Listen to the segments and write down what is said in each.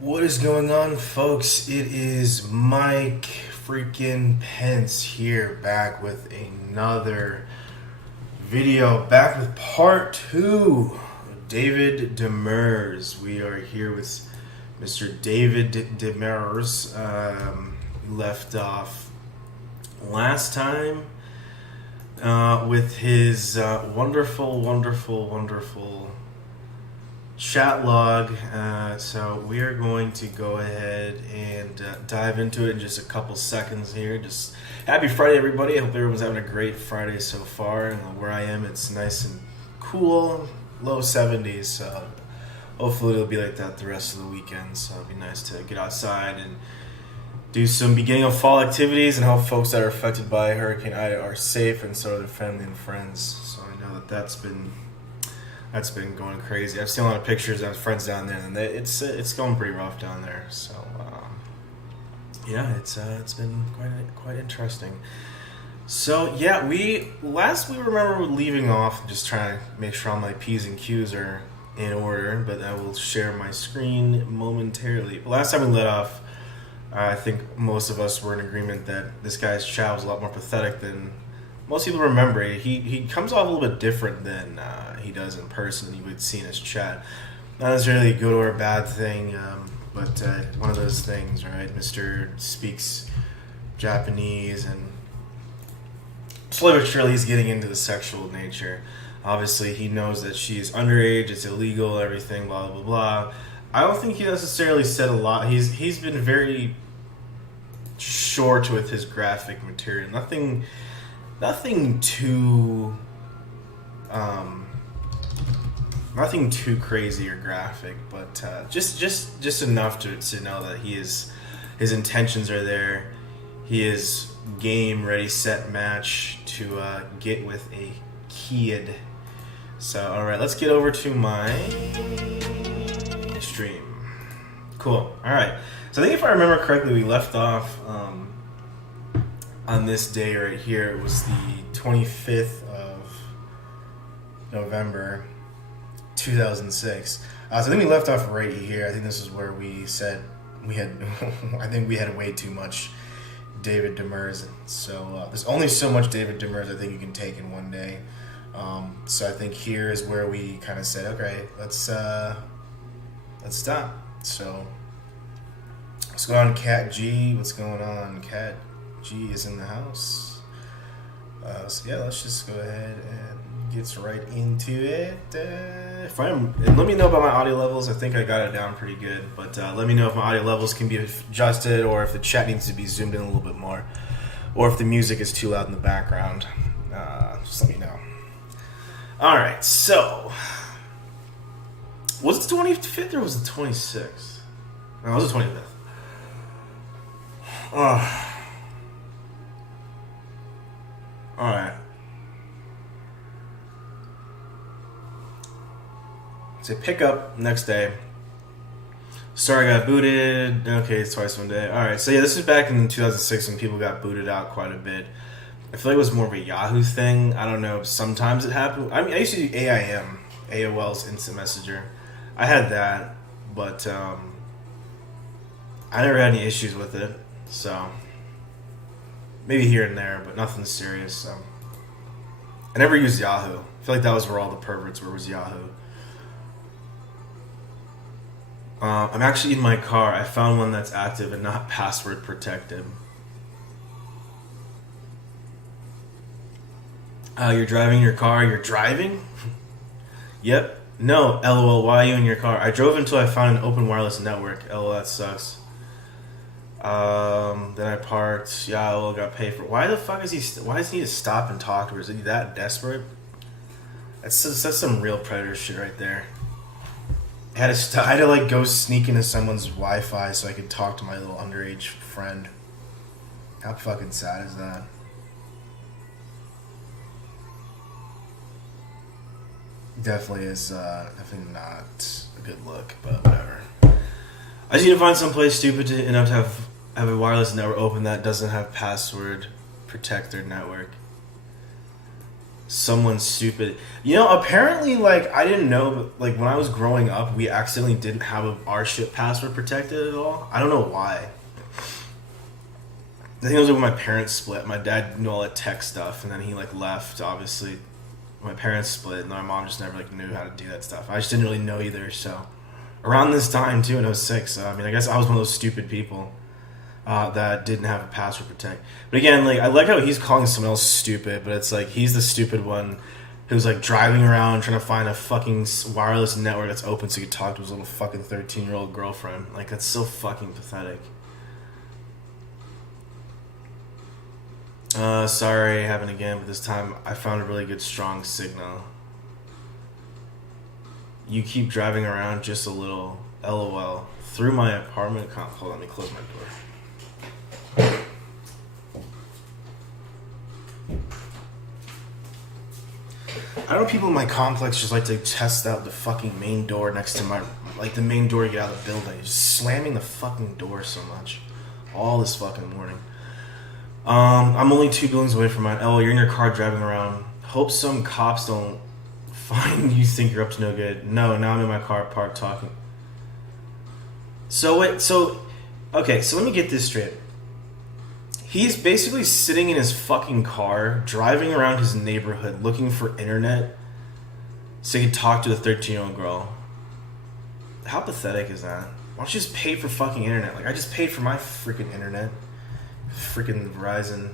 What is going on, folks? It is Mike freaking Pence here, back with another video, back with part 2 of David Demers. We are here with Mr. David Demers. Left off last time with his wonderful chat log. So we are going to go ahead and dive into it in just a couple seconds here. Just happy Friday, everybody. I hope everyone's having a great Friday so far. And where I am, it's nice and cool, low 70s. So hopefully it'll be like that the rest of the weekend. So it'll be nice to get outside and do some beginning of fall activities and hope folks that are affected by Hurricane Ida are safe, and so are their family and friends. So I know that that's been going crazy. I've seen a lot of pictures of friends down there, and it's going pretty rough down there. So yeah, it's been quite interesting. So yeah, we remember leaving off, just trying to make sure all my P's and Q's are in order, but I will share my screen momentarily. Last time we let off, I think most of us were in agreement that this guy's chat was a lot more pathetic than most people remember. He comes off a little bit different than he does in person. You would see in his chat. Not necessarily a good or a bad thing, but one of those things, right? Mr. speaks Japanese, and slowly but surely he's getting into the sexual nature. Obviously, he knows that she's underage, it's illegal, everything, blah, blah, blah. I don't think he necessarily said a lot. He's been very short with his graphic material. Nothing too nothing too crazy or graphic, but just enough to know that his intentions are there. He is game, ready, set, match to get with a kid. So alright, let's get over to my stream. Cool. Alright, so I think if I remember correctly, we left off on this day right here. It was the 25th of November 2006. So I think we left off right here. I think this is where we said we had I think we had way too much David Demers. So there's only so much David Demers I think you can take in one day. So I think here is where we kind of said, okay, let's stop. So what's going on, Cat G? What's going on? Cat G is in the house. So yeah, let's just go ahead and get right into it. And let me know about my audio levels. I think I got it down pretty good, but let me know if my audio levels can be adjusted, or if the chat needs to be zoomed in a little bit more, or if the music is too loud in the background. Just let me know. All right, so was it the 25th or was it the 26th? No, it was the 25th. Alright. So pick up next day. Sorry, I got booted. Okay, it's twice one day. Alright, so yeah, this is back in 2006 when people got booted out quite a bit. I feel like it was more of a Yahoo thing. I don't know. Sometimes it happened. I mean, I used to do AIM, AOL's Instant Messenger. I had that, but I never had any issues with it. So maybe here and there, but nothing serious. So I never used Yahoo. I feel like that was where all the perverts were, was Yahoo. I'm actually in my car. I found one that's active and not password protected. You're driving your car. You're driving? Yep. No, LOL, why are you in your car? I drove until I found an open wireless network. LOL, that sucks. Then I parked. Yeah, LOL, got paid for. Why the fuck is he? Why does he need to stop and talk to her? Is he that desperate? That's some real predator shit right there. I had to like go sneak into someone's Wi-Fi so I could talk to my little underage friend. How fucking sad is that? Definitely is definitely not a good look, but whatever. I just need to find someplace stupid enough to have a wireless network open that doesn't have password protect their network. Someone stupid. You know, apparently, like, I didn't know, but, like, when I was growing up, we accidentally didn't have our shit password protected at all. I don't know why. I think it was when my parents split. My dad knew all that tech stuff, and then he, like, left, obviously. My parents split, and my mom just never, like, knew how to do that stuff. I just didn't really know either, so. Around this time, too, in '06, so, I mean, I guess I was one of those stupid people that didn't have a password protect. But again, like, I like how he's calling someone else stupid, but it's like he's the stupid one who's like driving around trying to find a fucking wireless network that's open so he could talk to his little fucking 13-year-old girlfriend. Like, that's so fucking pathetic. Sorry, it happened again, but this time I found a really good strong signal. You keep driving around just a little. LOL. Through my apartment. Hold on, let me close my door. I don't know, people in my complex just like to test out the fucking main door next to my, like, the main door to get out of the building. Just slamming the fucking door so much. All this fucking morning. I'm only 2 buildings away from mine. Oh, you're in your car driving around. Hope some cops don't find you think you're up to no good. No, now I'm in my car parked talking. Okay, so let me get this straight. He's basically sitting in his fucking car, driving around his neighborhood, looking for internet so he can talk to a 13-year-old girl. How pathetic is that? Why don't you just pay for fucking internet? Like, I just paid for my freaking internet. Freaking Verizon.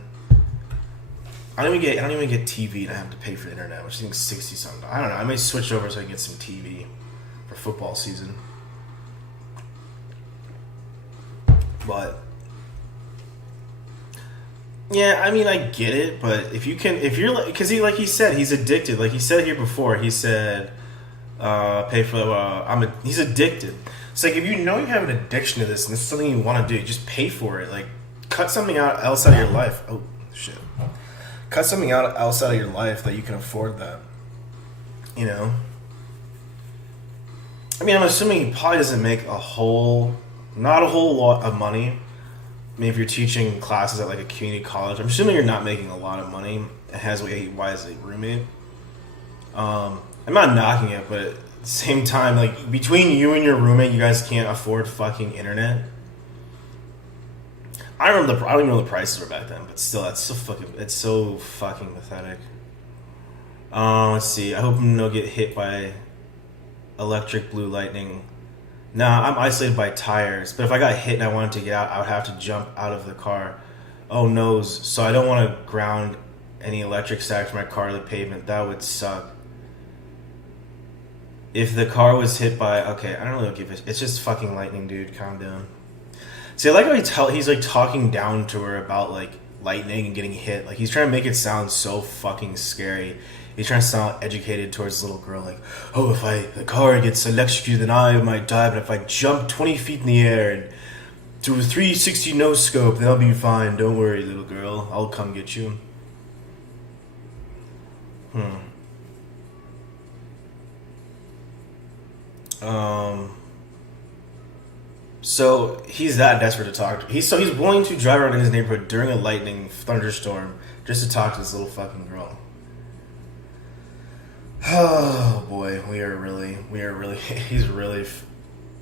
I don't even get TV and I have to pay for internet, which I think is 60 something. I don't know. I may switch over so I can get some TV for football season. But yeah, I mean, I get it, but if you're like, because he said he's addicted. Like he said here before, he said, pay for he's addicted. It's like, if you know you have an addiction to this and this is something you want to do, just pay for it. Like, cut something else out of your life. Oh shit. Cut something else out of your life that you can afford that. You know? I mean, I'm assuming he probably doesn't make not a whole lot of money. I mean, if you're teaching classes at like a community college, I'm assuming you're not making a lot of money. It has why is a roommate. I'm not knocking it, but at the same time, like, between you and your roommate, you guys can't afford fucking internet. I don't even know the prices were back then, but still, it's so fucking pathetic. Let's see. I hope you don't get hit by electric blue lightning. Nah, I'm isolated by tires, but if I got hit and I wanted to get out, I would have to jump out of the car. Oh no, so I don't want to ground any electric stacks from my car to the pavement. That would suck. If the car was hit by... Okay, I don't really give it... It's just fucking lightning, dude. Calm down. See, I like how he's like talking down to her about like lightning and getting hit. Like, he's trying to make it sound so fucking scary. He's trying to sound educated towards the little girl. Like, oh, if the car gets electrocuted, then I might die. But if I jump 20 feet in the air and do a 360 no scope, then I'll be fine. Don't worry, little girl. I'll come get you. So he's that desperate to talk to. He's willing to drive around in his neighborhood during a lightning thunderstorm just to talk to this little fucking girl. Oh boy, we are really. He's really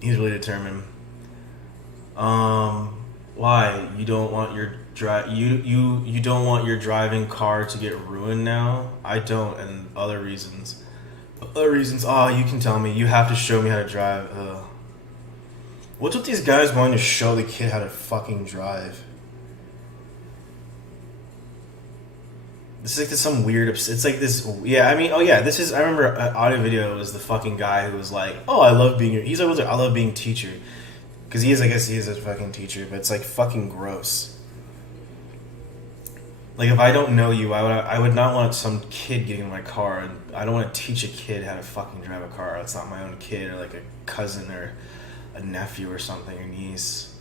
determined. Why you don't want your you don't want your driving car to get ruined now? I don't, and other reasons. Oh, you can tell me. You have to show me how to drive. What's with these guys wanting to show the kid how to fucking drive? This is like some weird... It's like this... Yeah, I mean... Oh, yeah, this is... I remember Audavideo was the fucking guy who was like, oh, I love being... He's always like, I love being teacher. Because I guess he is a fucking teacher, but it's like fucking gross. Like, if I don't know you, I would not want some kid getting in my car. And I don't want to teach a kid how to fucking drive a car. It's not my own kid or like a cousin or a nephew or something, or niece.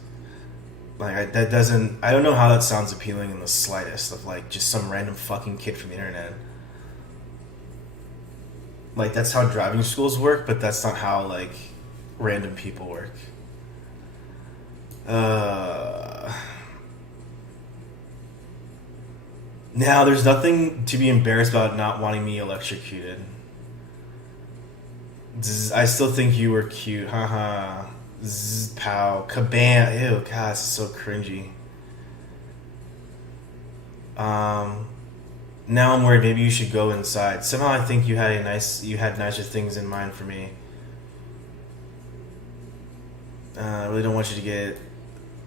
Like, that doesn't... I don't know how that sounds appealing in the slightest, of like just some random fucking kid from the internet. Like, that's how driving schools work, but that's not how like random people work. Now, there's nothing to be embarrassed about not wanting me electrocuted. I still think you were cute. Haha. Zzz, pow. Kabam. Ew, God, this is so cringy. Now I'm worried maybe you should go inside. Somehow I think you had nicer things in mind for me. I really don't want you to get...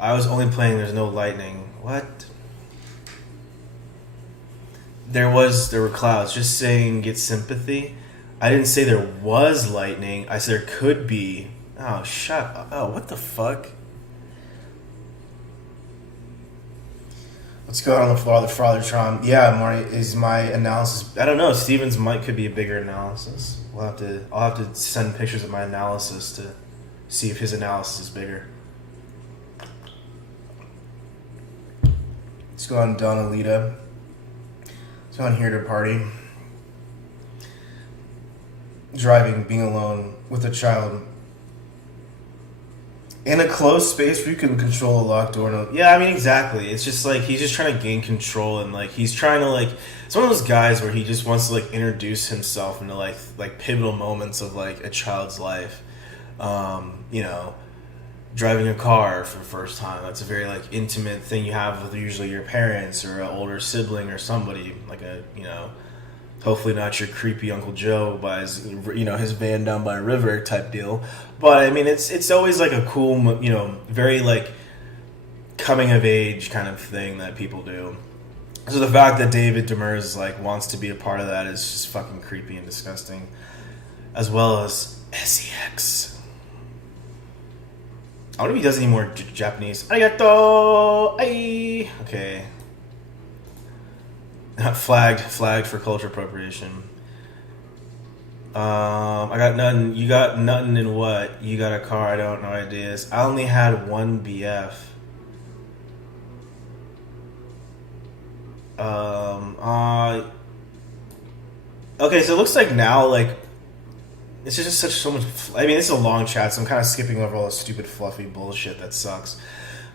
I was only playing There's No Lightning. What? There were clouds. Just saying get sympathy. I didn't say there was lightning. I said there could be. Oh, shut up. Oh, what the fuck? Let's go on the Fathertron. Yeah, Marty, is my analysis... I don't know. Steven's mic could be a bigger analysis. I'll have to send pictures of my analysis to see if his analysis is bigger. Let's go on Donalita. Let's go on Here to Party. Driving, being alone with a child. In a closed space where you can control a locked door. No, yeah, I mean, exactly. It's just like he's just trying to gain control, and like he's trying to like... It's one of those guys where he just wants to like introduce himself into like pivotal moments of like a child's life. You know, driving a car for the first time. That's a very like intimate thing you have with usually your parents or an older sibling or somebody like a, you know, hopefully not your creepy Uncle Joe buys, you know, his van down by a river type deal. But I mean, it's always like a cool, you know, very like coming of age kind of thing that people do. So the fact that David Demers like wants to be a part of that is just fucking creepy and disgusting, as well as SEX. I wonder if he does any more Japanese. Arigato! Ai! Okay. Flagged for culture appropriation. I got nothing. You got nothing in what? You got a car, I don't know ideas. I only had one BF. Okay, so it looks like now, like, it's just so much... I mean, it's a long chat, so I'm kind of skipping over all the stupid, fluffy bullshit that sucks.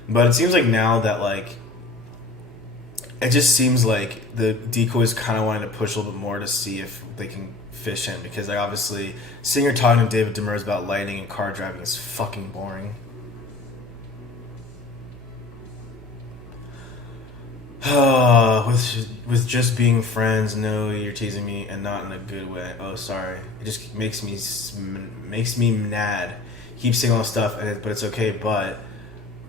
But it seems like now that, like... It just seems like the decoys kind of wanting to push a little bit more to see if they can fish in. Because, like, obviously, seeing her talking to David Demers about lightning and car driving is fucking boring. With just being friends, no, you're teasing me, and not in a good way. Oh, sorry. It just makes me mad. Keep saying all this stuff, but it's okay. But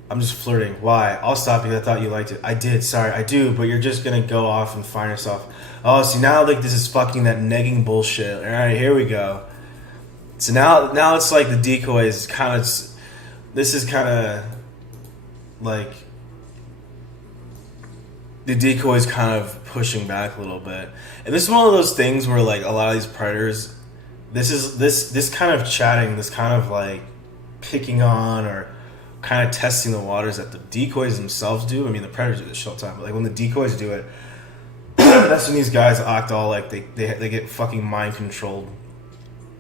I'm just flirting. Why? I'll stop you. I thought you liked it. I did. Sorry, I do. But you're just gonna go off and find yourself. Oh, see now, like this is fucking that negging bullshit. All right, here we go. So now it's like the decoys kind of. This is kind of like. The decoy's kind of pushing back a little bit. And this is one of those things where like a lot of these predators, this kind of chatting, this kind of like picking on or kind of testing the waters that the decoys themselves do. I mean, the predators do this short time, but like when the decoys do it, that's when these guys act all like they get fucking mind controlled.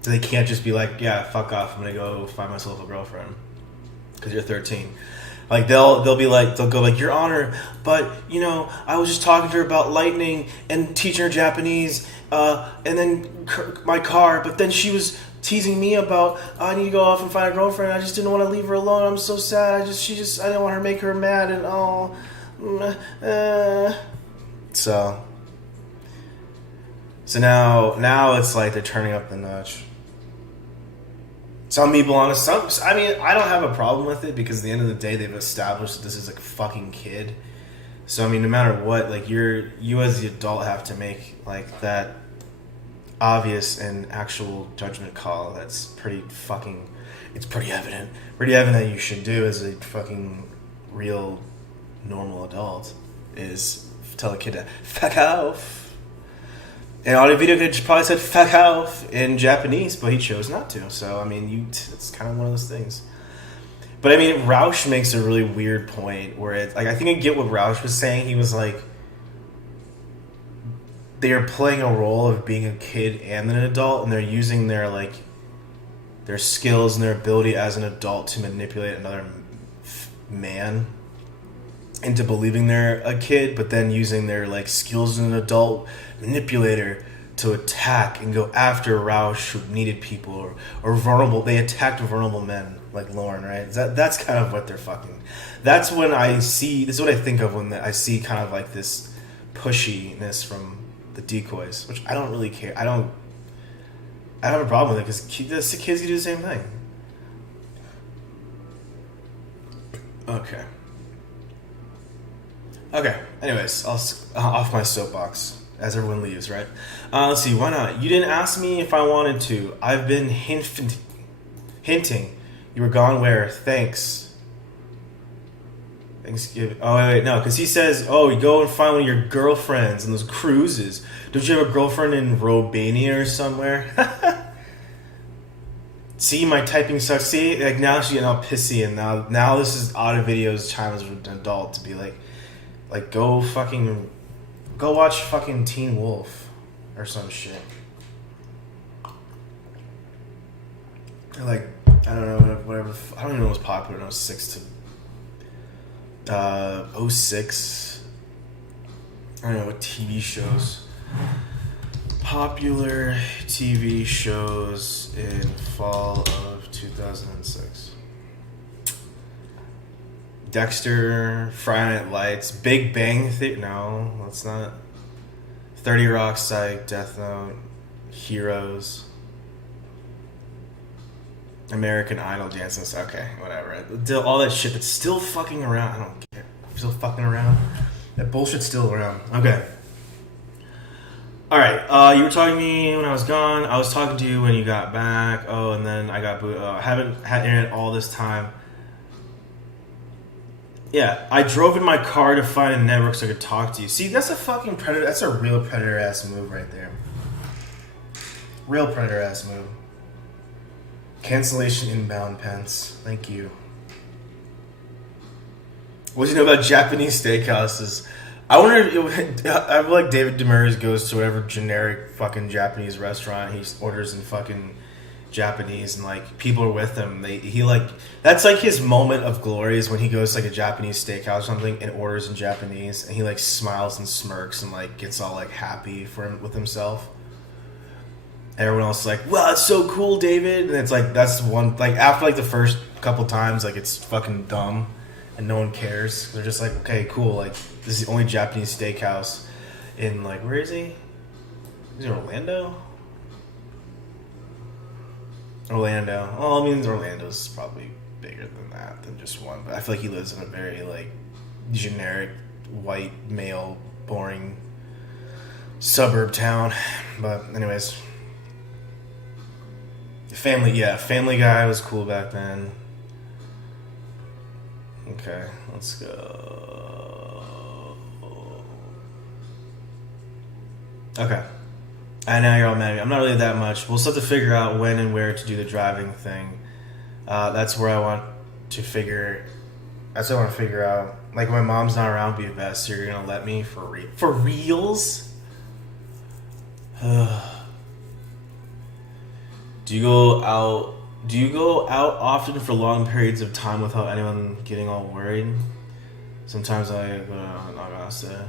So they can't just be like, yeah, fuck off, I'm gonna go find myself a girlfriend because you're 13. Like they'll go like, Your Honor, but you know I was just talking to her about lightning and teaching her Japanese, and then my car, but then she was teasing me about I need to go off and find a girlfriend. I just didn't want to leave her alone. I'm so sad. I didn't want her to make her mad and all. So now it's like they're turning up the notch. Some people I mean, I don't have a problem with it because at the end of the day, they've established that this is like a fucking kid. So, I mean, no matter what, like, you as the adult have to make, like, that obvious and actual judgment call that's pretty fucking... It's pretty evident. Pretty evident that you should do as a fucking real, normal adult is tell a kid to fuck off. And Audavideo could probably said fuck off in Japanese, but he chose not to. So, I mean, it's kind of one of those things. But, I mean, Roush makes a really weird point where it's... Like, I think I get what Roush was saying. He was like... They are playing a role of being a kid and an adult, and they're using their, like... Their skills and their ability as an adult to manipulate another man. into believing they're a kid, but then using their like skills as an adult manipulator to attack and go after Roush who needed people or vulnerable. They attacked vulnerable men like Lauren, right? That's kind of what they're fucking. That's when I see. This is what I think of when I see kind of like this pushiness from the decoys, which I don't really care. I don't have a problem with it because the kids can do the same thing. Okay. Anyways, I'll off my soapbox as everyone leaves, right? Let's see. Why not? You didn't ask me if I wanted to. I've been hinting. You were gone where? Thanks. Thanksgiving. Oh wait, no, because he says, "Oh, you go and find one of your girlfriends on those cruises. Don't you have a girlfriend in Romania or somewhere?" See, my typing sucks. See, like now she's getting all pissy, and now this is Audavideo's time as an adult to be like go watch fucking Teen Wolf or some shit. Like I don't know whatever. I don't even know what was popular in 06 to 06. I don't know what TV shows. Popular TV shows in fall of 2006. Dexter, Friday Night Lights, Big Bang Theory. No, that's not. 30 Rock, Psych, Death Note, Heroes, American Idol, dancing. Okay, whatever. All that shit that's still fucking around. I don't care. Still fucking around. That bullshit's still around. Okay. Alright, you were talking to me when I was gone. I was talking to you when you got back. Oh, and then I got booted. I haven't had internet all this time. Yeah, I drove in my car to find a network so I could talk to you. See, that's a fucking predator. That's a real predator-ass move right there. Real predator-ass move. Cancellation inbound, Pence. Thank you. What do you know about Japanese steakhouses? I wonder if I feel like David Demers goes to whatever generic fucking Japanese restaurant. He orders in fucking Japanese and like people are with him. He like that's like his moment of glory is when he goes to like a Japanese steakhouse or something and orders in Japanese and he like smiles and smirks and like gets all like happy with himself. Everyone else is like, wow, it's so cool, David. And it's like that's one like after like the first couple times like it's fucking dumb. And no one cares. They're just like, okay, cool. Like, this is the only Japanese steakhouse in, like, where is he? Is he in Orlando? Orlando. Well, I mean, Orlando's probably bigger than that, than just one. But I feel like he lives in a very, like, generic, white, male, boring suburb town. But, anyways. Family Guy was cool back then. Okay, let's go. Okay. And now you're all mad at me. I'm not really that much. We'll still have to figure out when and where to do the driving thing. That's where I want to figure... That's what I want to figure out. Like, when my mom's not around, be best. So you're going to let me for reals? Do you go out often for long periods of time without anyone getting all worried? Sometimes I go to Nagase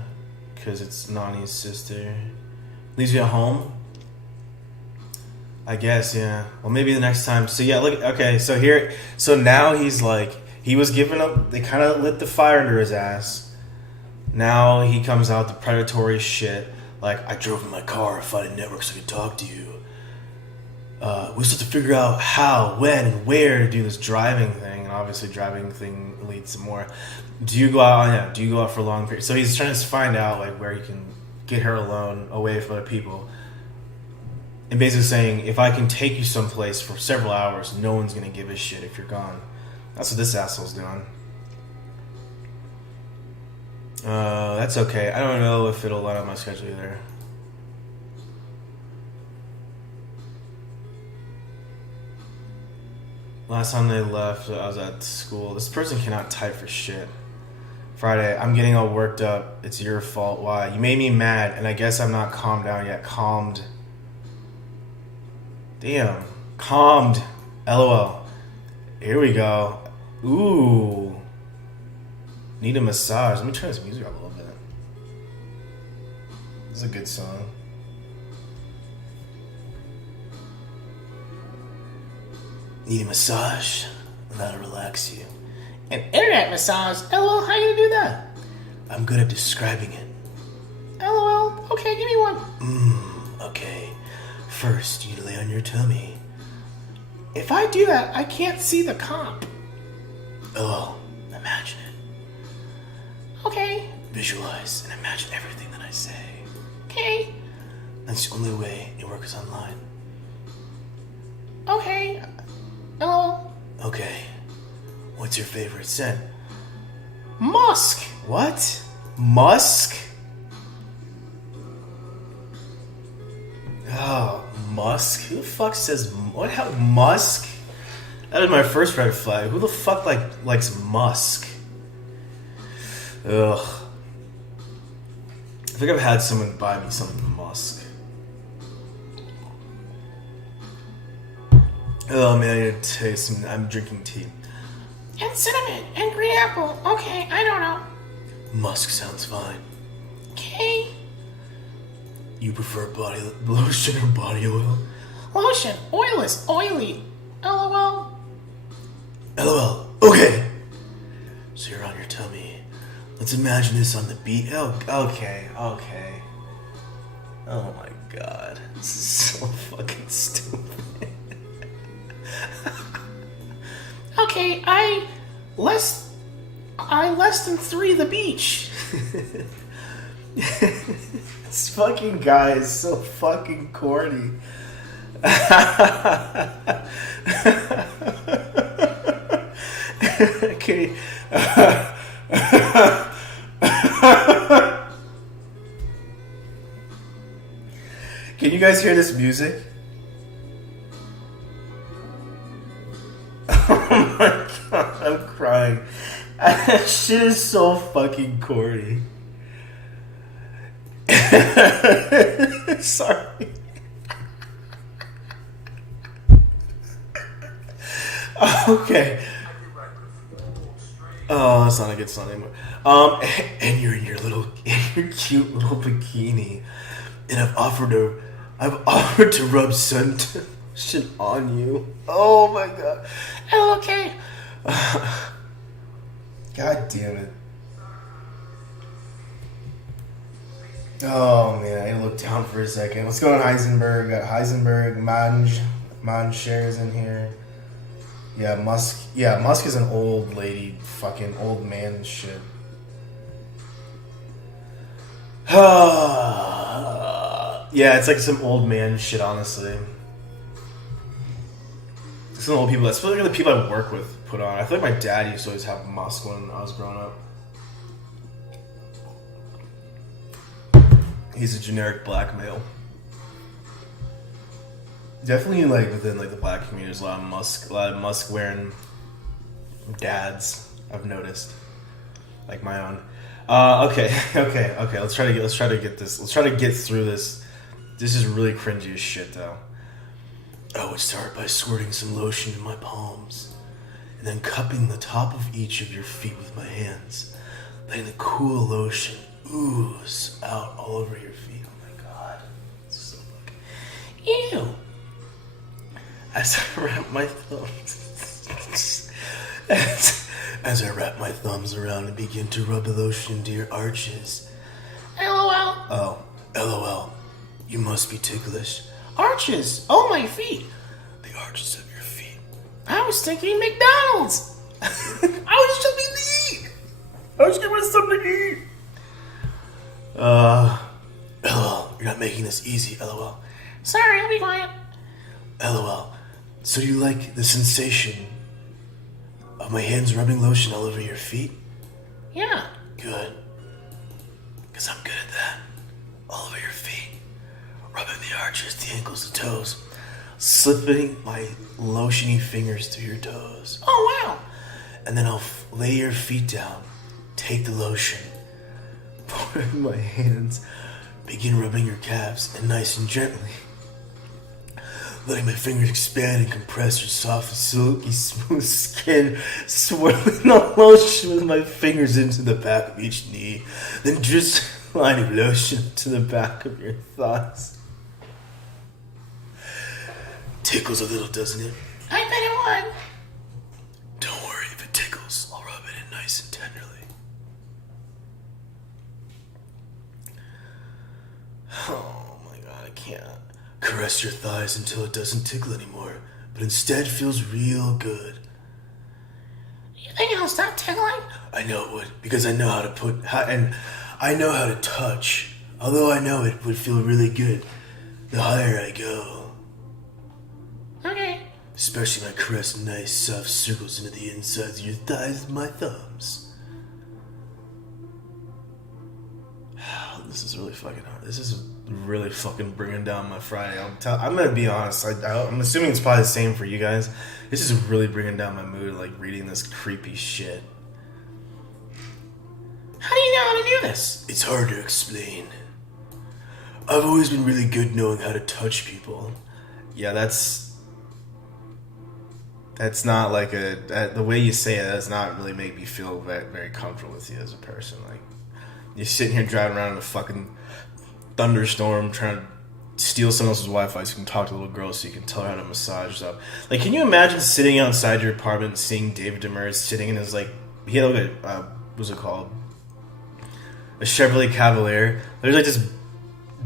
because it's Nani's sister. Leaves you at home? I guess, yeah. Well, maybe the next time. So, yeah, look, okay, so now he's like, he was giving up, they kind of lit the fire under his ass. Now he comes out the predatory shit. Like, I drove in my car to find a network so I could talk to you. We still have to figure out how, when, and where to do this driving thing, and obviously driving thing leads to more. Do you go out for a long period? So he's trying to find out like where he can get her alone, away from other people, and basically saying, if I can take you someplace for several hours, no one's gonna give a shit if you're gone. That's what this asshole's doing. That's okay. I don't know if it'll line up my schedule either. Last time they left, I was at school. This person cannot type for shit. Friday, I'm getting all worked up. It's your fault. Why? You made me mad, and I guess I'm not calmed down yet. Calmed. Damn. Calmed. LOL. Here we go. Ooh. Need a massage. Let me turn this music up a little bit. This is a good song. Need a massage? That'll relax you. An internet massage? LOL, how you gonna do that? I'm good at describing it. LOL, okay, give me one. Okay. First, you lay on your tummy. If I do that, I can't see the comp. Oh, imagine it. Okay. Visualize and imagine everything that I say. Okay. That's the only way it works online. Okay. LOL. Okay. What's your favorite scent? Musk. What? Musk? Oh, musk? Who the fuck says what? How musk? That is my first red flag. Who the fuck likes musk? Ugh. I think I've had someone buy me something from musk. Oh man, I need to taste some. I'm drinking tea. And cinnamon and green apple. Okay, I don't know. Musk sounds fine. Okay. You prefer body lotion or body oil? Lotion. Oilless. Oily. LOL. LOL. Okay. So you're on your tummy. Let's imagine this on the beach. Oh, okay. Okay. Oh my god. This is so fucking stupid. Okay, I less than 3 the beach. This fucking guy is so fucking corny. Okay. Can you guys hear this music? Oh my god, I'm crying. That shit is so fucking corny. Sorry. Okay. Oh, that's not a good song anymore. And you're in your cute little bikini, and I've offered to rub sun lotion on you. Oh my god. Oh, okay. God damn it. Oh man, I looked down for a second. What's going on, Heisenberg? Got Heisenberg, Manj shares in here. Yeah, Musk. Yeah, Musk is an old lady, fucking old man shit. Yeah, it's like some old man shit, honestly. Some old people. That's like the people I work with put on. I feel like my dad used to always have Musk when I was growing up. He's a generic black male. Definitely, like within like the black community, there's a lot of Musk wearing dads. I've noticed, like my own. Okay. Let's try to get through this. This is really cringy as shit, though. I would start by squirting some lotion in my palms, and then cupping the top of each of your feet with my hands, letting the cool lotion ooze out all over your feet. Oh my god, it's so fucking ew. As I wrap my thumbs, as I wrap my thumbs around and begin to rub the lotion into your arches. LOL. Oh, LOL. You must be ticklish. Arches. Oh, my feet. The arches of your feet. I was thinking McDonald's. I was just looking to eat. I was giving something to eat. LOL. You're not making this easy. LOL. Sorry, I'll be quiet. LOL. So you like the sensation of my hands rubbing lotion all over your feet? Yeah. Good. Because I'm good at that. All over your feet. Rubbing the arches, the ankles, the toes. Slipping my lotiony fingers through your toes. Oh, wow. And then I'll lay your feet down. Take the lotion. Pour it in my hands. Begin rubbing your calves, and nice and gently letting my fingers expand and compress your soft, silky, smooth skin, swirling the lotion with my fingers into the back of each knee, then just a line of lotion to the back of your thighs. Tickles a little, doesn't it? I bet it would. Don't worry, if it tickles, I'll rub it in nice and tenderly. Oh my god, I can't. Caress your thighs until it doesn't tickle anymore, but instead feels real good. You think it'll stop tickling? I know it would, because I know how to I know how to touch. Although I know it would feel really good the higher I go. Okay. Especially when I caress nice soft circles into the insides of your thighs with my thumbs. This is really fucking hard. This is really fucking bringing down my Friday. I'm gonna be honest. I'm assuming it's probably the same for you guys. This is really bringing down my mood, like reading this creepy shit. How do you know how to do this? It's hard to explain. I've always been really good knowing how to touch people. Yeah, that's not like the way you say it does not really make me feel very, very comfortable with you as a person. Like, you're sitting here driving around in a fucking thunderstorm trying to steal someone else's Wi-Fi so you can talk to a little girl so you can tell her how to massage stuff. Like, can you imagine sitting outside your apartment seeing David Demers sitting in his, like, he had like a, what's it called? A Chevrolet Cavalier. There's like this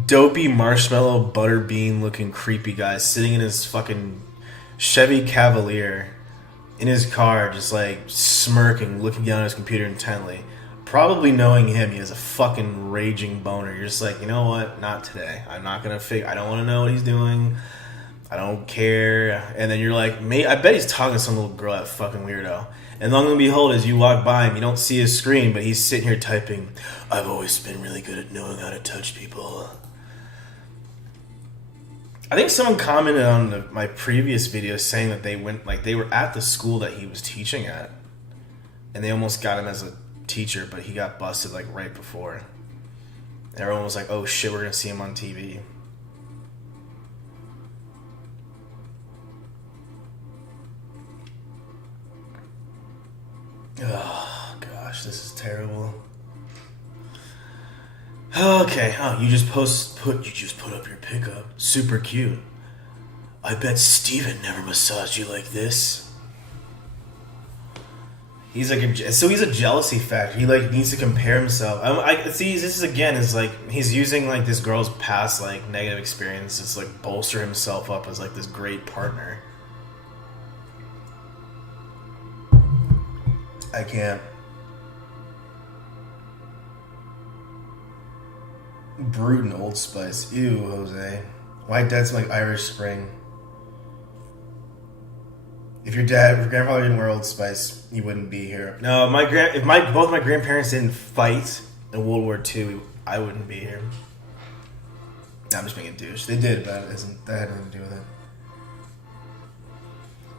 dopey marshmallow butterbean looking creepy guy sitting in his fucking Chevy Cavalier in his car, just like smirking, looking down at his computer intently. Probably knowing him, he has a fucking raging boner. You're just like, you know what? Not today. I'm not gonna I don't want to know what he's doing. I don't care. And then you're like, mate, I bet he's talking to some little girl, that fucking weirdo. And long and behold, as you walk by him, you don't see his screen, but he's sitting here typing, I've always been really good at knowing how to touch people. I think someone commented on my previous video saying that they were at the school that he was teaching at, and they almost got him as a teacher, but he got busted like right before. Everyone was like, oh shit, we're gonna see him on TV. Oh gosh, this is terrible. Okay, you just put up your pickup. Super cute. I bet Steven never massaged you like this. He's like he's a jealousy factor. He like needs to compare himself. I see. This is again is like he's using like this girl's past like negative experiences to like bolster himself up as like this great partner. I can't. Brewed in Old Spice. Ew, Jose. White Dead smell like Irish Spring. If your grandfather didn't wear Old Spice, you wouldn't be here. No, if both my grandparents didn't fight in World War II, I wouldn't be here. No, I'm just being a douche. They did, but that had nothing to do with it.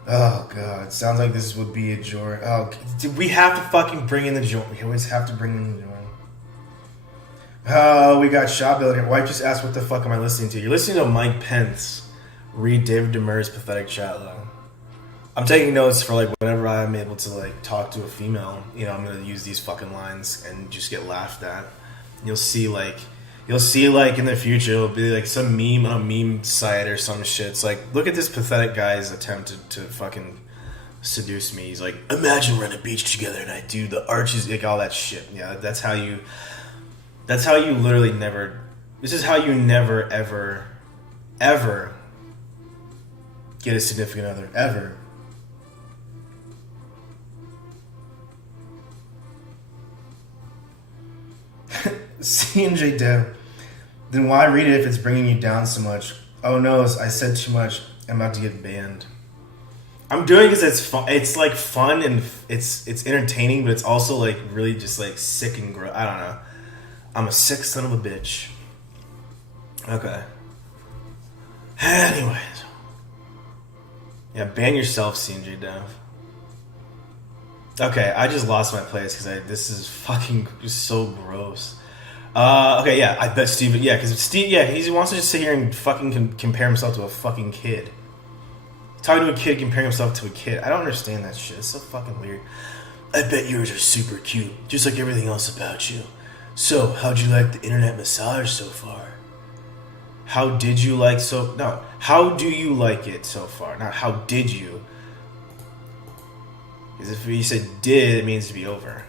Oh god, it sounds like this would be a joint. Oh, we have to fucking bring in the joint. We always have to bring in the joint. Oh, we got shop building. Wife just asked, what the fuck am I listening to? You're listening to Mike Pence read David Demers' pathetic chat log. I'm taking notes for like whenever I'm able to like talk to a female, you know, I'm gonna use these fucking lines and just get laughed at. You'll see like in the future it'll be like some meme on a meme site or some shit. It's like, look at this pathetic guy's attempt to fucking seduce me. He's like, imagine we're on a beach together and I do the arches, like all that shit. Yeah, that's how you literally never, this is how you never ever get a significant other, ever. C&J Dev. Then why read it if it's bringing you down so much? Oh no, I said too much. I'm about to get banned. I'm doing it because it's fun. It's like fun and it's entertaining, but it's also like really just like sick and gross. I don't know. I'm a sick son of a bitch. Okay. Anyways. Yeah, ban yourself, C&J Dev. Okay, I just lost my place because this is fucking so gross. Okay, yeah, I bet Steven, yeah, because Steve, yeah, he wants to just sit here and fucking compare himself to a fucking kid. Talking to a kid, comparing himself to a kid. I don't understand that shit. It's so fucking weird. I bet yours are super cute, just like everything else about you. So, how'd you like the internet massage so far? How did you like so... No. How do you like it so far? Not how did you. Because if you said did, it means to be over.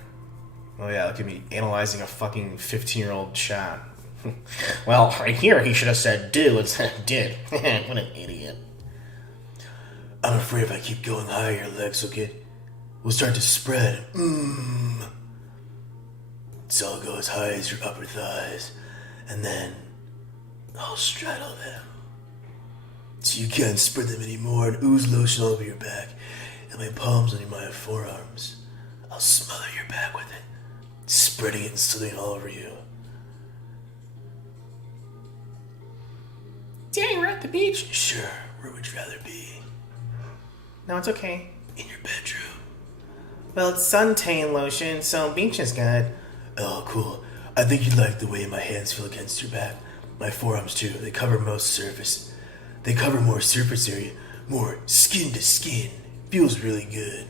Oh yeah, look at me analyzing a fucking 15-year-old chat. Well, right here he should have said do instead of did. What an idiot. I'm afraid if I keep going higher, your legs will start to spread. So I'll go as high as your upper thighs, and then I'll straddle them. So you can't spread them anymore and ooze lotion all over your back, and my palms on my forearms. I'll smother your back with it, spreading it and slithering all over you. Dang, we're at the beach. Sure, where would you rather be? No, it's okay. In your bedroom. Well, it's suntan lotion, so beach is good. Oh, cool. I think you'd like the way my hands feel against your back. My forearms, too. They cover most surface. They cover more surface area. More skin to skin. Feels really good.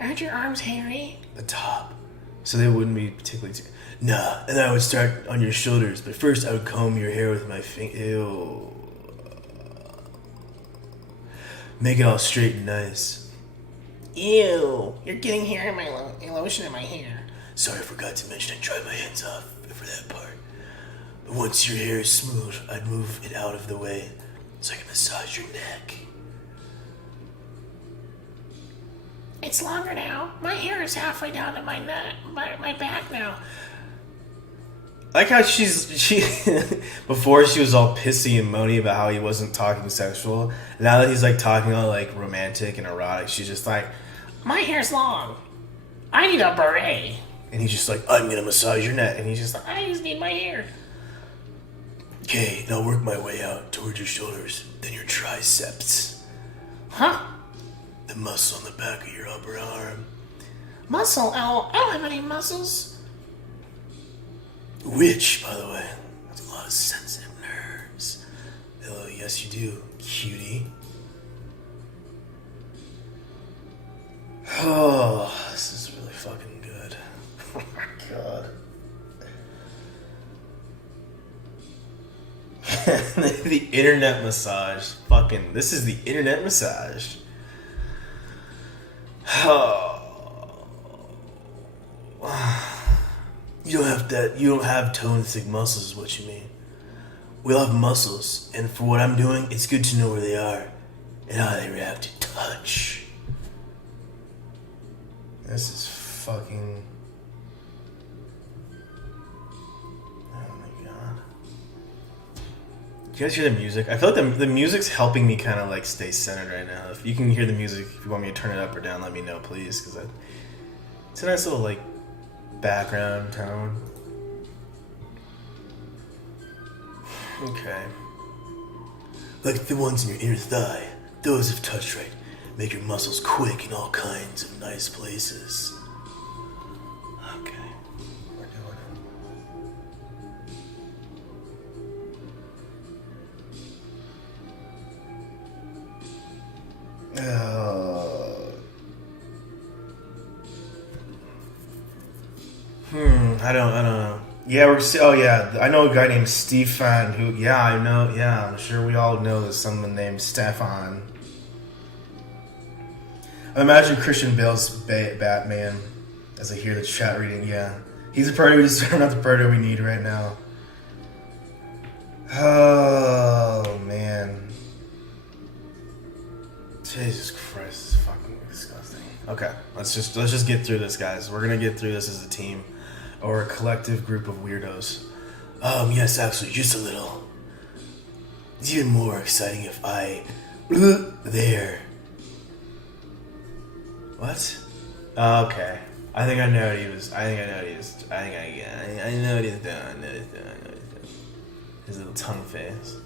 Aren't your arms hairy? The top. So they wouldn't be particularly... Nah, and I would start on your shoulders, but first I would comb your hair with my finger. Ew. Make it all straight and nice. Ew, you're getting hair in my lotion in my hair. Sorry, I forgot to mention I dry my hands off for that part. But once your hair is smooth, I'd move it out of the way so I can massage your neck. It's longer now. My hair is halfway down to my neck, my back now. I like how she before she was all pissy and moany about how he wasn't talking sexual. Now that he's like talking all like romantic and erotic, she's just like, my hair's long. I need a beret. and he's just like, I'm gonna massage your neck, and he's just like, I just need my hair. Okay, now work my way out towards your shoulders, then your triceps. Huh? The muscle on the back of your upper arm. Muscle? Oh, I don't have any muscles. Which, by the way, has a lot of sensitive nerves. Oh, yes you do, cutie. oh, this is really fucking good. Oh my god. The internet massage. Fucking, this is the internet massage. Oh. You don't have tone thick muscles is what you mean. We all have muscles, and for what I'm doing, it's good to know where they are and how they react to touch. This is fucking... Oh my god. Do you guys hear the music? I feel like the music's helping me kind of like stay centered right now. If you can hear the music, if you want me to turn it up or down, let me know, please, because it's a nice little like background tone. Okay. Like the ones in your inner thigh, those if touched right, make your muscles quick in all kinds of nice places. Okay. We're doing it. I don't know. Yeah, I know a guy named Stefan who, I'm sure we all know there's someone named Stefan. I imagine Christian Bale's Batman as I hear the chat reading, yeah. He's the Predator, not the Predator we need right now. Oh, man. Jesus Christ, this is fucking disgusting. Okay, let's just get through this, guys. We're gonna get through this as a team. Or a collective group of weirdos. Yes, actually, just a little. It's even more exciting if I... there. What? Okay. I think I know what he was. I know what he's doing. His little tongue face.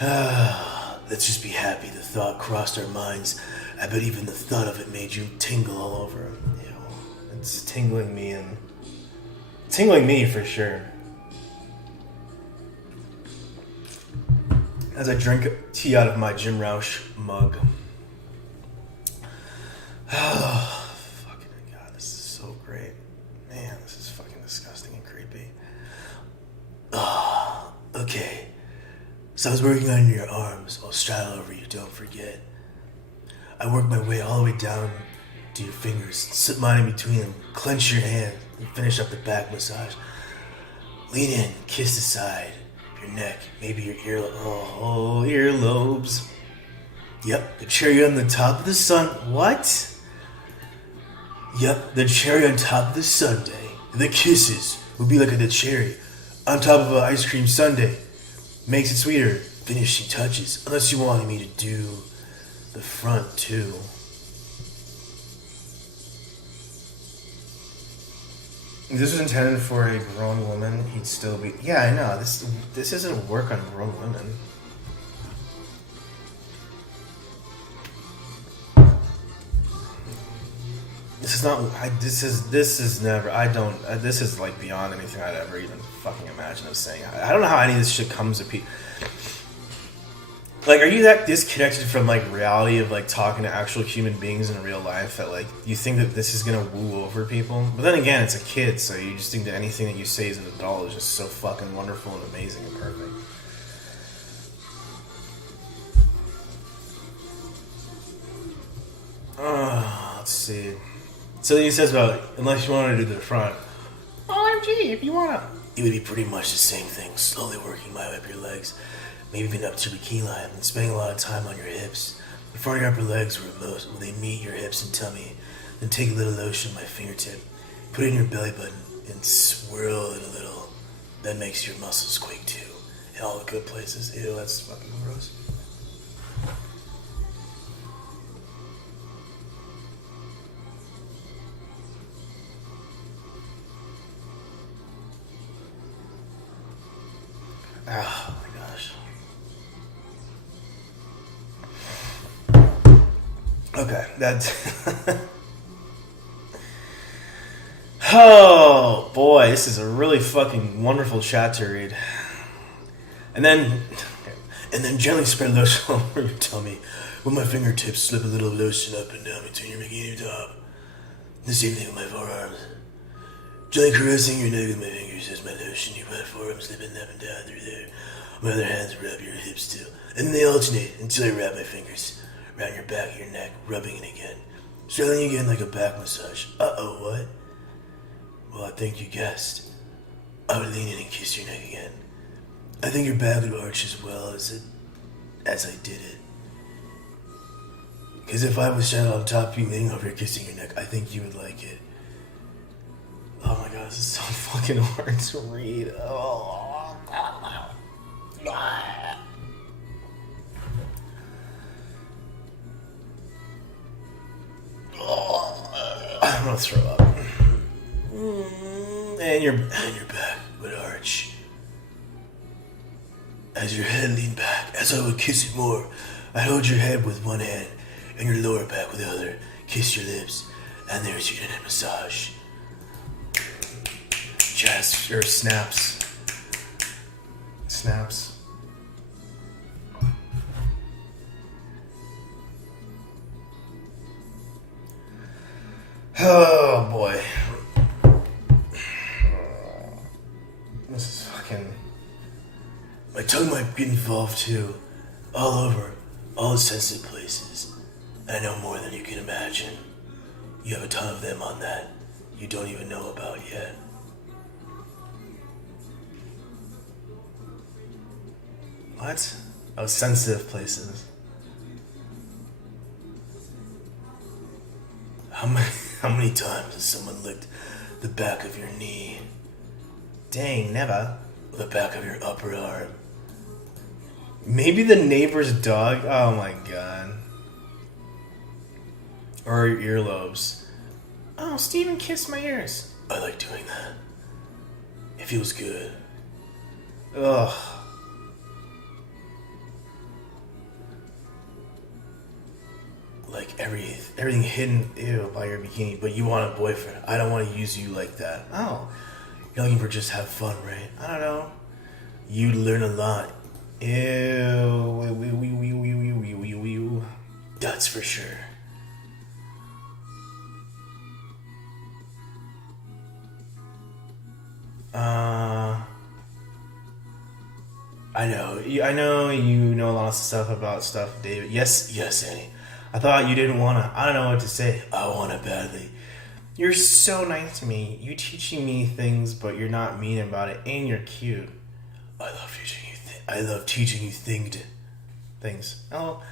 Let's just be happy the thought crossed our minds. I bet even the thought of it made you tingle all over. It's tingling me for sure. as I drink tea out of my Jim Roush mug. Oh, fucking God, this is so great. Man, this is fucking disgusting and creepy. Okay. So I was working on your arms. I'll straddle over you, don't forget. I work my way all the way down to your fingers, slip mine in between them, clench your hand, and finish up the back massage. Lean in, kiss the side, your neck, maybe your earlobes. Yep, the cherry on the top of the sun. What? Yep, the cherry on top of the sundae. The kisses would be like the cherry on top of an ice cream sundae. Makes it sweeter. Finishing touches. Unless you wanted me to do the front too. If this was intended for a grown woman, he'd still be... Yeah, I know. This isn't work on grown women. This is not... This is never... I don't... this is like beyond anything I'd ever even fucking imagine of saying. I don't know how any of this shit comes to people. Like, are you that disconnected from, like, reality of, like, talking to actual human beings in real life that, like, you think that this is gonna woo over people? But then again, it's a kid, so you just think that anything that you say as an adult is just so fucking wonderful and amazing and perfect. Let's see. So then he says about, unless you want to do the front. OMG, if you want to. It would be pretty much the same thing, slowly working my way up your legs. Maybe even up to your bikini line, and spending a lot of time on your hips. The front of your upper legs where they meet your hips and tummy. Then take a little lotion on my fingertip, put it in your belly button, and swirl it a little. That makes your muscles quake too. In all the good places. Ew, that's fucking gross. Oh my gosh. Okay, that's... Oh, boy, this is a really fucking wonderful chat to read. And then gently spread lotion over your tummy. With my fingertips, slip a little lotion up and down between your bikini top. The same thing with my forearms. Gently caressing your neck with my fingers as my lotion, your wet forearms slipping up and down through there. My other hands rub your hips too. And they alternate until I wrap my fingers around your back of your neck, rubbing it again. Straddling again like a back massage. Uh-oh, what? Well, I think you guessed. I would lean in and kiss your neck again. I think your back would arch as well as I did it. Because if I was straddled on top of you, leaning over here kissing your neck, I think you would like it. Oh my god, this is so fucking hard to read. Oh. I'm gonna throw up. And your back would arch. As your head leaned back, as I would kiss it more, I'd hold your head with one hand and your lower back with the other. Kiss your lips, and there's your neck massage. Jazz, or snaps. Snaps. Oh boy. This is fucking... My tongue might get involved too. All over. All the sensitive places. I know more than you can imagine. You have a ton of them on that you don't even know about yet. What? Oh, sensitive places. How many times has someone licked the back of your knee? Dang, never. The back of your upper arm? Maybe the neighbor's dog? Oh my god. Or your earlobes. Oh, Steven kissed my ears. I like doing that. It feels good. Ugh. Like everything hidden, ew, by your bikini, but you want a boyfriend. I don't want to use you like that. Oh. You're looking for just have fun, right? I don't know. You'd learn a lot. Ew. That's for sure. I know you know a lot of stuff about stuff, David. Yes, Annie. I thought you didn't wanna. I don't know what to say. I want it badly. You're so nice to me. You teaching me things, but you're not mean about it, and you're cute. I love teaching you. I love teaching you Things. Oh,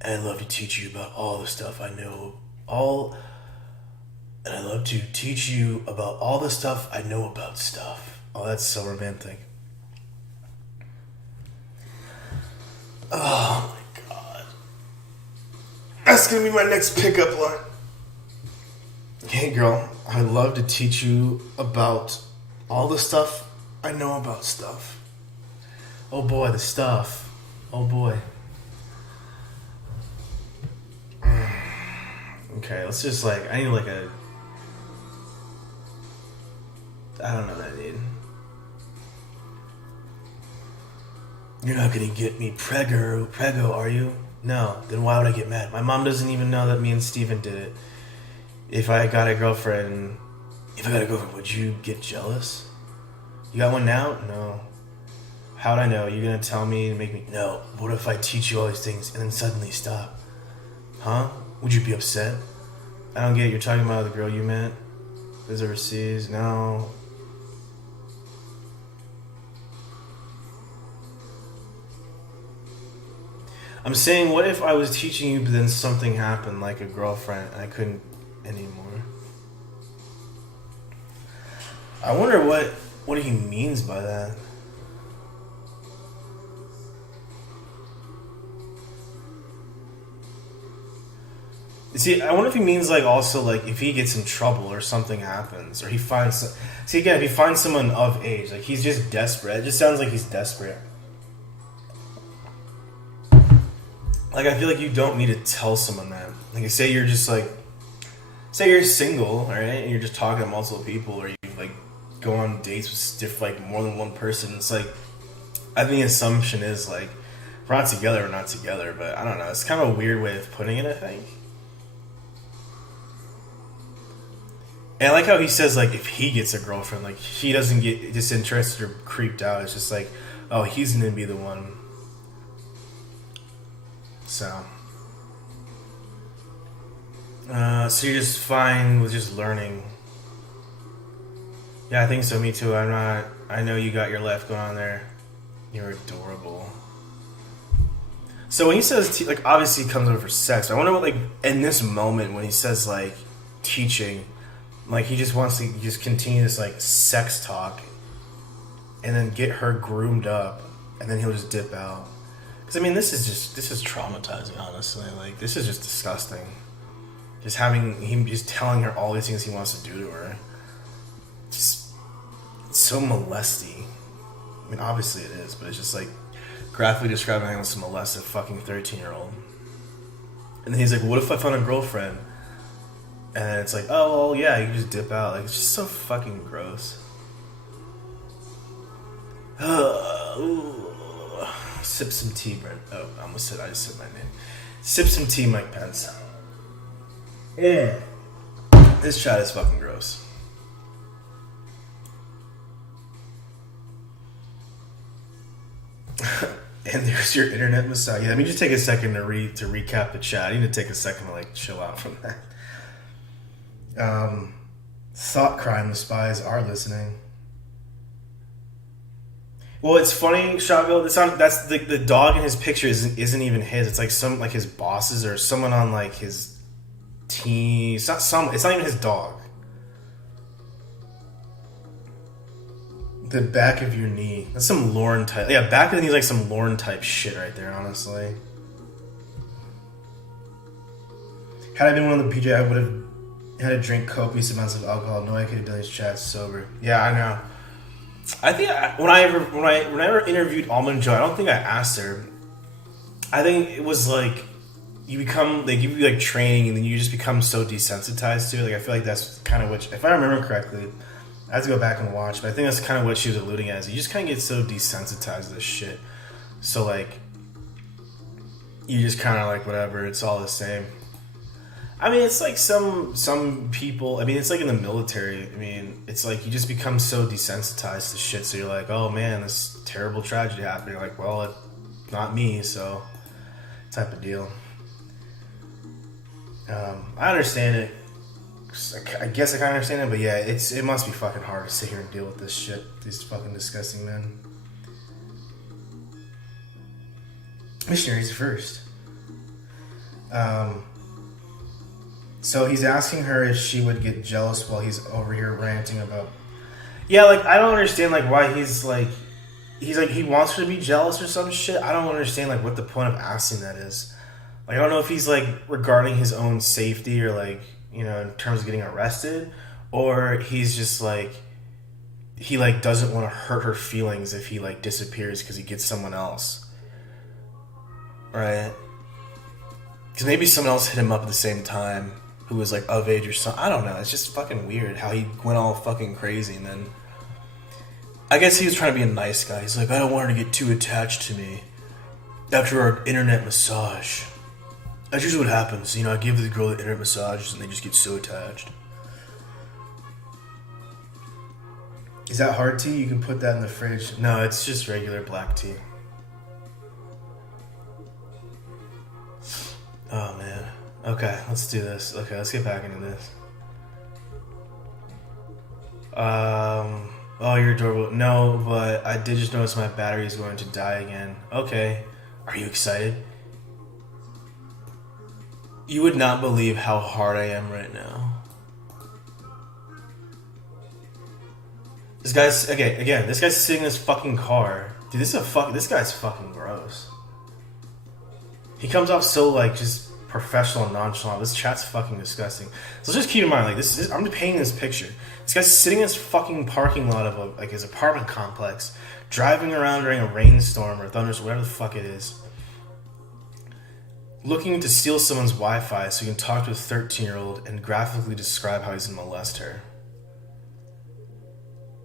and I love to teach you about all the stuff I know. And I love to teach you about all the stuff I know about stuff. oh, that's so romantic. Oh my god. That's gonna be my next pickup line. Hey, girl, I'd love to teach you about all the stuff I know about stuff. Oh boy, the stuff. Oh boy. Okay, let's just I need I don't know what I need. You're not gonna get me prego, are you? No, then why would I get mad? My mom doesn't even know that me and Steven did it. If I got a girlfriend, would you get jealous? you got one now? No. How'd I know? You're gonna tell me and make me... No. What if I teach you all these things and then suddenly stop? Huh? Would you be upset? I don't get it. You're talking about the girl you met? Is overseas? No. I'm saying, what if I was teaching you, but then something happened, like a girlfriend, and I couldn't anymore? I wonder what he means by that. See, I wonder if he means also if he gets in trouble or something happens, or he finds... See, again, if he finds someone of age, he's just desperate. It just sounds like he's desperate. I feel like you don't need to tell someone that. Say you're just say you're single, right, and you're just talking to multiple people, or you go on dates with more than one person. It's I think the assumption is we're not together, we're not together, but I don't know. It's kind of a weird way of putting it, I think. And I like how he says if he gets a girlfriend, he doesn't get disinterested or creeped out. It's just oh, he's gonna be the one. So you're just fine with just learning. Yeah, I think so. Me too. I know you got your life going on there. You're adorable. So when he says obviously he comes over for sex. I wonder what in this moment when he says teaching, he just wants to just continue this sex talk, and then get her groomed up, and then he'll just dip out. Because this is traumatizing, honestly. This is just disgusting. Just having him just telling her all these things he wants to do to her. Just it's so molesty. Obviously it is, but it's just graphically describing how he wants to molest a fucking 13-year-old. And then he's what if I found a girlfriend? And it's oh, well, yeah, you can just dip out. It's just so fucking gross. Sip some tea, Brent. Oh, I just said my name. Sip some tea, Mike Pence. Yeah. This chat is fucking gross. And there's your internet messiah. Yeah, let me just take a second to recap the chat. I need to take a second to chill out from that. Thought crime, the spies are listening. Well, it's funny, Shotville. That's the dog in his picture isn't even his. It's some his bosses or someone on his team. It's not even his dog. The back of your knee. That's some Lauren type. Yeah, back of the knee is some Lauren type shit right there. Honestly, had I been one of the PJ, I would have had to drink copious amounts of alcohol. No, I could have done these chats sober. Yeah, I know. I think when I ever interviewed Almond Joy, I don't think I asked her. I think it was you become they give you training and then you just become so desensitized to it. I feel that's kind of if I remember correctly, I have to go back and watch, but I think that's kind of what she was alluding at. Is you just kind of get so desensitized to this shit. So you just kind of like whatever. It's all the same. I mean, it's like some people. I mean, it's like in the military. I mean, it's like you just become so desensitized to shit. So you're like, oh man, this terrible tragedy happened. You're like, well, it's not me, so type of deal. I understand it. I guess I kind of understand it, but yeah, it must be fucking hard to sit here and deal with this shit. These fucking disgusting men. Missionaries first. So he's asking her if she would get jealous while he's over here ranting about... Yeah, like, I don't understand, like, why he's like, he wants her to be jealous or some shit. I don't understand, like, what the point of asking that is. Like, I don't know if he's, like, regarding his own safety or, like, you know, in terms of getting arrested, or he's just, like, he, like, doesn't want to hurt her feelings if he, like, disappears because he gets someone else. Right? Because maybe someone else hit him up at the same time who was like of age or something. I don't know. It's just fucking weird how he went all fucking crazy, and then I guess he was trying to be a nice guy. He's like, I don't want her to get too attached to me after our internet massage. That's usually what happens. You know, I give the girl the internet massages and they just get so attached. Is that hard tea? You can put that in the fridge. No, it's just regular black tea. Oh man. Okay, let's do this. Okay, let's get back into this. Oh, you're adorable. No, but I did just notice my battery is going to die again. Okay. Are you excited? You would not believe how hard I am right now. This guy's, okay, again, this guy's sitting in his fucking car. Dude, this guy's fucking gross. He comes off so, like, just professional and nonchalant. This chat's fucking disgusting. So just keep in mind, like, I'm painting this picture. This guy's sitting in this fucking parking lot of, like, his apartment complex, driving around during a rainstorm or thunderstorm, whatever the fuck it is, looking to steal someone's Wi-Fi so he can talk to a 13-year-old and graphically describe how he's gonna molest her.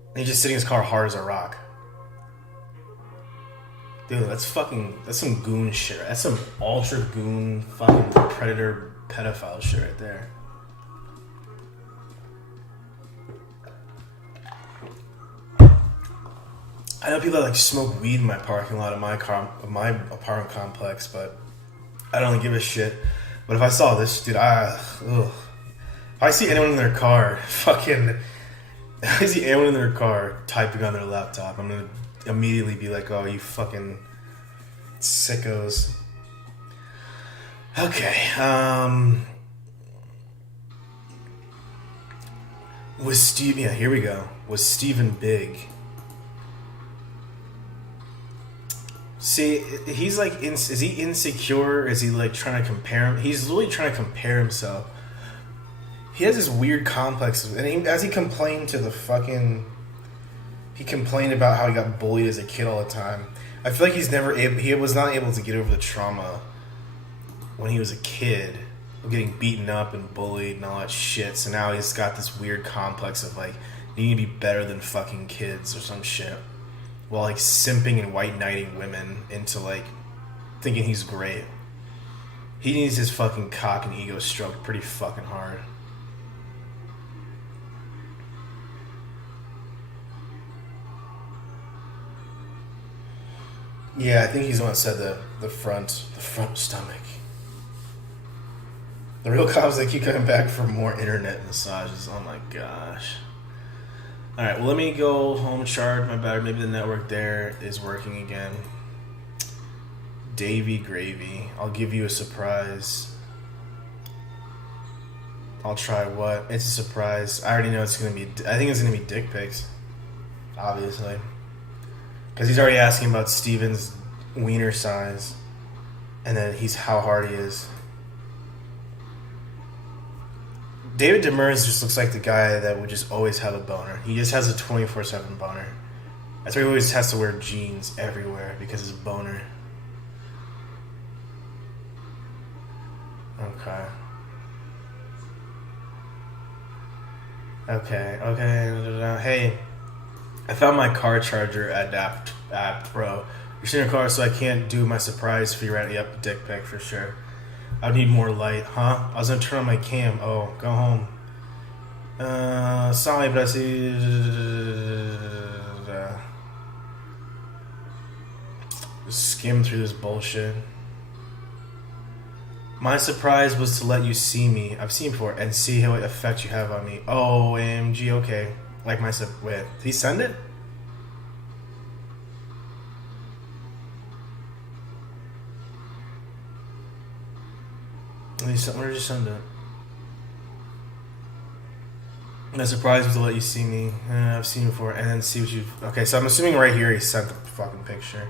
And he's just sitting in his car hard as a rock. Dude, that's some goon shit. That's some ultra goon fucking predator pedophile shit right there. I know people that like smoke weed in my parking lot of my apartment complex, but I don't really give a shit. But if I saw this, dude, if I see anyone in their car, if I see anyone in their car typing on their laptop, I'm gonna immediately be like, oh, you fucking sickos. Okay, was Steve, yeah, here we go. Was Steven big? See, he's like, is he insecure? Is he like trying to compare him? He's really trying to compare himself. He has this weird complex, and as he complained to the fucking... He complained about how he got bullied as a kid all the time. I feel like he was not able to get over the trauma when he was a kid, of getting beaten up and bullied and all that shit. So now he's got this weird complex of like needing to be better than fucking kids or some shit, while like simping and white knighting women into like thinking he's great. He needs his fucking cock and ego stroked pretty fucking hard. Yeah, I think he's the one that said the front stomach. The real cops, they keep coming back for more internet massages. Oh my gosh. Alright, well, let me go home, charge my battery. Maybe the network there is working again. Davy Gravy. I'll give you a surprise. I'll try what? It's a surprise. I already know it's going to be... I think it's going to be dick pics. Obviously. Because he's already asking about Steven's wiener size. And then how hard he is. David Demers just looks like the guy that would just always have a boner. He just has a 24/7 boner. That's why he always has to wear jeans everywhere, because his boner. Okay. Hey, I found my car charger at Pro. You're sitting in your car, so I can't do my surprise for your yep, dick pic for sure. I would need more light, huh? I was gonna turn on my cam. Oh, go home. Sorry, but I see. Skim through this bullshit. My surprise was to let you see me. I've seen before and see what effect you have on me. OMG, okay. Like my wait, did he send it? Where did you send it? My surprise was to let you see me. I've seen you before and then see what you. Okay, so I'm assuming right here he sent the fucking picture.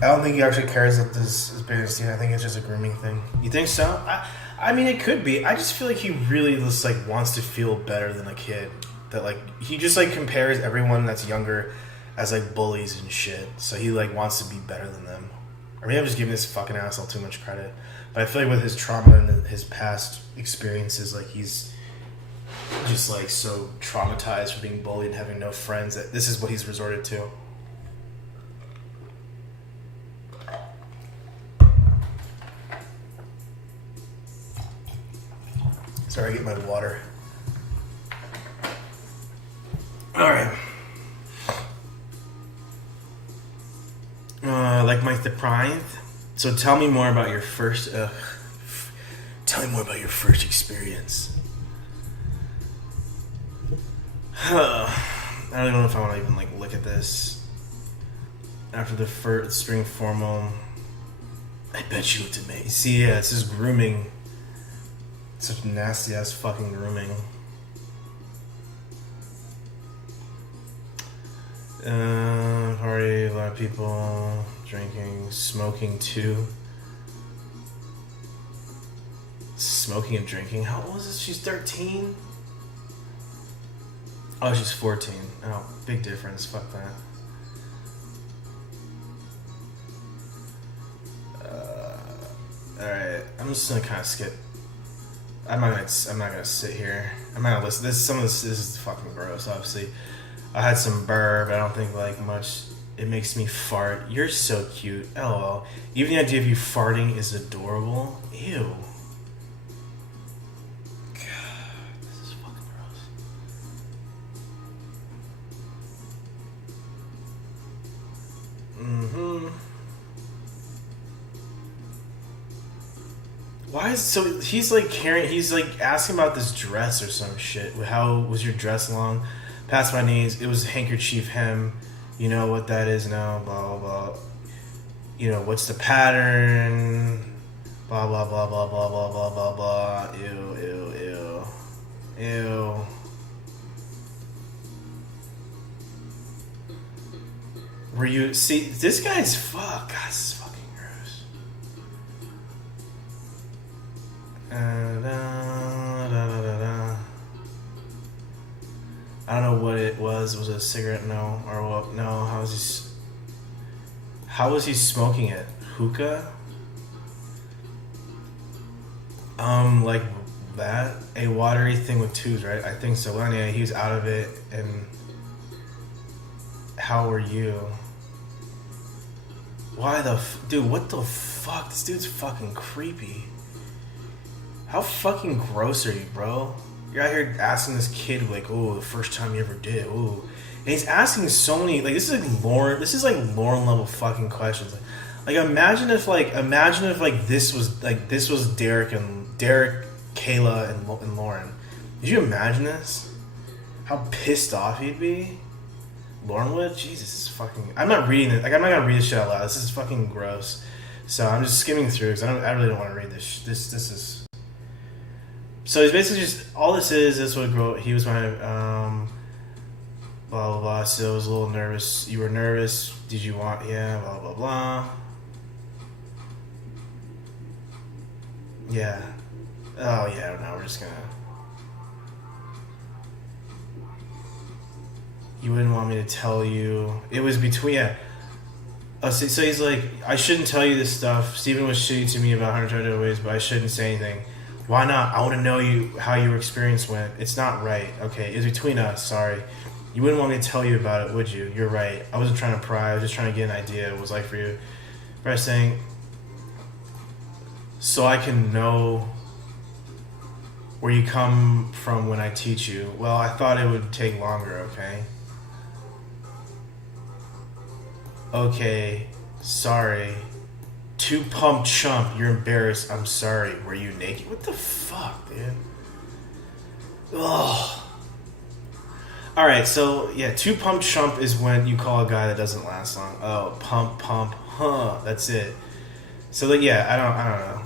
I don't think he actually cares that this is being seen. I think it's just a grooming thing. You think so? I mean, it could be. I just feel like he really just like wants to feel better than a kid. That like he just like compares everyone that's younger as like bullies and shit. So he like wants to be better than them. Or maybe I'm just giving this fucking asshole too much credit. But I feel like with his trauma and his past experiences, like he's just like so traumatized for being bullied and having no friends that this is what he's resorted to. Sorry, I get my water. Alright. Like my surprise? So tell me more about your first... tell me more about your first experience. I don't know if I want to even like look at this. After the first spring formal... I bet you looked amazing. See, yeah, it's just grooming. Such nasty ass fucking grooming. Party, a lot of people drinking, smoking too. Smoking and drinking. How old is this? She's 13? Oh, she's 14. Oh, big difference. Fuck that. Alright, I'm just gonna kind of skip. I'm not gonna sit here. I'm not gonna listen. This is fucking gross. Obviously, I had some burr, but I don't think like much. It makes me fart. You're so cute. LOL. Even the idea of you farting is adorable. Ew. God, this is fucking gross. Why is so he's like carrying he's like asking about this dress or some shit. How was your dress long? Past my knees, it was handkerchief hem. You know what that is now, blah blah blah. You know, what's the pattern? Blah blah blah blah blah blah blah blah blah. Ew, ew, ew. Ew. Were you see this guy's fuck, God, this is fucking gross. I don't know what it was. Was it a cigarette? No. Or what? No. How was he smoking it? Hookah? Like that? A watery thing with tubes, right? I think so. Well, yeah, he was out of it. And how were you? Why the dude? What the fuck? This dude's fucking creepy. How fucking gross are you, bro? You're out here asking this kid like, oh, the first time you ever did, ooh. And he's asking so many, like, this is like Lauren level fucking questions. Like imagine if this was Derek, Kayla, and Lauren. Did you imagine this? How pissed off he'd be? Lauren would? Jesus, this is fucking... I'm not reading it. Like, I'm not gonna read this shit out loud. This is fucking gross. So I'm just skimming through because I really don't want to read this. This is... So it's basically just... All this is what he was my... blah, blah, blah. So I was a little nervous. You were nervous. Did you want... Yeah, blah, blah, blah. Yeah. Oh, yeah, no, we're just gonna... You wouldn't want me to tell you. It was between... Yeah. So he's like, I shouldn't tell you this stuff. Steven was shitty to me about 100 other ways, but I shouldn't say anything. Why not? I want to know how your experience went. It's not right. Okay, it's between us. Sorry. You wouldn't want me to tell you about it, would you? You're right. I wasn't trying to pry. I was just trying to get an idea what it was like for you. By saying, so I can know where you come from when I teach you. Well, I thought it would take longer, okay? Okay, sorry. Too pumped chump, you're embarrassed. I'm sorry. Were you naked? What the fuck, dude? Ugh. Alright, so yeah, too pumped chump is when you call a guy that doesn't last long. Oh, pump, huh, that's it. So like, yeah, I don't know.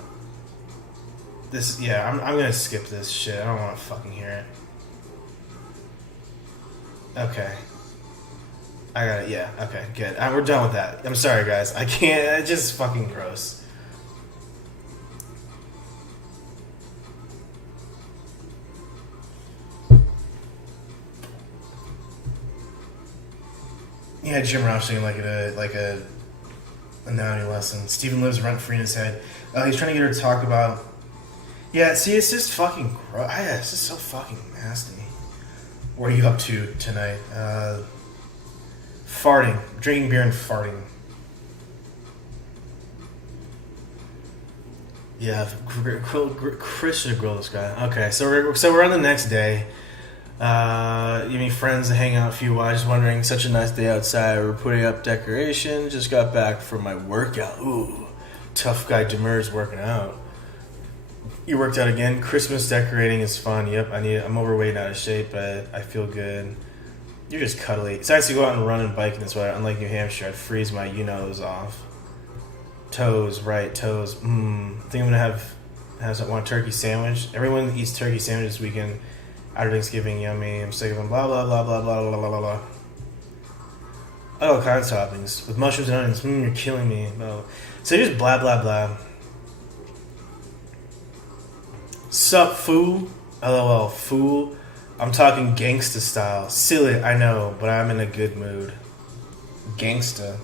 This, yeah, I'm gonna skip this shit. I don't want to fucking hear it. Okay. I got it, yeah, okay, good. We're done with that. I'm sorry, guys. I can't, it's just fucking gross. Yeah, Jim Rouse saying like a anatomy lesson. Stephen lives rent free in his head. He's trying to get her to talk about. Yeah, see, it's just fucking gross. Yeah, it's just so fucking nasty. What are you up to tonight? Farting, drinking beer and farting. Yeah, Chris should grill this guy. Okay, so we're on the next day. You meet friends to hang out a few while. Just wondering, such a nice day outside. We're putting up decoration. Just got back from my workout. Ooh, tough guy Demers working out. You worked out again. Christmas decorating is fun. Yep, I'm overweight and out of shape, but I feel good. You're just cuddly. It's nice to go out and run and bike in this weather. Unlike New Hampshire, I'd freeze my you-knows off. Toes, right, toes. Think I'm gonna have one turkey sandwich. Everyone eats turkey sandwich this weekend. After Thanksgiving, yummy. I'm sick of them. Blah blah blah blah blah blah blah blah. Oh, kind of toppings with mushrooms and onions. You're killing me. Oh. So just blah blah blah. Sup, fool? LOL, fool. I'm talking gangsta style. Silly, I know, but I'm in a good mood. Gangsta.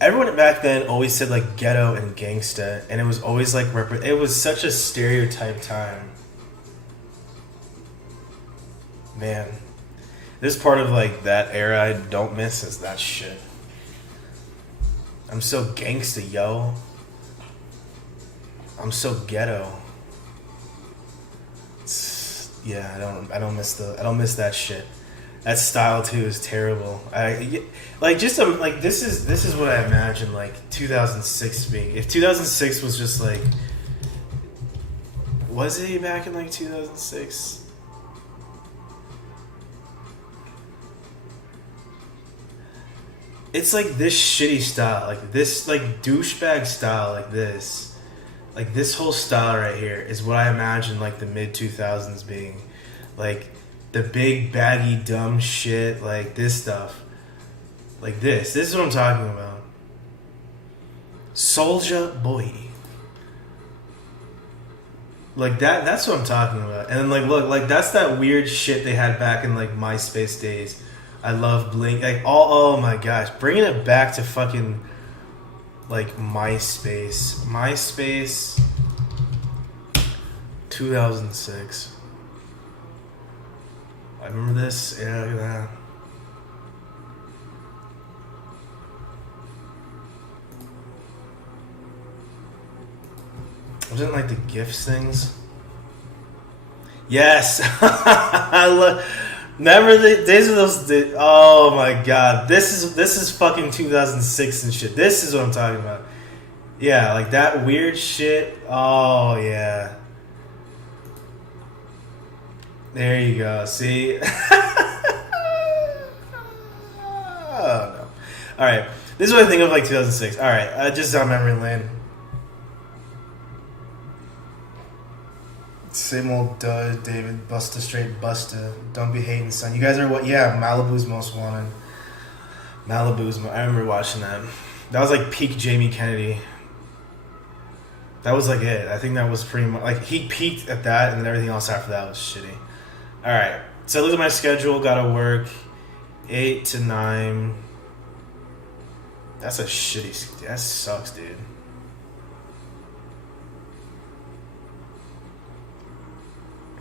Everyone back then always said like ghetto and gangsta, and it was always like it was such a stereotype time. Man, this part of like that era I don't miss is that shit. I'm so gangsta, yo. I'm so ghetto. Yeah, I don't miss that shit. That style too is terrible. This is what I imagine like 2006 being. If 2006 was just like, was it back in like 2006? It's like this shitty style, like this like douchebag style, like this. Like this whole style right here is what I imagine like the mid 2000s being, like the big baggy dumb shit, like this stuff, like this is what I'm talking about. Soulja Boy, like that's what I'm talking about. And then like look, like that's that weird shit they had back in like MySpace days. I love Blink, like oh my gosh, bringing it back to fucking like MySpace 2006. I remember this. Yeah, look at that. Wasn't it like the GIFs things? Yes. I love. Remember the days of those? Oh my god, this is fucking 2006 and shit. This is what I'm talking about. Yeah, like that weird shit. Oh yeah. There you go. See. Oh no. All right. This is what I think of like 2006. All right. Just on memory lane. Same old David. Busta straight Busta. Don't be hating, son. You guys are what? Yeah, Malibu's Most Wanted. I remember watching that. That was like peak Jamie Kennedy. That was like it. I think that was pretty much like he peaked at that, and then everything else after that was shitty. All right. So I look at my schedule. Gotta work 8 to 9. That's a shitty. That sucks, dude.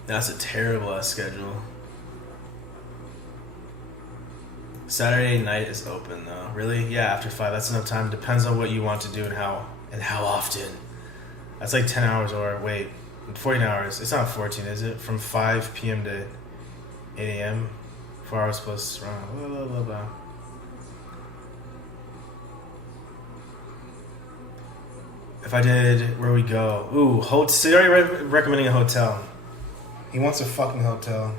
That's a terrible ass schedule. Saturday night is open though. Really? Yeah, after 5. That's enough time. Depends on what you want to do and how often. That's like 10 hours or wait, 14 hours. It's not 14, is it? From 5 p.m. to 8 a.m. 4 hours plus run. Blah, blah, blah, blah. If I did, where we go? Ooh, Sid already recommending a hotel. He wants a fucking hotel.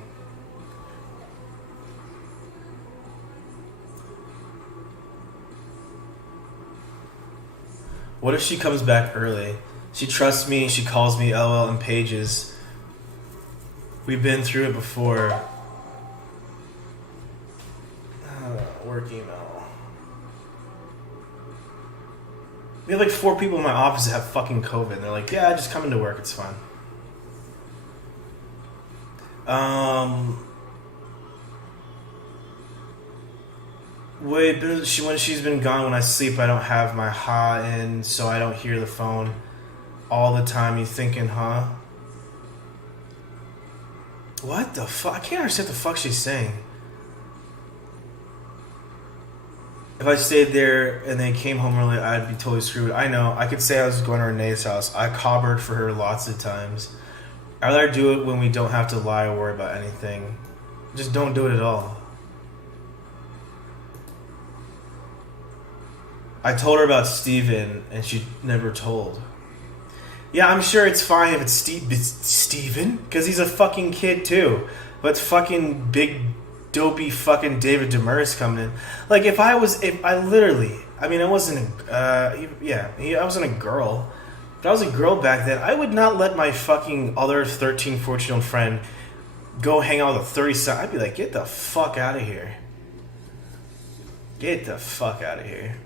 What if she comes back early? She trusts me, she calls me LOL in pages. We've been through it before. Work email. We have like 4 people in my office that have fucking COVID. And they're like, yeah, just come into work, it's fine. When she's been gone, when I sleep, I don't have my ha in, so I don't hear the phone all the time. You thinking, huh? What the fuck? I can't understand what the fuck she's saying. If I stayed there and they came home early, I'd be totally screwed. I know. I could say I was going to Renee's house. I cobbered for her lots of times. I'd rather do it when we don't have to lie or worry about anything. Just don't do it at all. I told her about Steven and she never told. Yeah, I'm sure it's fine if it's Steven, because he's a fucking kid too. But it's fucking big dopey fucking David Demers coming in. Like I wasn't a girl. If I was a girl back then, I would not let my fucking other 13, 14-year-old friend go hang out with a 37. I'd be like, get the fuck out of here. Get the fuck out of here.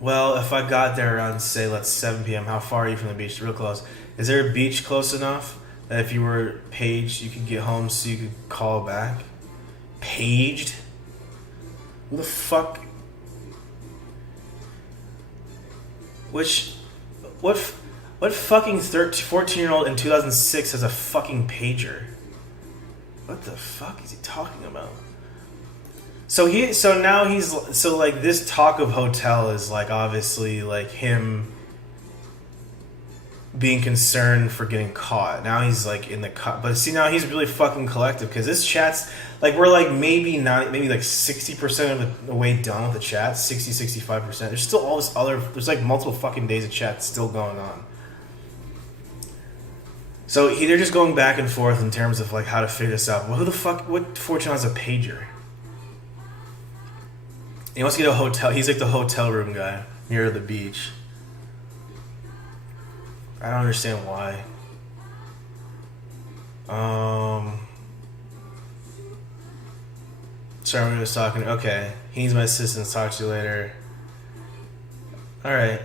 Well, if I got there around, say, let's 7 p.m., how far are you from the beach? Real close. Is there a beach close enough that if you were paged, you could get home so you could call back? Paged? Who the fuck? What fucking 14-year-old in 2006 has a fucking pager? What the fuck is he talking about? So this talk of hotel is like obviously like him being concerned for getting caught. Now he's like in the cut, but see now he's really fucking collective because this chat's like we're like maybe like 60% of the way done with the chat, 65%. There's still all this other. There's like multiple fucking days of chat still going on. So they're just going back and forth in terms of like how to figure this out. Well, who the fuck? What fortune has a pager? He wants to get a hotel. He's like the hotel room guy near the beach. I don't understand why. Sorry, we was talking. Okay, he needs my assistance. Talk to you later. All right.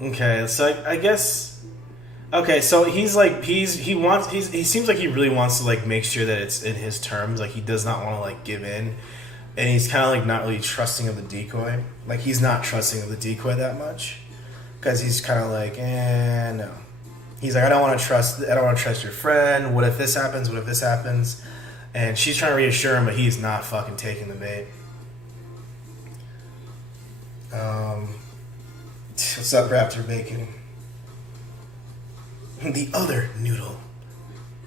Okay, so I guess. Okay, so he seems like he really wants to like make sure that it's in his terms. Like he does not want to like give in, and he's kind of like not really trusting of the decoy. Like he's not trusting of the decoy that much, because he's kind of like, no. He's like, I don't want to trust your friend. What if this happens? What if this happens? And she's trying to reassure him, but he's not fucking taking the bait. What's up, Raptor Bacon? The other noodle.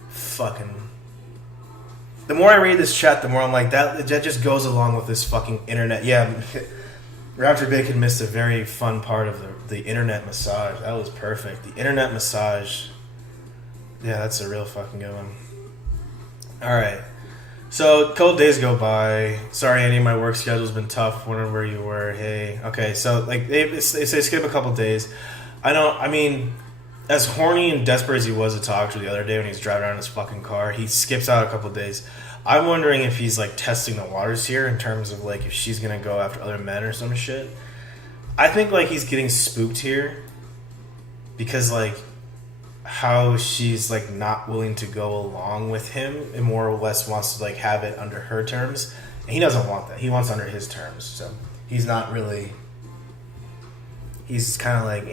Fucking. The more I read this chat, the more I'm like, that just goes along with this fucking internet. Yeah, Raptor Bacon missed a very fun part of the internet massage. That was perfect. The internet massage. Yeah, that's a real fucking good one. Alright. So, a couple days go by. Sorry, Andy, my work schedule's been tough. Wondering where you were. Hey. Okay, so, like, they say skip a couple days. I mean, as horny and desperate as he was to talk to the other day when he was driving around in his fucking car, he skips out a couple days. I'm wondering if he's, like, testing the waters here in terms of, like, if she's gonna go after other men or some shit. I think, like, he's getting spooked here because, like, how she's, like, not willing to go along with him and more or less wants to, like, have it under her terms. And he doesn't want that. He wants under his terms. So he's not really... He's kind of like,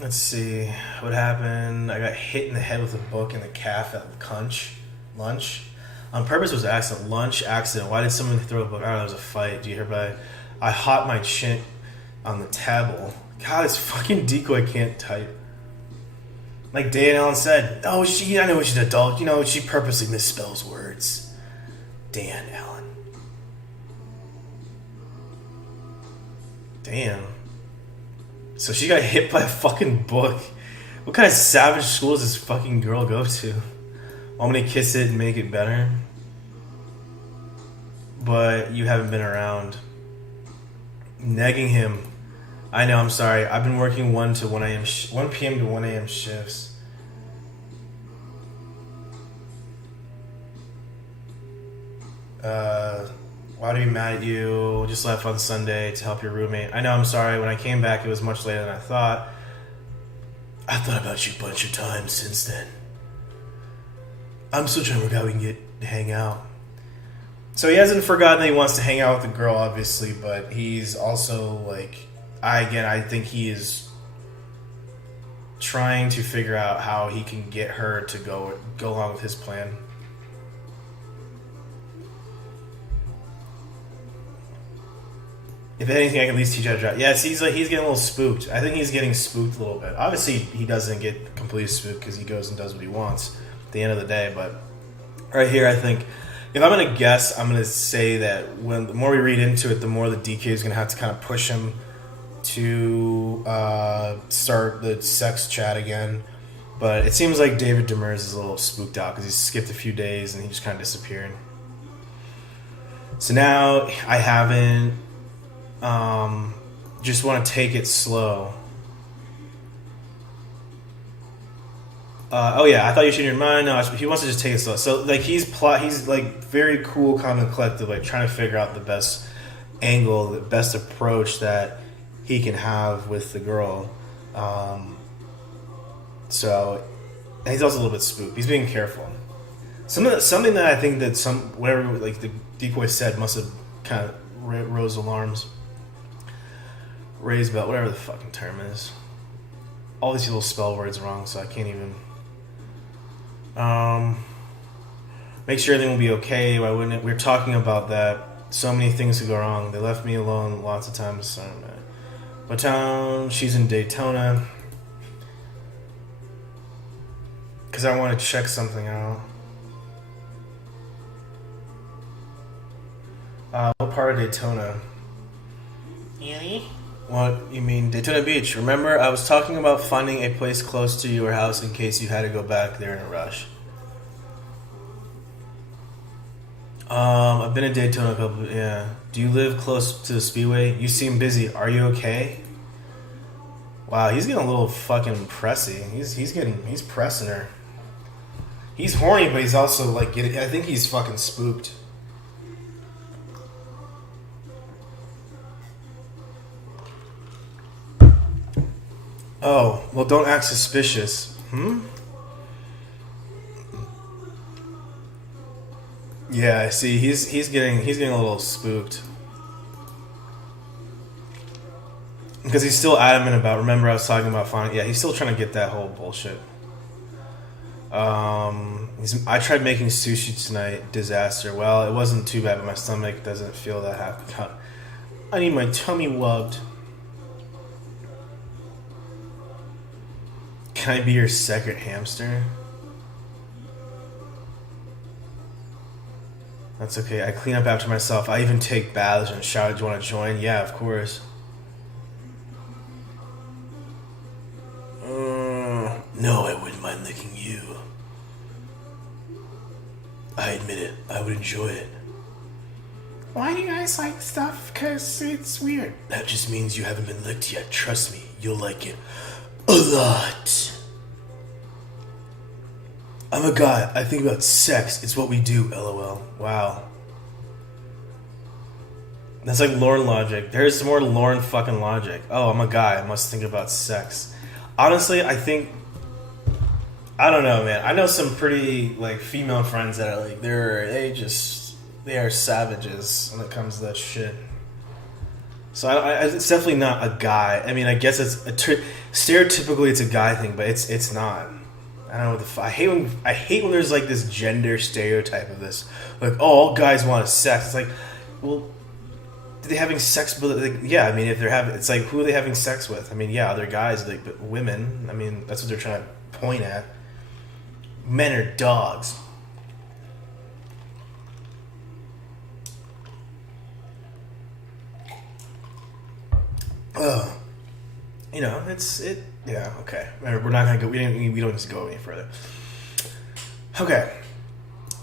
Let's see what happened. I got hit in the head with a book in the calf at lunch. On purpose was an accident. Lunch accident. Why did someone throw a book? I don't know. There was a fight. Do you hear about it? I hot my chin on the table. God, this fucking decoy can't type. Like Dan Allen said, oh, I know she's an adult. You know, she purposely misspells words. Dan Allen. Damn. So she got hit by a fucking book. What kind of savage school does this fucking girl go to? Want me to kiss it and make it better? But you haven't been around. Negging him. I know, I'm sorry. I've been working 1 p.m. to 1 a.m. shifts. Why do you mad at you? Just left on Sunday to help your roommate. I know, I'm sorry. When I came back, it was much later than I thought. I've thought about you a bunch of times since then. I'm still trying to work out we can hang out. So he hasn't forgotten that he wants to hang out with the girl, obviously, but he's also like, I think he is trying to figure out how he can get her to go along with his plan. If anything, I can at least teach you how to drive. Yeah, he's getting a little spooked. I think he's getting spooked a little bit. Obviously, he doesn't get completely spooked because he goes and does what he wants at the end of the day. But right here, I think, if I'm going to guess, I'm going to say that the more we read into it, the more the DK is going to have to kind of push him to start the sex chat again. But it seems like David Demers is a little spooked out because he skipped a few days and he just kind of disappeared. So now I haven't... just want to take it slow. Oh yeah, I thought you changed your mind. No, he wants to just take it slow. So like he's like very cool, calm, and collected, like trying to figure out the best angle, the best approach that he can have with the girl. So, and he's also a little bit spooked. He's being careful. Something that I think that whatever like the decoy said must have kind of raised bell, whatever the fucking term is. All these little spell words are wrong, so I can't even. Make sure everything will be okay. Why wouldn't it? We were talking about that. So many things could go wrong. They left me alone lots of times. So, what town? She's in Daytona. Because I want to check something out. What part of Daytona? Annie? What, you mean Daytona Beach? Remember, I was talking about finding a place close to your house in case you had to go back there in a rush. I've been in Daytona a couple, yeah. Do you live close to the Speedway? You seem busy. Are you okay? Wow, he's getting a little fucking pressy. He's pressing her. He's horny, but he's also like, I think he's fucking spooked. Oh, well, don't act suspicious. Yeah, I see. He's getting a little spooked. Because he's still adamant about, remember I was talking about finding, yeah, he's still trying to get that whole bullshit. I tried making sushi tonight, disaster. Well, it wasn't too bad, but my stomach doesn't feel that happy. God, I need my tummy rubbed. Can I be your second hamster? That's okay. I clean up after myself. I even take baths and shower. Do you want to join? Yeah, of course. No, I wouldn't mind licking you. I admit it. I would enjoy it. Why do you guys like stuff? Because it's weird. That just means you haven't been licked yet. Trust me, you'll like it a lot. I'm a guy. I think about sex. It's what we do, LOL. Wow. That's like Lauren logic. There's more Lauren fucking logic. Oh, I'm a guy. I must think about sex. Honestly, I think... I don't know, man. I know some pretty, like, female friends that are like, they are savages when it comes to that shit. So it's definitely not a guy. I mean, I guess it's stereotypically it's a guy thing, but it's not. I don't know what the I hate when there's like this gender stereotype of this. Like, oh, all guys want is sex. It's like, well, are they having sex? But like, yeah, I mean, if they're having, it's like, who are they having sex with? I mean, yeah, other guys, like, but women. I mean, that's what they're trying to point at. Men are dogs. You know, yeah, okay. We're not gonna go. We don't need to go any further. Okay.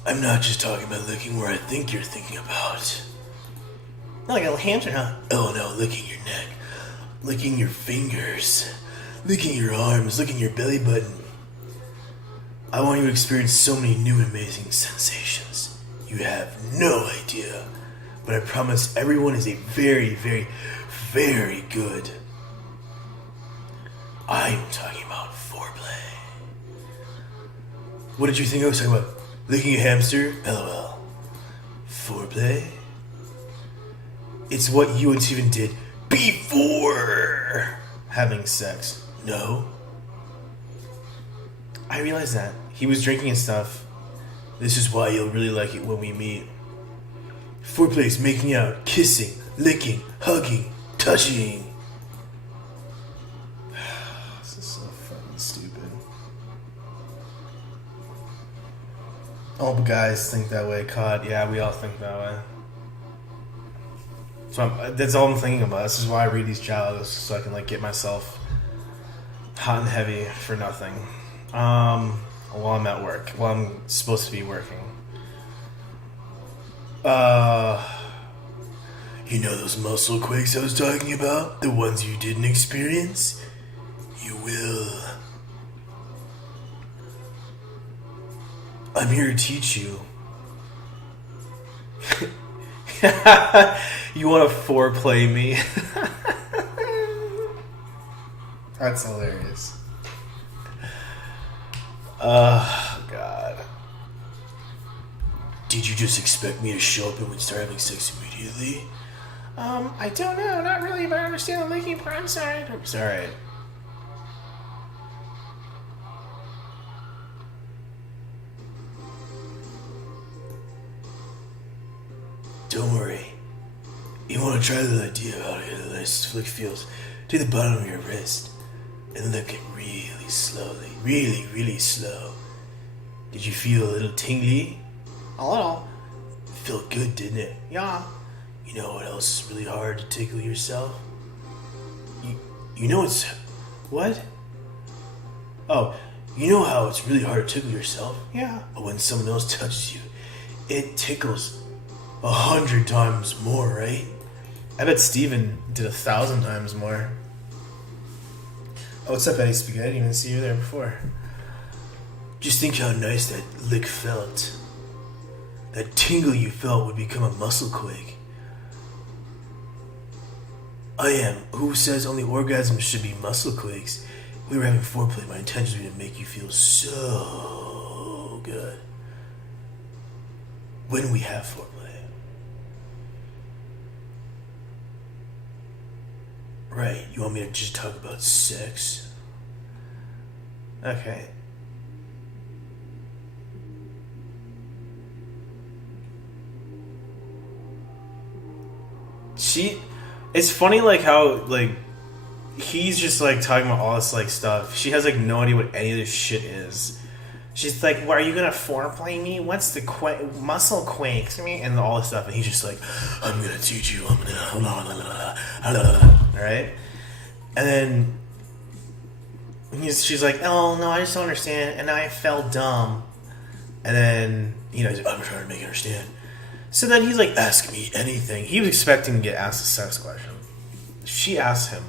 I'm not just talking about licking where I think you're thinking about. Not like a hamster, huh? Oh no, licking your neck, licking your fingers, licking your arms, licking your belly button. I want you to experience so many new and amazing sensations. You have no idea. But I promise everyone is a very, very, very good. I'm talking about foreplay. What did you think I was talking about? Licking a hamster? LOL. Foreplay? It's what you and Steven did before having sex. No? I realized that. He was drinking and stuff. This is why you'll really like it when we meet. Foreplay is making out, kissing, licking, hugging, touching. This is so fucking stupid. All the guys think that way, COD. Yeah, we all think that way. So that's all I'm thinking about. This is why I read these dialogues, so I can like get myself hot and heavy for nothing. While I'm at work, while I'm supposed to be working. You know those muscle quakes I was talking about? The ones you didn't experience? You will. I'm here to teach you. You want to foreplay me? That's hilarious. God. Did you just expect me to show up and we'd start having sex immediately? I don't know, not really, but I understand the licking part side. It's alright. Don't worry. You want to try the idea about it? The nice flick feels to the bottom of your wrist and lick it really slowly. Really, really slow. Did you feel a little tingly? A little. Felt good, didn't it? Yeah. You know what else is really hard to tickle yourself? You know it's... What? Oh, you know how it's really hard to tickle yourself? Yeah. But when someone else touches you, it tickles 100 times more, right? I bet Steven did 1,000 times more. Oh, what's up, Eddie Spaghetti? Didn't even see you there before. Just think how nice that lick felt. That tingle you felt would become a muscle quake. I am. Who says only orgasms should be muscle quakes? We were having foreplay. My intentions were to make you feel so good. When we have foreplay. Right, you want me to just talk about sex? Okay. It's funny like how like he's just like talking about all this like stuff. She has like no idea what any of this shit is. She's like, "Well, are you gonna foreplay me? What's the muscle quakes me?" And all this stuff. And he's just like, "I'm gonna teach you. I'm gonna." Right? And then she's like, "Oh no, I just don't understand." And I felt dumb. And then he's like, "I'm trying to make you understand." So then he's like, "Ask me anything." He was expecting to get asked a sex question. She asked him,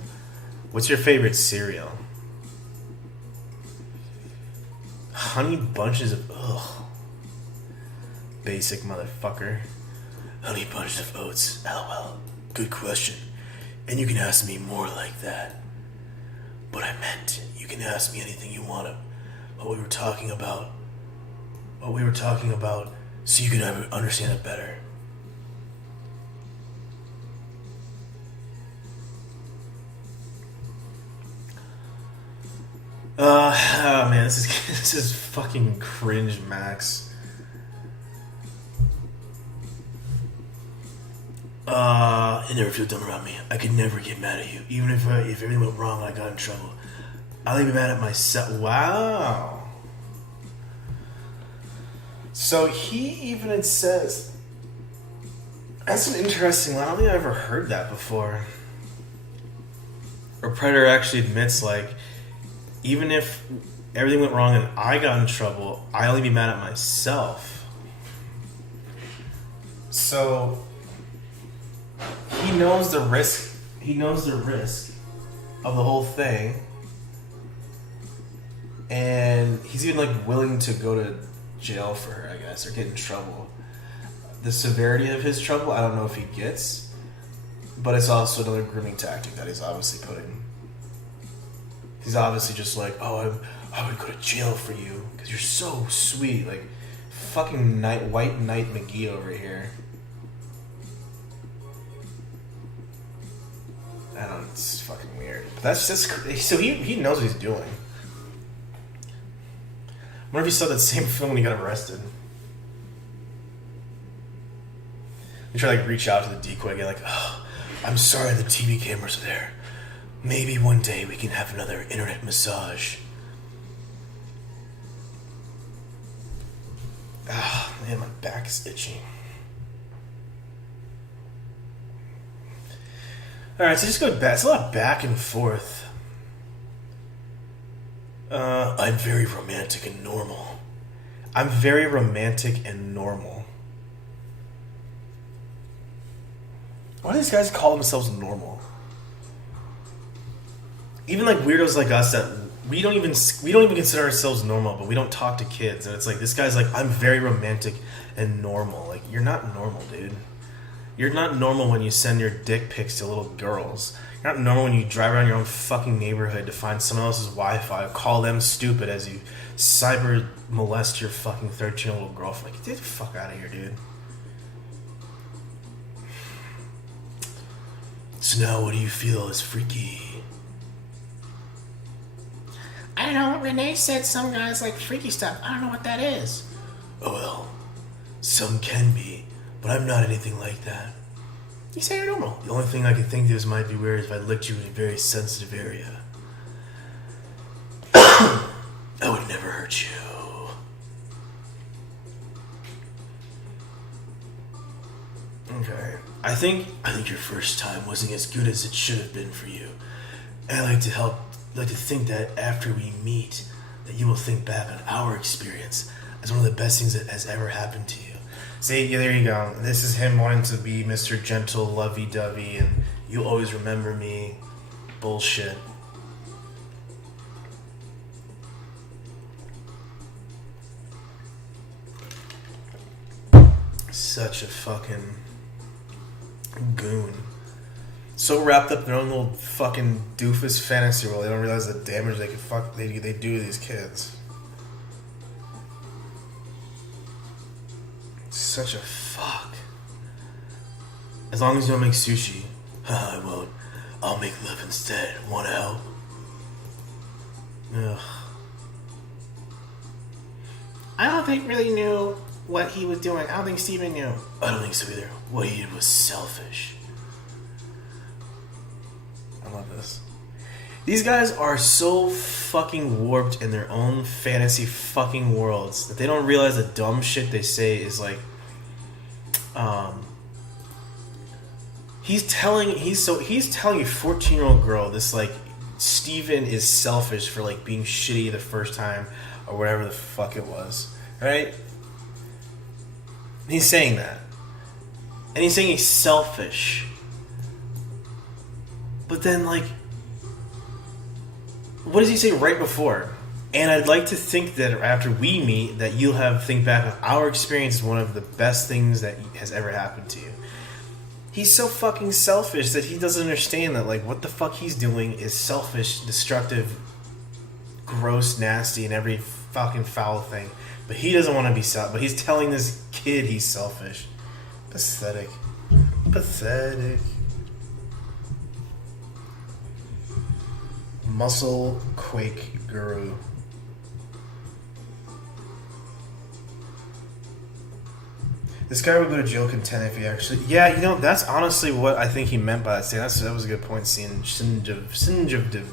"What's your favorite cereal?" Honey bunches of basic motherfucker. Honey bunches of oats. LOL. Good question. And you can ask me more like that. But I meant you can ask me anything you want to. What we were talking about, so you can understand it better. Oh man, this is fucking cringe, Max. I never feel dumb around me. I could never get mad at you, even if everything went wrong and I got in trouble. I'll even be mad at myself. Wow. So he even says, that's an interesting line. I don't think I've ever heard that before. Or Predator actually admits, like, even if everything went wrong and I got in trouble, I only be mad at myself. So he knows the risk. He knows the risk of the whole thing, and he's even like willing to go to jail for her, I guess, or get in trouble. The severity of his trouble, I don't know if he gets, but it's also another grooming tactic that he's obviously putting. He's obviously just like, oh, I would go to jail for you because you're so sweet, like fucking White Knight McGee over here. I don't know, it's fucking weird. But that's just... So he knows what he's doing. I wonder if he saw that same film when he got arrested. He tried to like reach out to the decoy again, like, oh, I'm sorry the TV cameras are there. Maybe one day we can have another internet massage. Ah, man, my back is itching. Alright, so just go back. It's a lot of back and forth. I'm very romantic and normal. I'm very romantic and normal. Why do these guys call themselves normal? Even like weirdos like us that we don't even consider ourselves normal, but we don't talk to kids, and it's like this guy's like, I'm very romantic and normal. Like, you're not normal, dude. You're not normal when you send your dick pics to little girls. You're not normal when you drive around your own fucking neighborhood to find someone else's Wi-Fi, call them stupid as you cyber molest your fucking 13-year-old girlfriend. Like, get the fuck out of here, dude. So now what do you feel is freaky? I don't know. Renee said some guys like freaky stuff. I don't know what that is. Oh well, some can be, but I'm not anything like that. You say you're normal. The only thing I can think of might be weird if I licked you in a very sensitive area. I would never hurt you. Okay. I think your first time wasn't as good as it should have been for you. And I like to think that after we meet, that you will think back on our experience as one of the best things that has ever happened to you. See, yeah, there you go. This is him wanting to be Mr. Gentle, lovey-dovey, and you'll always remember me. Bullshit. Such a fucking goon. So wrapped up in their own little fucking doofus fantasy world, they don't realize the damage they do to these kids. Such a fuck. As long as you don't make sushi. I won't. I'll make love instead. Wanna help? Ugh. I don't think really knew what he was doing. I don't think Steven knew. I don't think so either. What he did was selfish. I love this. These guys are so fucking warped in their own fantasy fucking worlds that they don't realize the dumb shit they say is like, he's telling you 14-year-old girl this like Steven is selfish for like being shitty the first time or whatever the fuck it was, right? He's saying that. And he's saying he's selfish. But then, like, what does he say right before? And I'd like to think that after we meet, that you'll think back on our experience as one of the best things that has ever happened to you. He's so fucking selfish that he doesn't understand that, like, what the fuck he's doing is selfish, destructive, gross, nasty, and every fucking foul thing. But he doesn't want to be selfish. But he's telling this kid he's selfish. Pathetic. Pathetic. Muscle Quake Guru. This guy would go to jail content if he actually... Yeah, you know, that's honestly what I think he meant by that. That was a good point, seeing Sinjavdiv.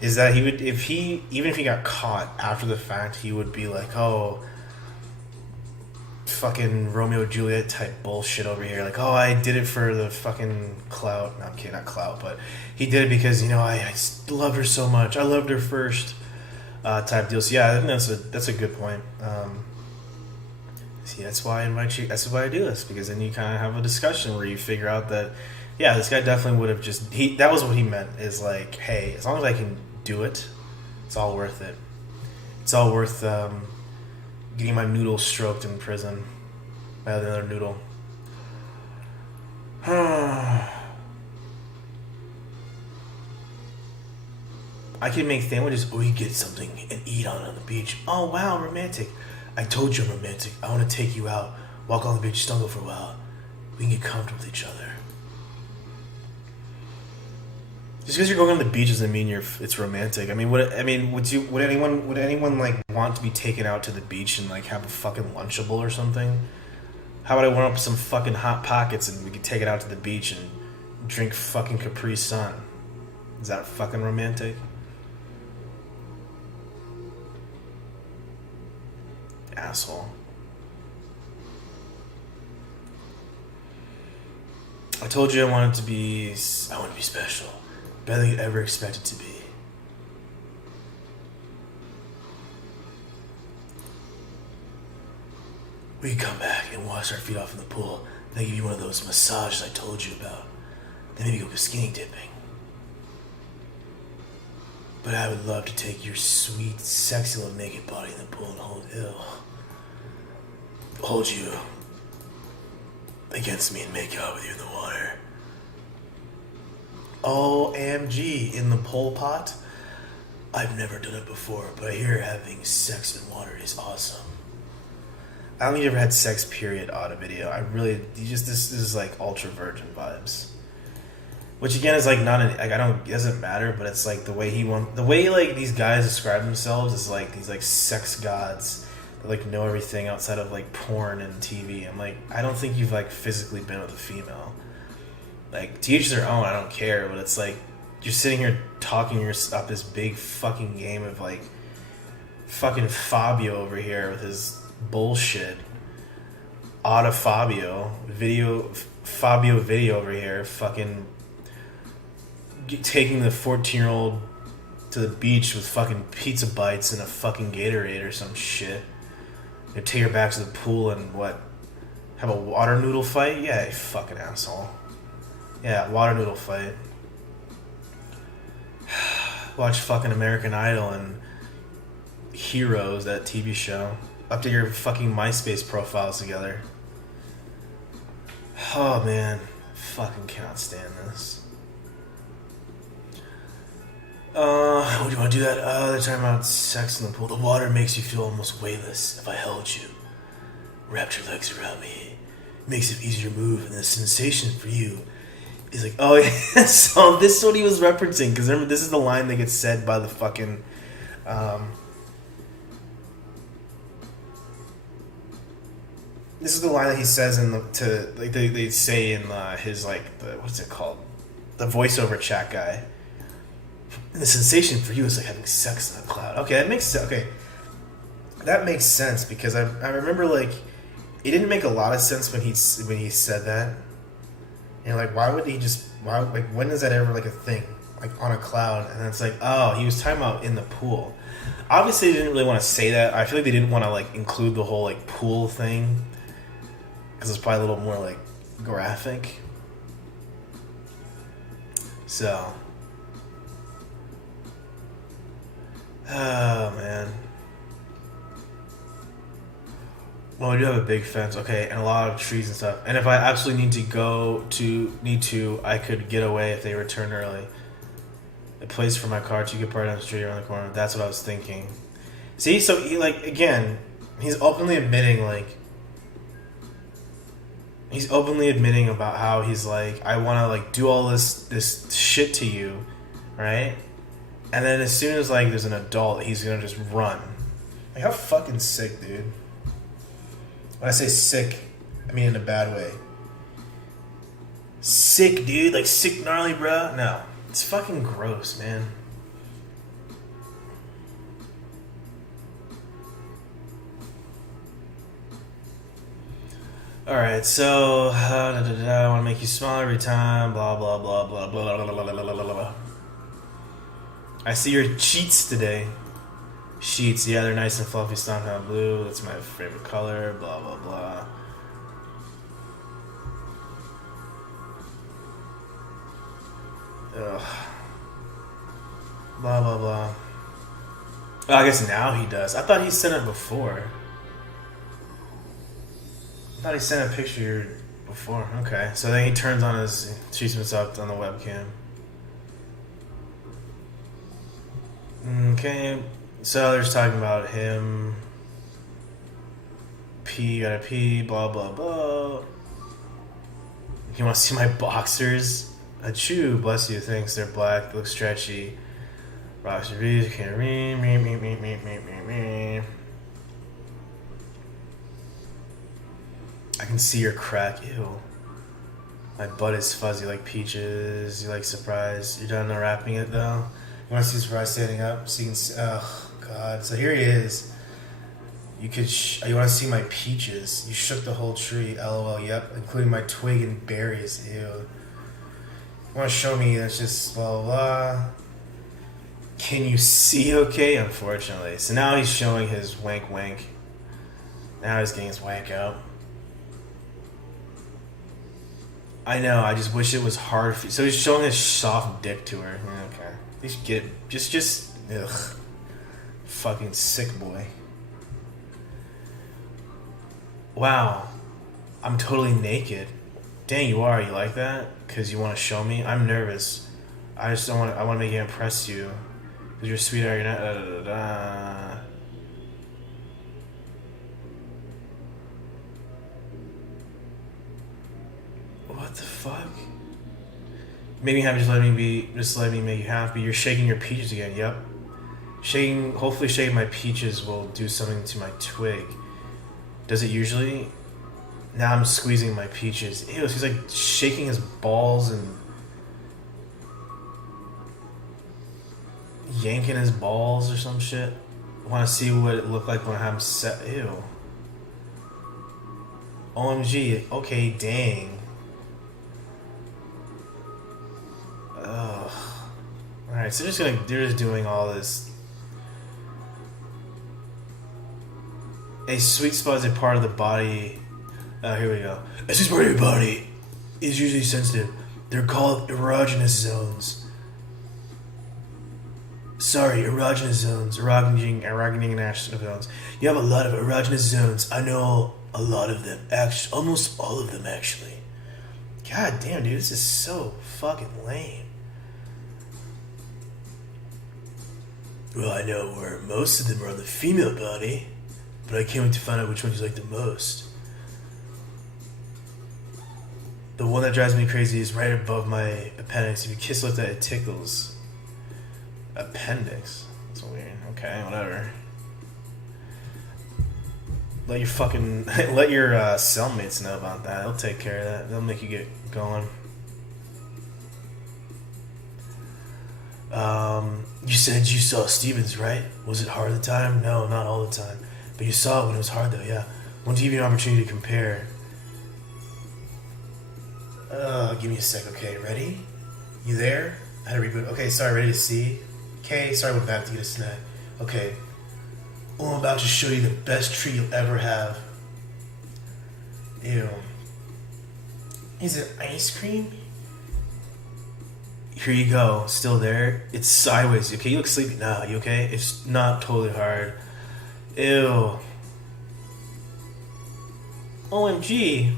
Is that he would, even if he got caught after the fact, he would be like, oh, fucking Romeo and Juliet type bullshit over here. Like, oh, I did it for the fucking clout. No, I'm kidding, not clout, but he did it because, you know, I loved her so much. I loved her first type deal. So, yeah, I think that's a good point. See, that's why I invite you. That's why I do this, because then you kind of have a discussion where you figure out that, yeah, this guy definitely would have just... That was what he meant, is like, hey, as long as I can do it, it's all worth it. It's all worth getting my noodle stroked in prison by another noodle. I can make sandwiches, or you get something and eat on the beach. Oh, wow, romantic. I told you I'm romantic. I want to take you out, walk on the beach, snuggle for a while. We can get comfortable with each other. Just because you're going on the beach doesn't mean it's romantic. I mean, would anyone like want to be taken out to the beach and like have a fucking Lunchable or something? How about I warm up some fucking Hot Pockets and we could take it out to the beach and drink fucking Capri Sun? Is that fucking romantic? Asshole. I told you I wanted to be special. Better than you ever expected to be. We can come back and wash our feet off in the pool. Then give you one of those massages I told you about. Then maybe go skinny dipping. But I would love to take your sweet, sexy little naked body in the pool and hold you against me and make out with you in the water. OMG, in the pole pot? I've never done it before, but I hear having sex in water is awesome. I don't think you ever had sex, period, Audavideo. This is like ultra virgin vibes. Which again is like it doesn't matter, but it's like the way like these guys describe themselves is like these like sex gods that like know everything outside of like porn and TV. I'm like, I don't think you've like physically been with a female. Like, to each their own, I don't care, but it's like you're sitting here talking up this big fucking game of like fucking Fabio over here with his bullshit. Fabio video over here fucking taking the 14-year-old to the beach with fucking pizza bites and a fucking Gatorade or some shit. You take her back to the pool and have a water noodle fight? Yeah, you fucking asshole. Yeah, water noodle fight. Watch fucking American Idol and Heroes, that TV show. Update your fucking MySpace profiles together. Oh man, fucking cannot stand this. What do you want to do that? They're talking about sex in the pool. The water makes you feel almost weightless if I held you. Wrapped your legs around me. It makes it easier to move, and the sensation for you is like, oh yeah, so this is what he was referencing, because remember, this is the line that gets said by the fucking, this is the line that he says they say in his like, what's it called? The voiceover chat guy. And the sensation for you is like having sex in a cloud. Okay, that makes sense. Okay, that makes sense, because I remember like it didn't make a lot of sense when he said that. And like, when is that ever like a thing, like on a cloud? And it's like, oh, he was talking about in the pool. Obviously, they didn't really want to say that. I feel like they didn't want to like include the whole like pool thing, because it's probably a little more like graphic. So, oh man. Well, we do have a big fence, okay, and a lot of trees and stuff. And if I absolutely need to, I could get away if they return early. A place for my car, you could park down the street around the corner. That's what I was thinking. See, so he, like, again, he's openly admitting about how he's like, I want to like do all this shit to you, right? And then as soon as like there's an adult, he's gonna just run. Like, how fucking sick, dude. When I say sick, I mean in a bad way. Sick, dude. Like, sick, gnarly, bro. No. It's fucking gross, man. Alright, so... I want to make you smile every time. Blah, blah, blah, blah, blah, blah, blah, blah, blah, blah. I see your cheats today. Sheets, yeah, they're nice and fluffy, stomped out blue. That's my favorite color. Blah, blah, blah. Ugh. Blah, blah, blah. Oh, I guess now he does. I thought he sent it before. I thought he sent a picture before. Okay, so then he turns on his treatments up on the webcam. Okay, so they're just talking about him. Gotta pee, blah, blah, blah. You want to see my boxers? Achoo, bless you, thanks. They're black, they look stretchy. Rocks and reeds, can't read. Me. I can see your crack, ew. My butt is fuzzy like peaches. You like surprise? You're done unwrapping it though? You want to see surprise standing up? So you can see, oh god. So here he is. You want to see my peaches? You shook the whole tree. LOL. Yep, including my twig and berries. Ew. You want to show me? That's just blah blah blah. Can you see? Okay, unfortunately. So now he's showing his wank. Now he's getting his wank out. I know. I just wish it was hard. So he's showing his soft dick to her. Okay. They should get just ugh. Fucking sick boy. Wow. I'm totally naked. Dang, you are. You like that? Because you want to show me? I'm nervous. I just don't want. I want to make it impress you. Because you're sweetheart. You're not. What the fuck? Maybe have just let me make you happy. You're shaking your peaches again. Yep. Hopefully shaking my peaches will do something to my twig. Does it usually? Now I'm squeezing my peaches. Ew, he's like shaking his balls and yanking his balls or some shit. Want to see what it looked like when I have him set. Ew. OMG. Okay, dang. Ugh. Alright, so they're just doing all this. A sweet spot is a part of the body. Here we go. A sweet part of your body is usually sensitive. They're called erogenous zones. Sorry, erogenous zones. Erogenous zones. You have a lot of erogenous zones. I know a lot of them. Actually, almost all of them, actually. God damn, dude, this is so fucking lame. Well, I know where most of them are on the female body, but I can't wait to find out which one you like the most. The one that drives me crazy is right above my appendix. If you kiss with that, it tickles. Appendix? That's weird. Okay, whatever. Let your cellmates know about that. They'll take care of that. They'll make you get going. You said you saw Stevens, right? Was it hard at the time? No, not all the time. But you saw it when it was hard, though, yeah. Want to give you an opportunity to compare. Give me a sec. Okay, ready? You there? I had to reboot. Okay, sorry, ready to see? Okay, sorry, we're back to get a snack. Okay. Oh, I'm about to show you the best treat you'll ever have. Ew. Is it ice cream? Here you go. Still there? It's sideways. Okay, you look sleepy. Nah, you okay? It's not totally hard. Ew. OMG.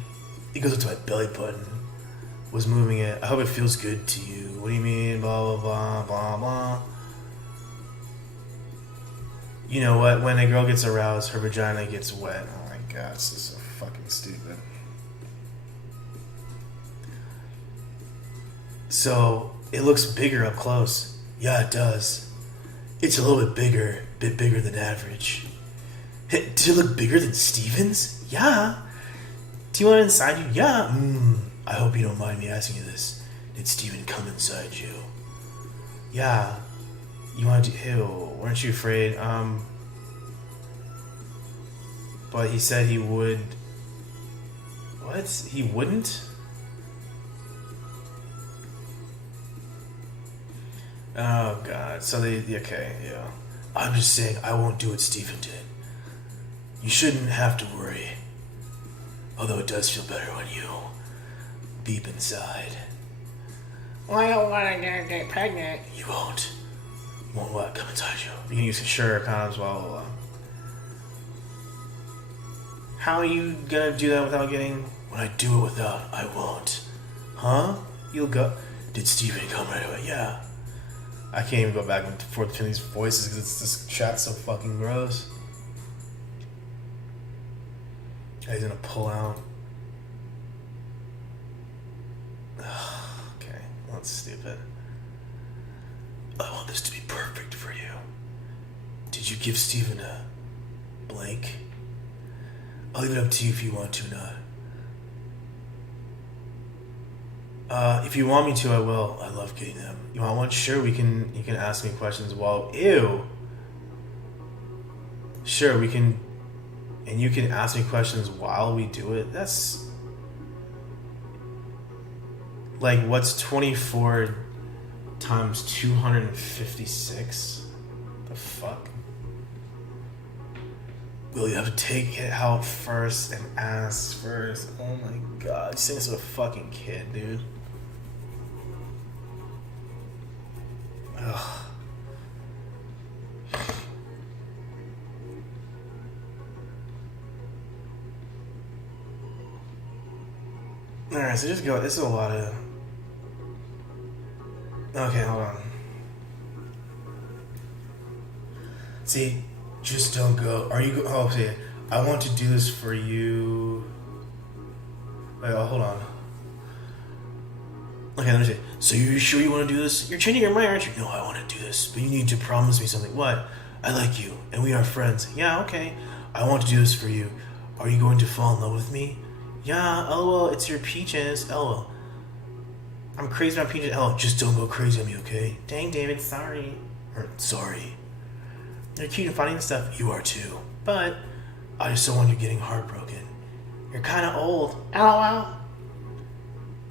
It goes up to my belly button. Was moving it. I hope it feels good to you. What do you mean? Blah, blah, blah, blah, blah. You know what? When a girl gets aroused, her vagina gets wet. Oh my god, this is so fucking stupid. So, it looks bigger up close. Yeah, it does. It's a little bit bigger than average. Hey, did it look bigger than Steven's? Yeah. Do you want it inside you? Yeah. I hope you don't mind me asking you this. Did Steven come inside you? Yeah. You want to do... Ew. Weren't you afraid? But he said he would... What? He wouldn't? Oh, God. So they... Okay, yeah. I'm just saying I won't do what Steven did. You shouldn't have to worry. Although it does feel better when you beep inside. Well, I don't want to get pregnant. You won't. You won't what? Come inside you. You can use sure condoms, blah, blah, blah. How are you gonna do that without getting... When I do it without, I won't. Huh? You'll go... Did Steven come right away? Yeah. I can't even go back and forth between these voices because this chat's so fucking gross. He's gonna pull out. Okay, that's stupid. I want this to be perfect for you. Did you give Steven a blank? I'll leave it up to you if you want to or not. If you want me to, I will. I love getting them. You want one? Sure, you can ask me questions while... Ew! Sure, we can... And you can ask me questions while we do it? That's... Like, what's 24 times 256? The fuck? Will you have to Take it out first and ask first. Oh my god. This thing's a fucking kid, dude. Ugh. Alright, so just go. This is a lot of... Okay, hold on. See, just don't go. Are you... Oh, see, I want to do this for you... Wait, oh, hold on. Okay, let me see. So you're sure you want to do this? You're changing your mind, aren't you? No, I want to do this, but you need to promise me something. What? I like you, and we are friends. Yeah, okay. I want to do this for you. Are you going to fall in love with me? Yeah, lol, it's your peaches. Lol. I'm crazy about peaches. Lol. Just don't go crazy on me, okay? Dang, David, sorry. Sorry. You're cute and funny and stuff. You are too. But I just don't want you getting heartbroken. you're kind of old. LOL.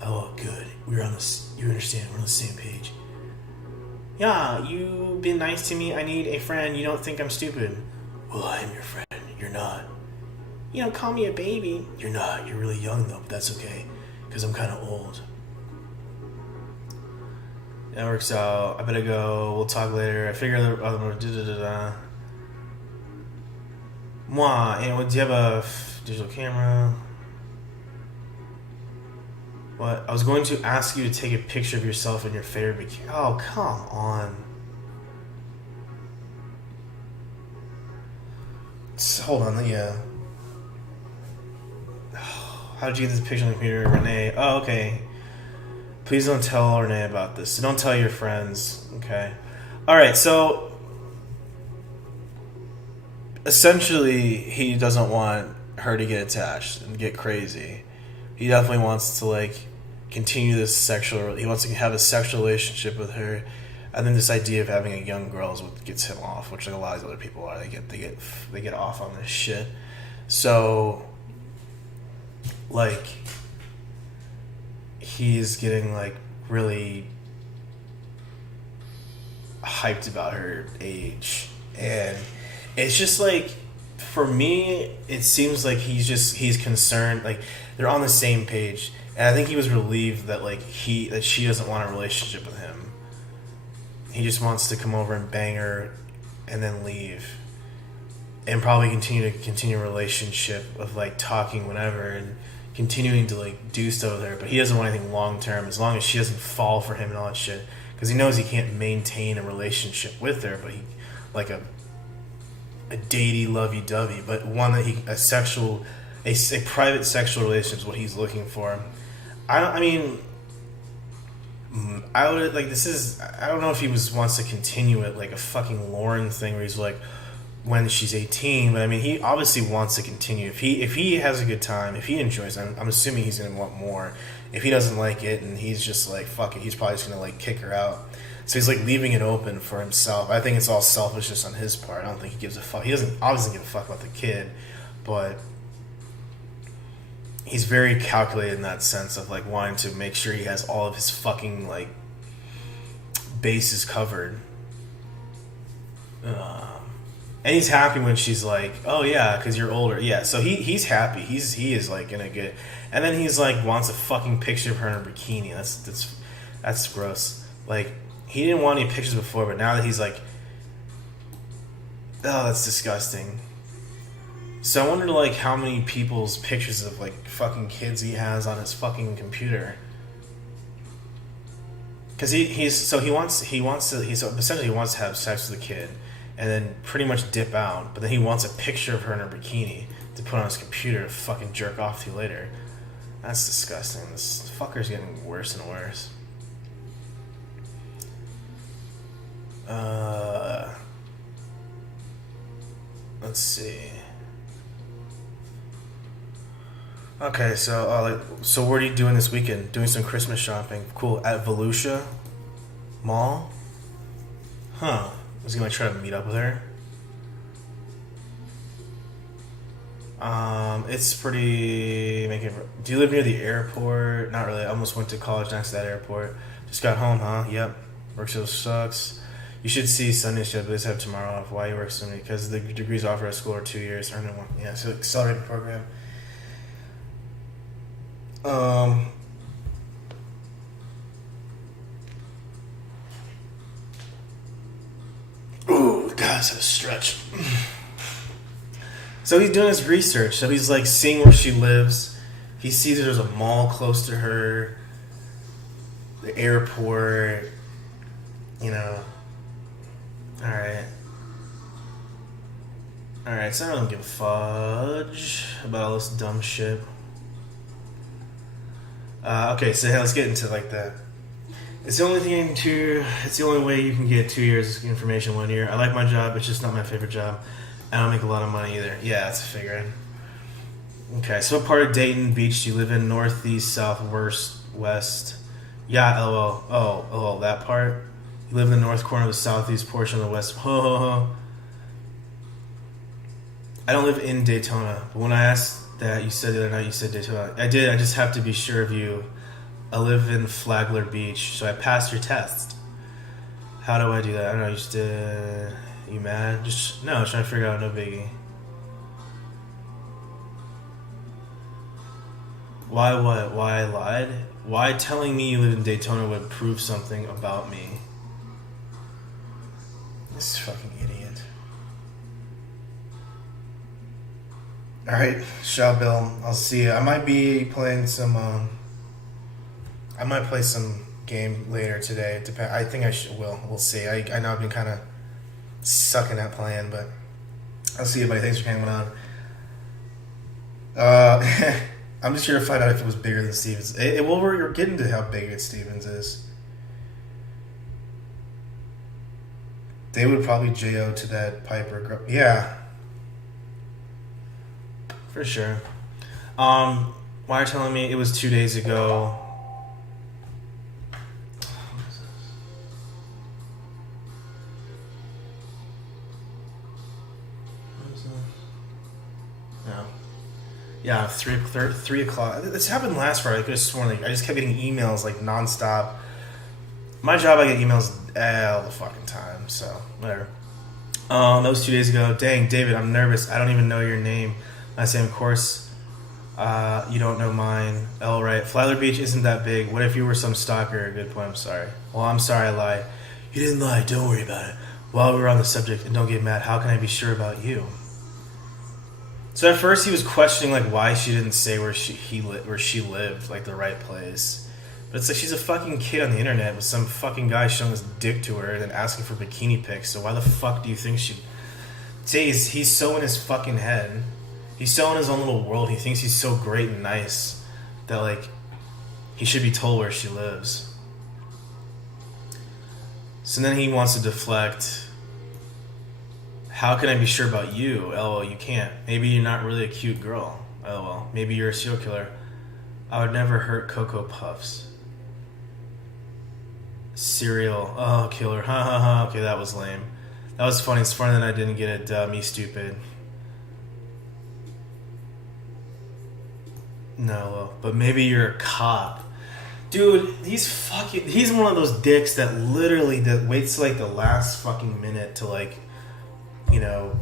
Oh, good. We're on this. You understand? We're on the same page. Yeah, you've been nice to me. I need a friend. You don't think I'm stupid. Well, I am your friend. You're not. You don't call me a baby. You're not. You're really young, though, but that's okay. Because I'm kind of old. That works out. I better go. We'll talk later. I figure the other... Mwah. And do you have a digital camera? What? I was going to ask you to take a picture of yourself in your favorite bikini. Oh, come on. Hold on. Yeah. How did you get this picture on the computer, Renee? Oh, okay. Please don't tell Renee about this. Don't tell your friends. Okay. Alright, so... Essentially, he doesn't want her to get attached and get crazy. He definitely wants to, like, continue this sexual... He wants to have a sexual relationship with her. And then this idea of having a young girl is what gets him off, which like a lot of other people are. They get off on this shit. So... Like, he's getting, like, really hyped about her age. And it's just, like, for me, it seems like he's concerned, like, they're on the same page. And I think he was relieved that, like, that she doesn't want a relationship with him. He just wants to come over and bang her and then leave. And probably continue a relationship of, like, talking whenever and continuing to, like, do stuff with her. But he doesn't want anything long term, as long as she doesn't fall for him and all that shit. Because he knows he can't maintain a relationship with her, but he, like, a datey, lovey-dovey, but one that a private sexual relationship is what he's looking for. I mean, I would like this is I don't know if he wants to continue it like a fucking Lauren thing where he's like when she's 18, but I mean he obviously wants to continue. If he has a good time, if he enjoys it, I'm assuming he's gonna want more. If he doesn't like it and he's just like fuck it, he's probably just gonna like kick her out. So he's like leaving it open for himself. I think it's all selfishness on his part. I don't think he gives a fuck. He doesn't obviously give a fuck about the kid, but he's very calculated in that sense of like wanting to make sure he has all of his fucking like bases covered. And he's happy when she's like, "Oh yeah, because you're older." Yeah, so he's happy. He is like gonna get, and then he's like wants a fucking picture of her in a bikini. That's gross. Like he didn't want any pictures before, but now that he's like, oh, that's disgusting. So I wonder like how many people's pictures of like fucking kids he has on his fucking computer. Because he wants to have sex with a kid and then pretty much dip out, but then he wants a picture of her in her bikini to put on his computer to fucking jerk off to later. That's disgusting. This fucker's getting worse and worse. Let's see. Okay, so what are you doing this weekend? Doing some Christmas shopping. Cool. At Volusia Mall? Huh. I was gonna try to meet up with her. It's pretty do you live near the airport? Not really. I almost went to college next to that airport. Just got home, huh? Yep. Work so sucks. You should see Sunday shift, but just have tomorrow off. Why you work so many? Because the degrees offered at school are 2 years. Or no one. Yeah, so accelerated program. Ooh, God, that's a stretch. So he's doing his research. So he's like seeing where she lives. He sees there's a mall close to her, the airport. You know. All right. So I don't give a fudge about all this dumb shit. Okay, so let's get into like that. It's the only way you can get 2 years information 1 year. I like my job, it's just not my favorite job. I don't make a lot of money either. Yeah, that's a figure. Okay, so what part of Dayton Beach do you live in? Northeast, southwest, west? Yeah, LOL. Oh, that part? You live in the north corner of the southeast portion of the west. I don't live in Daytona, but when I asked that, you said the other night you said Daytona. I did, I just have to be sure of you. I live in Flagler Beach, so I passed your test. How do I do that? I don't know, you just you mad? No, I'm trying to figure out, no biggie. Why what? Why I lied? Why telling me you live in Daytona would prove something about me? This fucking idiot. Alright, Shaw Bill, I'll see you. I might be playing some, I might play some game later today. I think I will. We'll see. I know I've been kind of sucking at playing, but I'll see you, buddy. Thanks for hanging on. I'm just here to find out if it was bigger than Stevens. Well, we're getting to how big Stevens is. They would probably JO to that Piper. Yeah. For sure. Why are you telling me it was 2 days ago? No. Yeah, 3 o'clock. This happened last Friday. I could have sworn I just kept getting emails like nonstop. My job, I get emails all the fucking time, so whatever. That was 2 days ago. Dang, David, I'm nervous. I don't even know your name. I say, of course, you don't know mine. All right. Flagler Beach isn't that big. What if you were some stalker? Good point. I'm sorry. Well, I'm sorry I lied. You didn't lie. Don't worry about it. While we were on the subject, and don't get mad, how can I be sure about you? So at first he was questioning like why she didn't say where she lived, like the right place. But it's like she's a fucking kid on the internet with some fucking guy showing his dick to her and then asking for bikini pics. So why the fuck do you think she... See, he's so in his fucking head. He's so in his own little world. He thinks he's so great and nice that like he should be told where she lives. So then he wants to deflect. How can I be sure about you? LOL, you can't. Maybe you're not really a cute girl. LOL. Maybe you're a serial killer. I would never hurt Cocoa Puffs. Serial. Oh, killer. Ha ha ha. Okay, that was lame. That was funny. It's funny that I didn't get it. Me stupid. No, well, but maybe you're a cop. Dude, he's one of those dicks that literally waits like the last fucking minute to like, you know,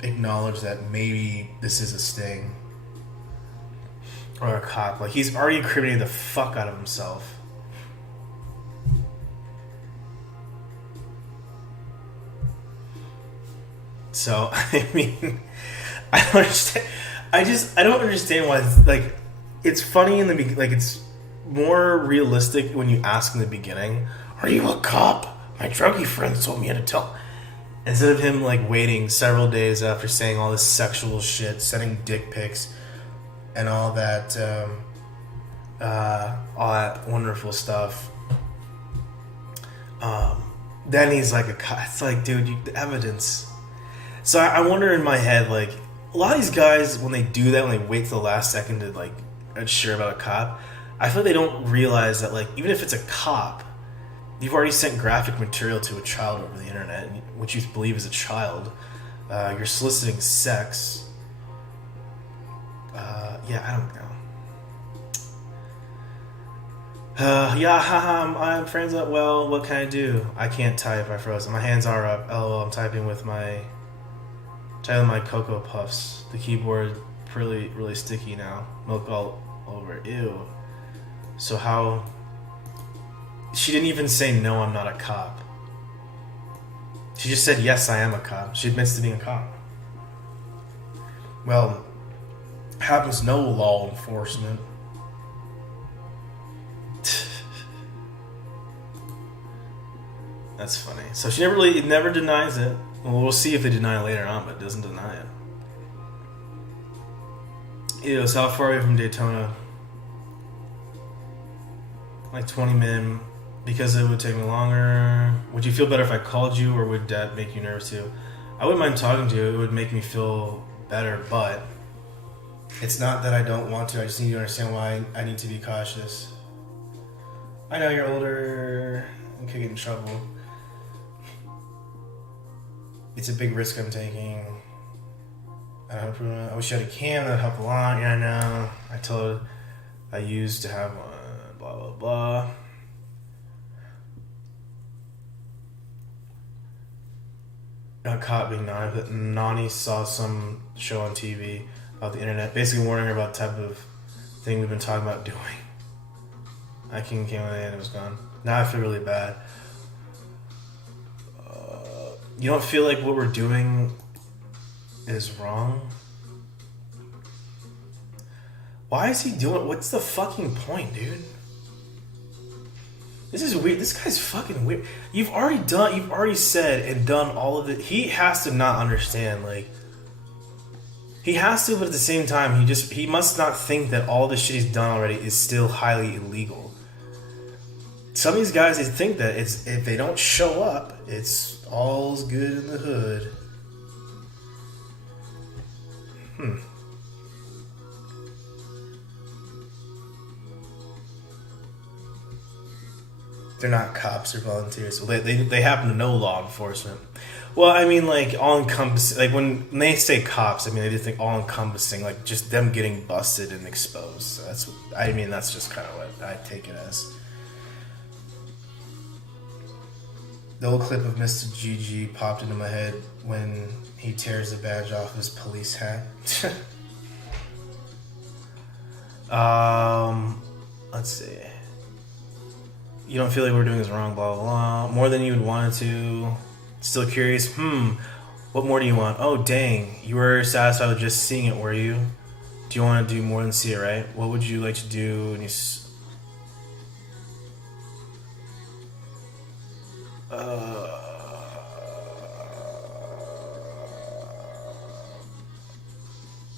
acknowledge that maybe this is a sting. Or a cop. Like, he's already incriminated the fuck out of himself. So, I mean, I don't understand. I don't understand why, like, it's funny in the beginning, like, it's more realistic when you ask in the beginning, are you a cop? My druggie friends told me how to tell. Instead of him, like, waiting several days after saying all this sexual shit, sending dick pics, and all that wonderful stuff. Then he's like a cop. It's like, dude, the evidence. So I wonder in my head, like, a lot of these guys, when they do that, when they wait till the last second to, like, unsure about a cop, I feel like they don't realize that, like, even if it's a cop, you've already sent graphic material to a child over the internet, which you believe is a child. You're soliciting sex. Yeah, I don't know. Yeah, haha, I'm friends up. Well, what can I do? I can't type. I froze. My hands are up. LOL, I'm typing with my Cocoa Puffs. The keyboard really sticky now. Milk all over. Ew. So how? She didn't even say no, I'm not a cop. She just said yes, I am a cop. She admits to being a cop. Well, happens no law enforcement. That's funny. So she never denies it. Well, we'll see if they deny it later on, but doesn't deny it. Ew, so how far away from Daytona? Like 20 minutes, because it would take me longer. Would you feel better if I called you, or would that make you nervous too? I wouldn't mind talking to you. It would make me feel better, but it's not that I don't want to. I just need you to understand why I need to be cautious. I know you're older and could get in trouble. It's a big risk I'm taking. I wish I had a cam that'd help a lot. Yeah, I know. I told her I used to have one. Blah blah blah. Got caught being naughty, but Nani saw some show on TV about the internet, basically warning her about the type of thing we've been talking about doing. I came in and it was gone. Now I feel really bad. You don't feel like what we're doing is wrong? Why is he doing? What's the fucking point, dude? This is weird. This guy's fucking weird. You've already said and done all of it. He has to not understand, like, he has to, but at the same time, he must not think that all the shit he's done already is still highly illegal. Some of these guys, they think that if they don't show up, it's all's good in the hood. They're not cops or volunteers. Well, they happen to know law enforcement. Well, I mean, like, all-encompassing. Like, when they say cops, I mean, they just think all-encompassing, like, just them getting busted and exposed. So that's just kind of what I take it as. The old clip of Mr. GG popped into my head when he tears the badge off his police hat. Let's see. You don't feel like we're doing this wrong, blah, blah, blah. More than you would want it to. Still curious? What more do you want? Oh, dang. You were satisfied with just seeing it, were you? Do you want to do more than see it, right? What would you like to do when you...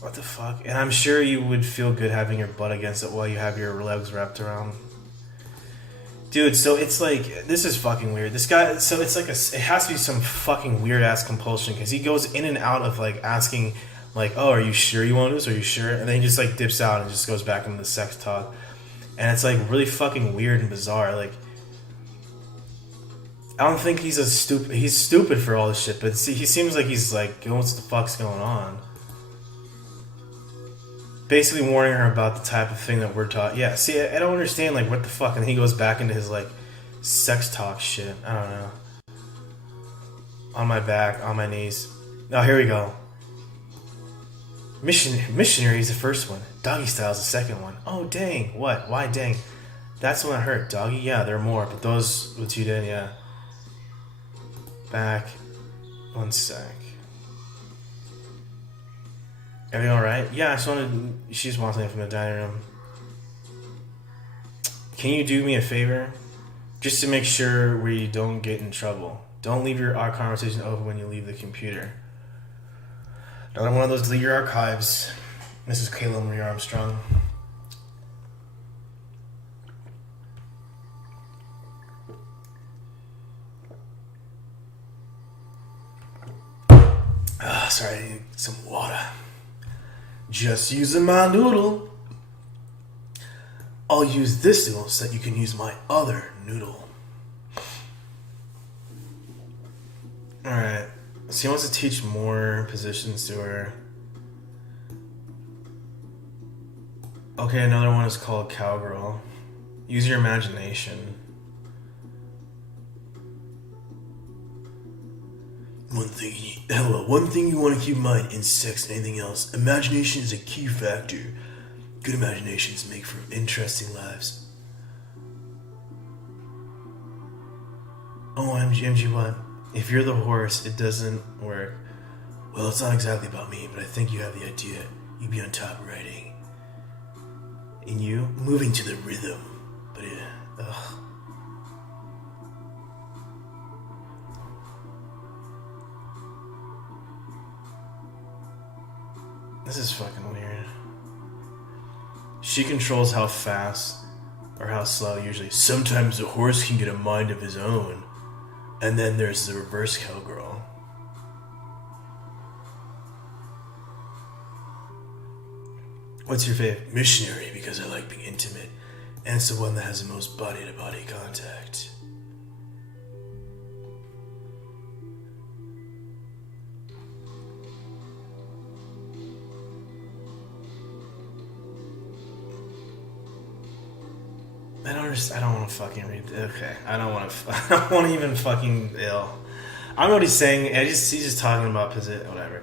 What the fuck? And I'm sure you would feel good having your butt against it while you have your legs wrapped around. Dude, so it's like, this is fucking weird. This guy, so it's like it has to be some fucking weird ass compulsion because he goes in and out of like asking, like, oh, are you sure you want to do this? Are you sure? And then he just like dips out and just goes back into the sex talk. And it's like really fucking weird and bizarre. Like, I don't think he's stupid for all this shit, but see, he seems like he's like, what the fuck's going on? Basically warning her about the type of thing that we're taught. Yeah, see, I don't understand, like, what the fuck? And he goes back into his, like, sex talk shit. I don't know. On my back, on my knees. Oh, here we go. Missionary is the first one. Doggy style is the second one. Oh, dang. What? Why dang? That's the one that hurt. Doggy? Yeah, there are more, but those, what you did, yeah. Back. 1 sec. Everything alright? Yeah, I just wanted... She just wants something from the dining room. Can you do me a favor? Just to make sure we don't get in trouble. Don't leave our conversation open when you leave the computer. Another one of those delete your archives. Mrs. Kayla Marie Armstrong. Sorry, I need some water. Just using my noodle. I'll use this noodle so that you can use my other noodle. Alright. So he wants to teach more positions to her. Okay, another one is called Cowgirl. Use your imagination. One thing you want to keep in mind in sex and anything else, imagination is a key factor. Good imaginations make for interesting lives. Oh, MG, what? If you're the horse, it doesn't work. Well, it's not exactly about me, but I think you have the idea. You'd be on top writing. And you? Moving to the rhythm. But ugh. This is fucking weird. She controls how fast or how slow usually. Sometimes a horse can get a mind of his own. And then there's the reverse cowgirl. What's your favorite? Missionary, because I like being intimate. And it's the one that has the most body-to-body contact. I don't want to fucking read. Okay, I don't want to. I don't want to even fucking. Ill. I don't know what he's saying. He's just talking about whatever.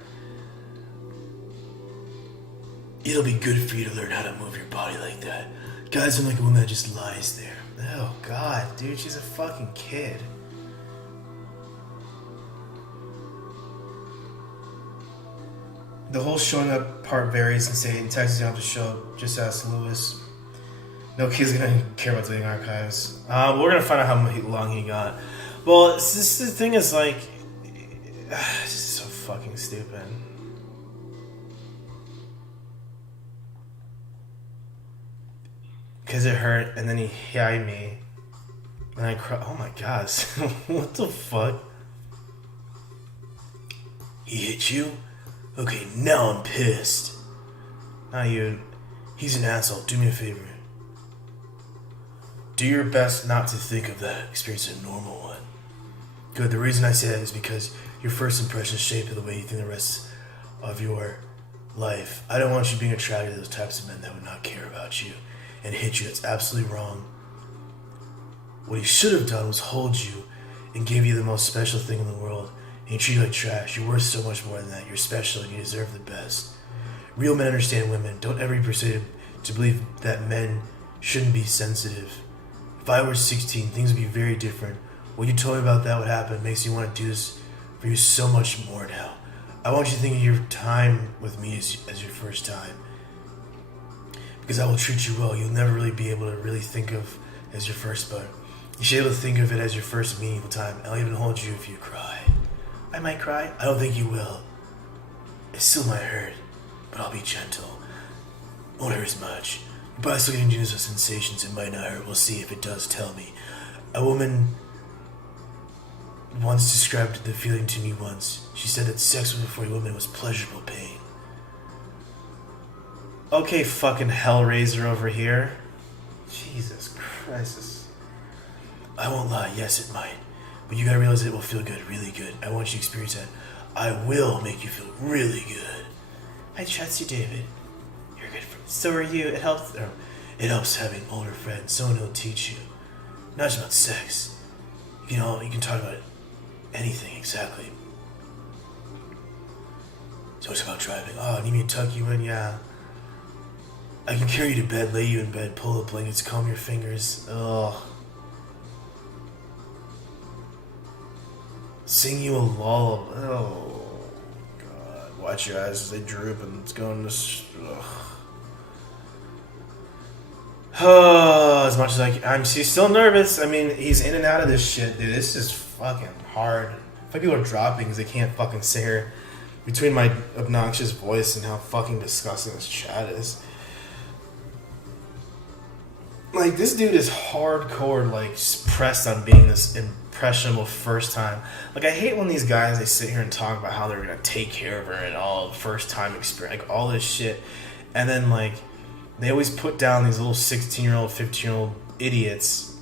It'll be good for you to learn how to move your body like that. Guys don't like a woman that just lies there. Oh God, dude, she's a fucking kid. The whole showing up part varies and say in Texas you don't have to show up. Just ask Lewis. No kid's gonna care about deleting archives. We're gonna find out how long he got. Well, the thing is like, it's just so fucking stupid. Cause it hurt, and then he hit me, and I cried. Oh my God, what the fuck? He hit you? Okay, now I'm pissed. Not you. He's an asshole. Do me a favor. Do your best not to Think of that experience as a normal one. Good, the reason I say that is because your first impression is shaped by the way you think the rest of your life. I don't want you being attracted to those types of men that would not care about you and hit you. That's absolutely wrong. What he should have done was hold you and give you the most special thing in the world. And he treated you like trash. You're worth so much more than that. You're special and you deserve the best. Real men understand women. Don't ever be persuaded to believe that men shouldn't be sensitive. If I were 16, things would be very different. What you told me about that would happen makes me want to do this for you so much more now. I want you to think of your time with me as your first time. Because I will treat you well. You'll never really be able to really think of as your first, but you should be able to think of it as your first meaningful time. I'll even hold you if you cry. I might cry. I don't think you will. It still might hurt, but I'll be gentle. It won't hurt as much. You're probably still getting used to sensations. It might not hurt. We'll see if it does. Tell me. A woman once described the feeling to me once. She said that sex with a 40 woman was pleasurable pain. Okay, fucking Hellraiser over here. Jesus Christ. I won't lie, yes it might. But you gotta realize it will feel good, really good. I want you to experience that. I will make you feel really good. I trust you, David. You're a good friend. So are you. It helps. It helps having older friends, someone who'll teach you. Not just about sex. You can talk about anything, exactly. So it's about driving. Oh, need me to tuck you in? Yeah. I can carry you to bed, lay you in bed, pull the blankets, comb your fingers. Ugh. Sing you a lullaby. Oh, God. Watch your eyes as they droop and it's going to... Oh, as much as I'm still nervous. I mean, he's in and out of this shit, dude. This is fucking hard. I feel like people are dropping because they can't fucking sit here between my obnoxious voice and how fucking disgusting this chat is. Like, this dude is hardcore, like, pressed on being this impressionable first time. Like, I hate when these guys, they sit here and talk about how they're gonna take care of her and all first time experience, like, all this shit. And then, like, they always put down these little 16-year-old, 15-year-old idiots.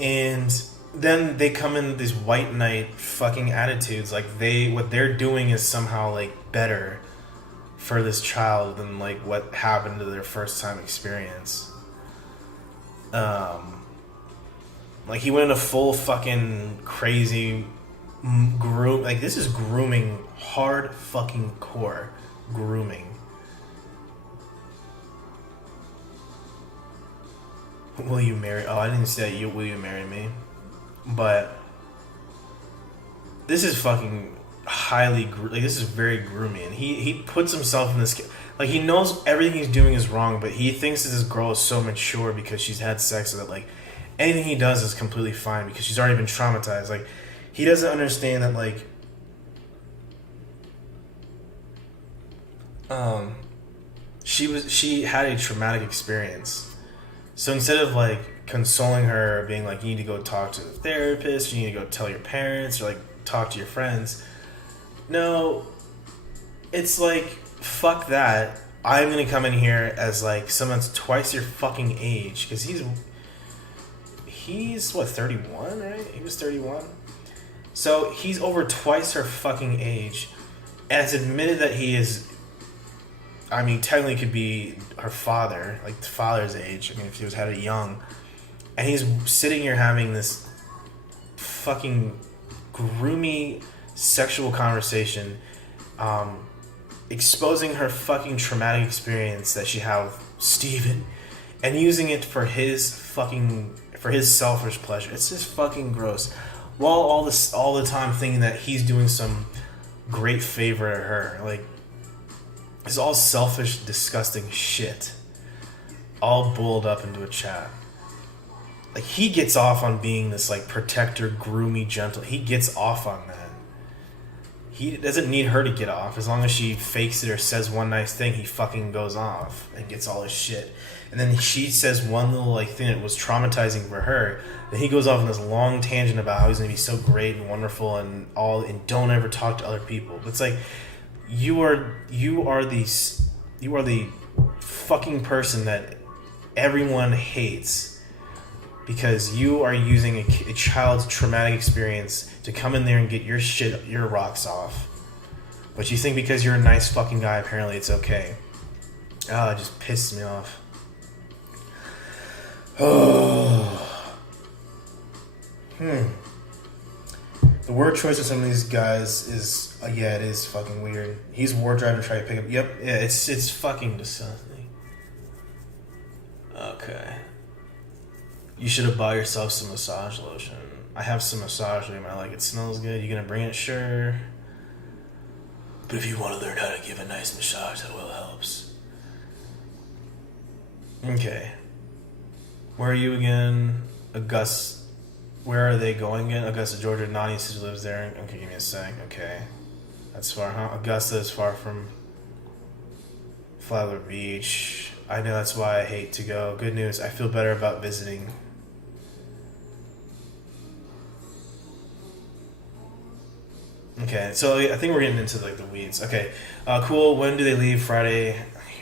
And then they come in with these white knight fucking attitudes. Like, what they're doing is somehow, like, better for this child than, like, what happened to their first time experience. Like, he went into full fucking crazy groom. Like, this is grooming, hard fucking core grooming. Will you marry? Oh, I didn't say will you marry me? But this is fucking highly like, this is very grooming. And he puts himself in this, like, he knows everything he's doing is wrong, but he thinks that this girl is so mature because she's had sex that, like, anything he does is completely fine because she's already been traumatized. Like, he doesn't understand that, like, she had a traumatic experience. So instead of, like, consoling her, being like, you need to go talk to the therapist, you need to go tell your parents, or, like, talk to your friends. No, it's like, fuck that. I'm gonna come in here as, like, someone that's twice your fucking age, because he's what, 31, right? He was 31. So he's over twice her fucking age, and it's admitted that he is, I mean, technically could be her father, like the father's age. I mean, if he had it young. And he's sitting here having this fucking groomy sexual conversation, exposing her fucking traumatic experience that she had with Steven, and using it for his selfish pleasure. It's just fucking gross. While all the time thinking that he's doing some great favor to her. Like, it's all selfish, disgusting shit. All bulled up into a chat. Like, he gets off on being this, like, protector, groomy, gentle. He gets off on that. He doesn't need her to get off. As long as she fakes it or says one nice thing, he fucking goes off and gets all his shit. And then she says one little, like, thing that was traumatizing for her. Then he goes off on this long tangent about how he's gonna be so great and wonderful and don't ever talk to other people. But it's like, you are the fucking person that everyone hates because you are using a child's traumatic experience to come in there and get your rocks off. But you think because you're a nice fucking guy, apparently it's okay. Oh, it just pisses me off. Oh. The word choice of some of these guys is, it is fucking weird. He's war driving to try to pick up. Yep, yeah, it's fucking disgusting. Okay. You should have bought yourself some massage lotion. I have some massage lotion. I like it. Smells good. You gonna bring it? Sure. But if you want to learn how to give a nice massage, that well helps. Okay. Where are you again? Augusta. Where are they going again? Augusta, Georgia. Nani says lives there. Okay, give me a sec. Okay. That's far, huh? Augusta is far from Flagler Beach. I know, that's why I hate to go. Good news. I feel better about visiting. Okay, so I think we're getting into like the weeds. Okay, cool. When do they leave? Friday.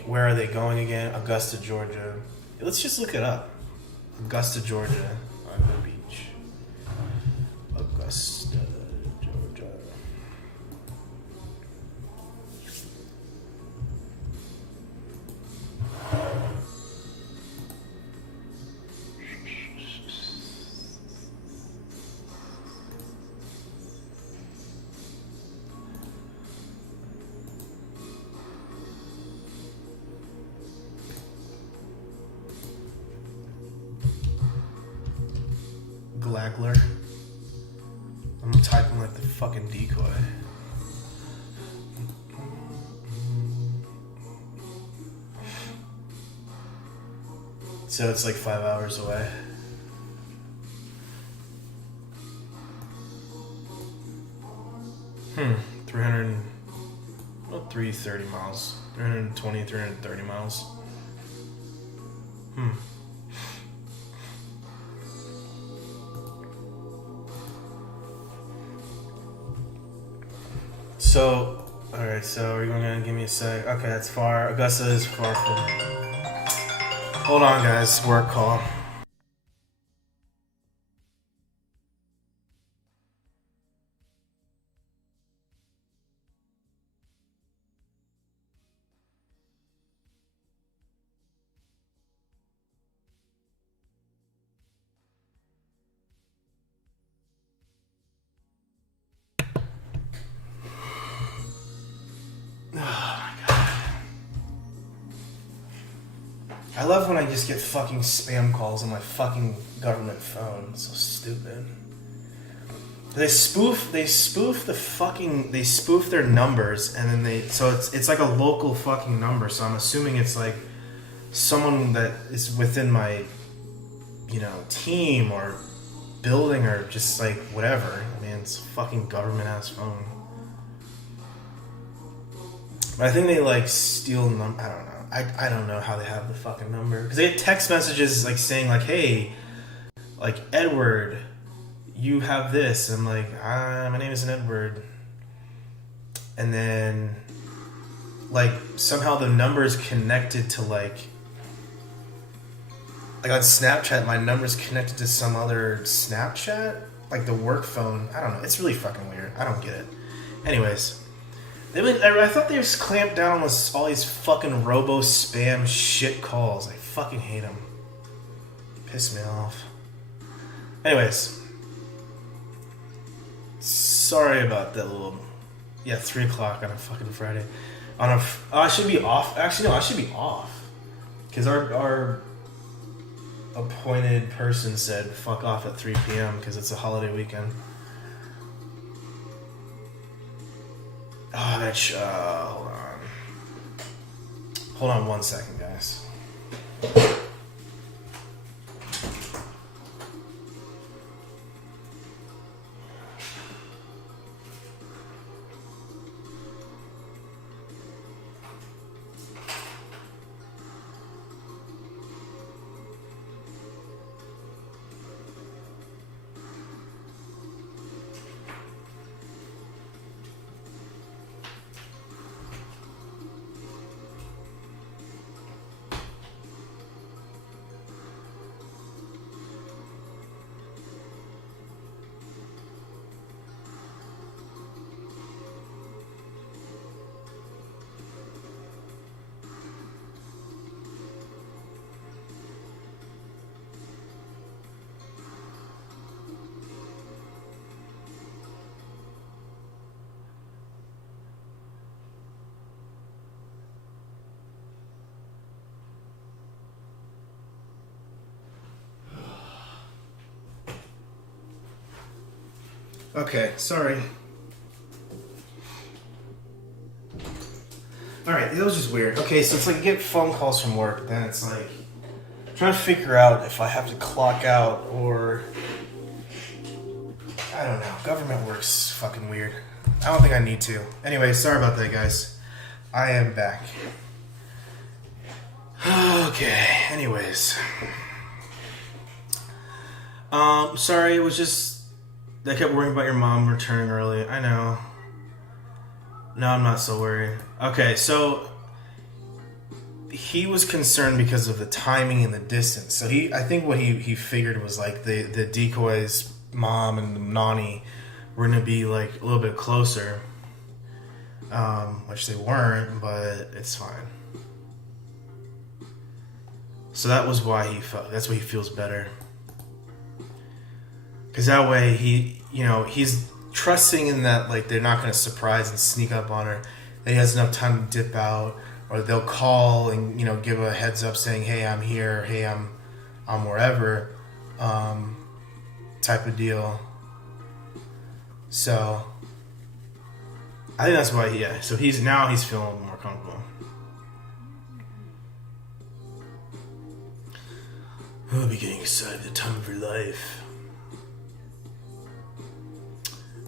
Where are they going again? Augusta, Georgia. Let's just look it up. Augusta, Georgia, on the beach. Augusta, Georgia. Glagler. I'm typing like the fucking decoy. So it's like 5 hours away. Hmm. 300. Well, 330 miles. 320, 330 miles. Hmm. So, alright, so are you gonna give me a sec? Okay, that's far. Augusta is far from. Hold on, guys. Work call. I love when I just get fucking spam calls on my fucking government phone. It's so stupid. They spoof their numbers, and then it's like a local fucking number. So I'm assuming it's like someone that is within my, team or building or just like whatever. I mean, it's a fucking government ass phone. But I think they like steal I don't know. I don't know how they have the fucking number. Because they get text messages like saying like, hey, like Edward, you have this. I'm like, my name isn't Edward. And then like somehow the number is connected to like on Snapchat, my number's connected to some other Snapchat, like the work phone. I don't know. It's really fucking weird. I don't get it. Anyways. I thought they just clamped down on all these fucking robo-spam shit calls. I fucking hate them. Piss me off. Anyways. Sorry about that little... Yeah, 3 o'clock on a fucking Friday. I should be off. Actually, no, I should be off. Because our appointed person said fuck off at 3 p.m. because it's a holiday weekend. Oh, hold on. Hold on 1 second, guys. Okay, sorry. Alright, that was just weird. Okay, so it's like you get phone calls from work, then it's like trying to figure out if I have to clock out or I don't know. Government work's fucking weird. I don't think I need to. Anyway, sorry about that, guys. I am back. Okay, anyways. Sorry, it was just I kept worrying about your mom returning early. I know. No, I'm not so worried. Okay, so he was concerned because of the timing and the distance. So I think what he figured was like the decoy's mom and the nanny were gonna be like a little bit closer, which they weren't, but it's fine. So that was why that's why he feels better. Because that way he's trusting in that like they're not gonna surprise and sneak up on her. That he has enough time to dip out. Or they'll call and give a heads up saying, "Hey, I'm here. Hey, I'm wherever," type of deal. So I think that's why. So he's feeling more comfortable. I'll be getting excited the time of your life.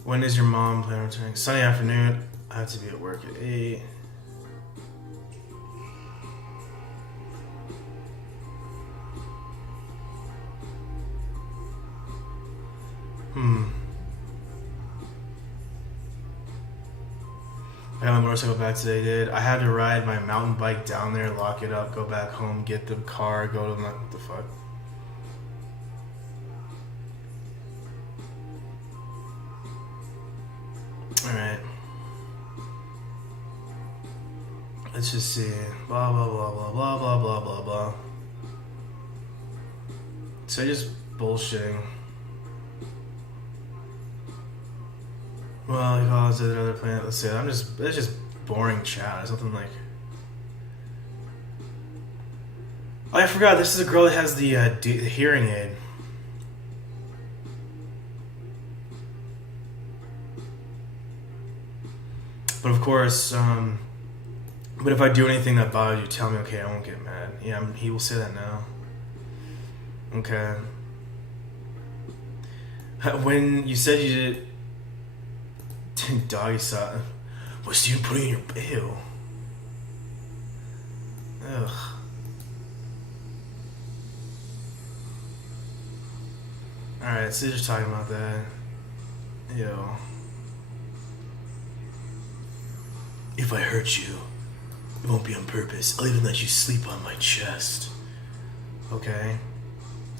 When is your mom planning on returning? Sunday afternoon. I have to be at work at 8. I got my motorcycle back today, dude. I had to ride my mountain bike down there, lock it up, go back home, get the car, go to what the fuck? Alright. Let's just see. Blah, blah, blah, blah, blah, blah, blah, blah, blah. So just bullshitting. Well, he calls it another planet. Let's see. It's just boring chat. There's nothing like. Oh, I forgot. This is a girl that has the hearing aid. But of course, but if I do anything that bothers you, tell me. Okay, I won't get mad. Yeah, he will say that now. Okay. When you said you did. Doggy style. What's you putting in your ew? Ugh. Alright, so you're just talking about that. Ew. If I hurt you, it won't be on purpose. I'll even let you sleep on my chest. Okay.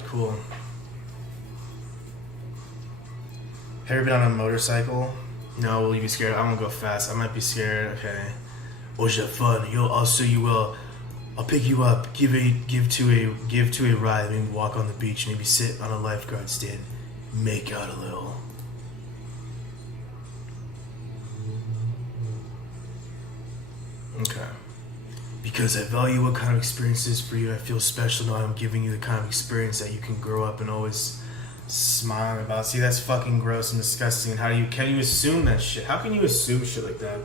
Cool. Have you ever been on a motorcycle? No, will you be scared? I won't go fast. I might be scared. Okay. Was that fun? I'll show you. I'll pick you up. Give to a ride. Maybe walk on the beach. Maybe sit on a lifeguard stand. Make out a little. Okay. Because I value what kind of experience this is for you. I feel special now. I'm giving you the kind of experience that you can grow up and always smiling about. See, that's fucking gross and disgusting. And can you assume that shit? How can you assume shit like that?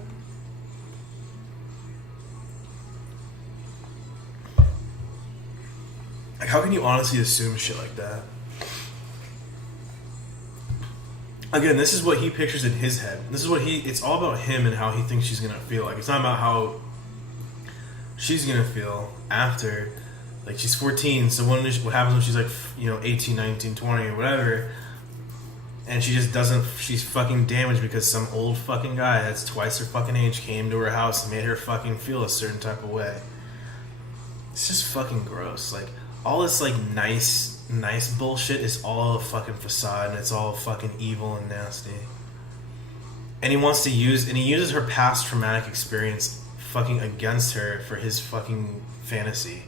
Like, how can you honestly assume shit like that? Again, this is what he pictures in his head. This is what it's all about him and how he thinks she's gonna feel. Like, it's not about how she's gonna feel after. Like, she's 14, so what happens when she's like, 18, 19, 20 or whatever, and she just doesn't, she's fucking damaged because some old fucking guy that's twice her fucking age came to her house and made her fucking feel a certain type of way. It's just fucking gross. Like, all this like nice bullshit is all a fucking facade, and it's all fucking evil and nasty. And he uses her past traumatic experience fucking against her for his fucking fantasy.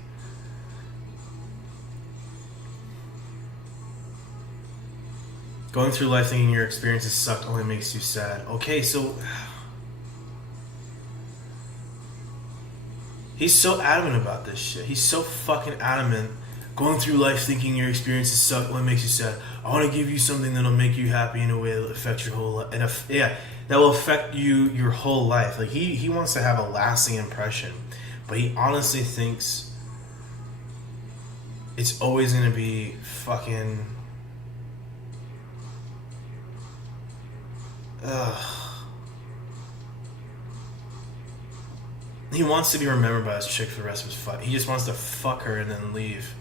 Going through life thinking your experiences sucked only makes you sad. Okay, so he's so adamant about this shit. He's so fucking adamant. Going through life thinking your experiences suck only makes you sad. I want to give you something that'll make you happy in a way that'll affect your whole life. And that will affect you your whole life. Like, he wants to have a lasting impression, but he honestly thinks it's always going to be fucking. He wants to be remembered by his chick for the rest of his fuck. He just wants to fuck her and then leave,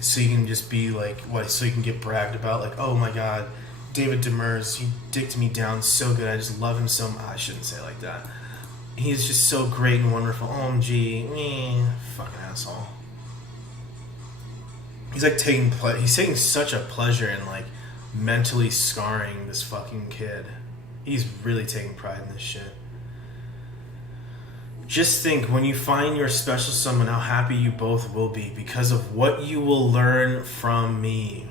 so he can just be like, what? So he can get bragged about, like, oh my god, David Demers, he dicked me down so good. I just love him so much. I shouldn't say it like that. He's just so great and wonderful. OMG, fucking asshole. He's like he's taking such a pleasure in like mentally scarring this fucking kid. He's really taking pride in this shit. Just think, when you find your special someone, how happy you both will be because of what you will learn from me.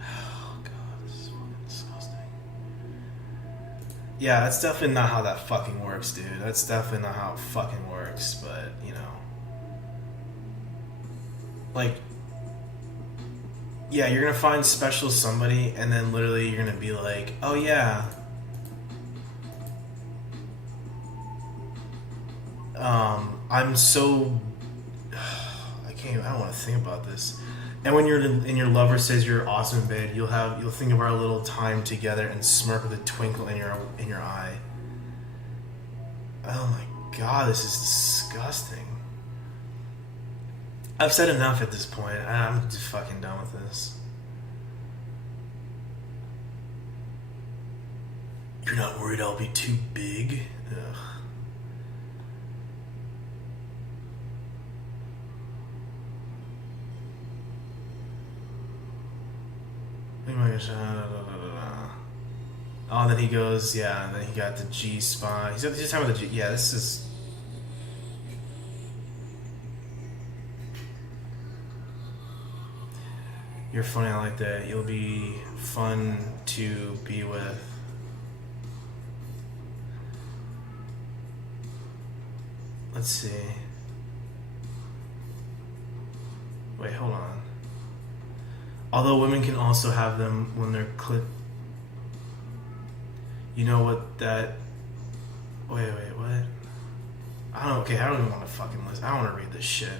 Oh god, this is fucking disgusting. Yeah, that's definitely not how that fucking works, dude. That's definitely not how it fucking works, but, you know. Like, yeah, you're gonna find special somebody, and then literally you're gonna be like, oh yeah, I'm so, I don't want to think about this. And when your lover says you're awesome in bed, you'll think of our little time together and smirk with a twinkle in your eye. Oh my god, this is disgusting. I've said enough at this point. I'm just fucking done with this. You're not worried I'll be too big? Ugh. Oh, then he goes, yeah, and then he got the G spot. He's talking about the G. Yeah, this is. You're funny, I like that. You'll be fun to be with. Let's see. Wait, hold on. Although women can also have them when they're You know what that... Wait, what? I don't know. Okay, I don't even want to fucking listen. I don't want to read this shit.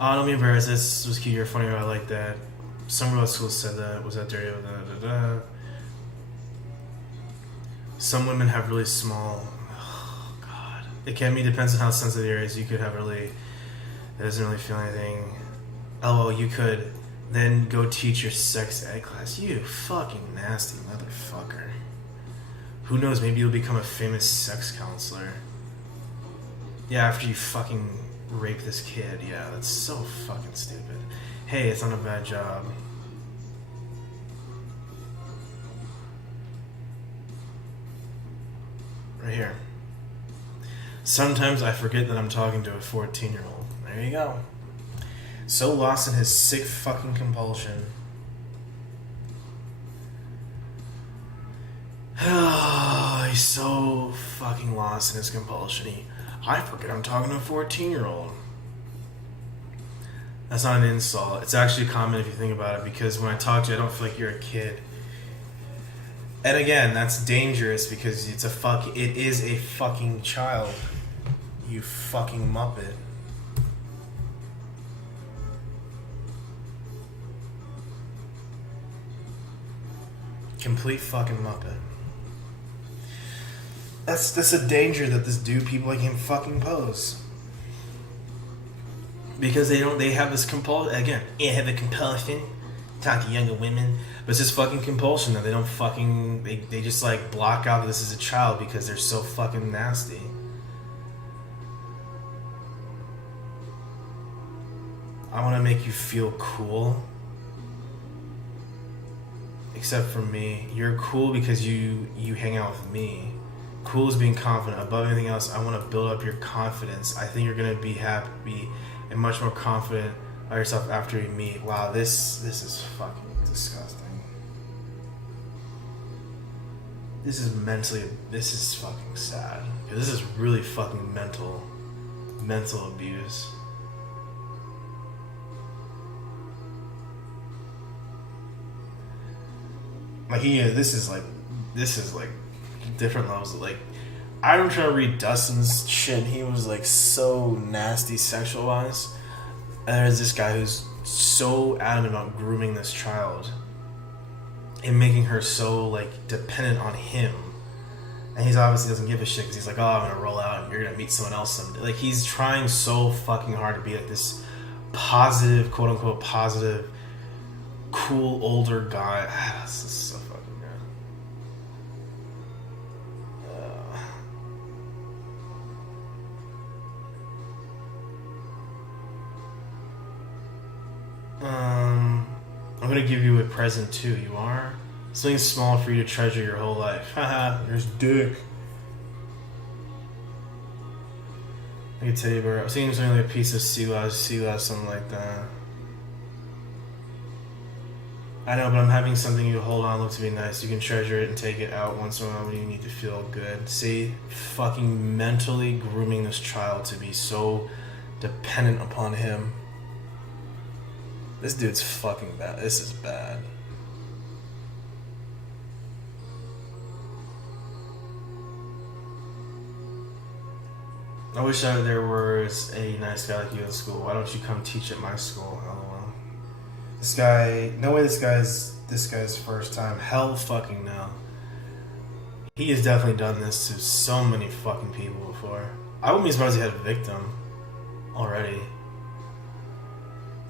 Don't be embarrassed. This was cute. You're funny. I like that. Some of school said that. Was that dirty? Some women have really small... Oh, God. It can be. Depends on how sensitive the area is. You could have really... It doesn't really feel anything. Oh, well, you could... Then go teach your sex ed class. You fucking nasty motherfucker. Who knows, maybe you'll become a famous sex counselor. Yeah, after you fucking rape this kid. Yeah, that's so fucking stupid. Hey, it's not a bad job. Right here. Sometimes I forget that I'm talking to a 14-year-old. There you go. So lost in his sick fucking compulsion. He's so fucking lost in his compulsion. I forget I'm talking to a 14-year-old. That's not an insult. It's actually a comment if you think about it, because when I talk to you, I don't feel like you're a kid. And again, that's dangerous because it is a fucking child. You fucking muppet. Complete fucking muppet. That's a danger that people like him fucking pose. Because they have this compulsion, again, they have a compulsion, talk to younger women, but it's this fucking compulsion that they don't fucking, they just like block out that this is a child because they're so fucking nasty. I want to make you feel cool. Except for me. You're cool because you hang out with me. Cool is being confident. Above anything else, I want to build up your confidence. I think you're going to be happy and much more confident by yourself after you meet. Wow, this is fucking disgusting. This is fucking sad. This is really fucking mental abuse. Like this is like different levels of like, I'm trying to read Dustin's shit. He was like so nasty sexual wise, and there's this guy who's so adamant about grooming this child and making her so like dependent on him, and he's obviously doesn't give a shit because he's like, oh, I'm gonna roll out and you're gonna meet someone else someday. Like, he's trying so fucking hard to be like this positive, quote unquote positive, cool older guy. This is so fucking good. I'm gonna give you a present too. You are? Something small for you to treasure your whole life. Haha, there's dick. Like a teddy bear. I was thinking something like a piece of sea glass, something like that. I know, but I'm having something you hold on, look to be nice. You can treasure it and take it out once in a while when you need to feel good. See? Fucking mentally grooming this child to be so dependent upon him. This dude's fucking bad. This is bad. I wish there was a nice guy like you in school. Why don't you come teach at my school? LOL. This guy, no way this guy's first time. Hell fucking no. He has definitely done this to so many fucking people before. I wouldn't be surprised he had a victim already.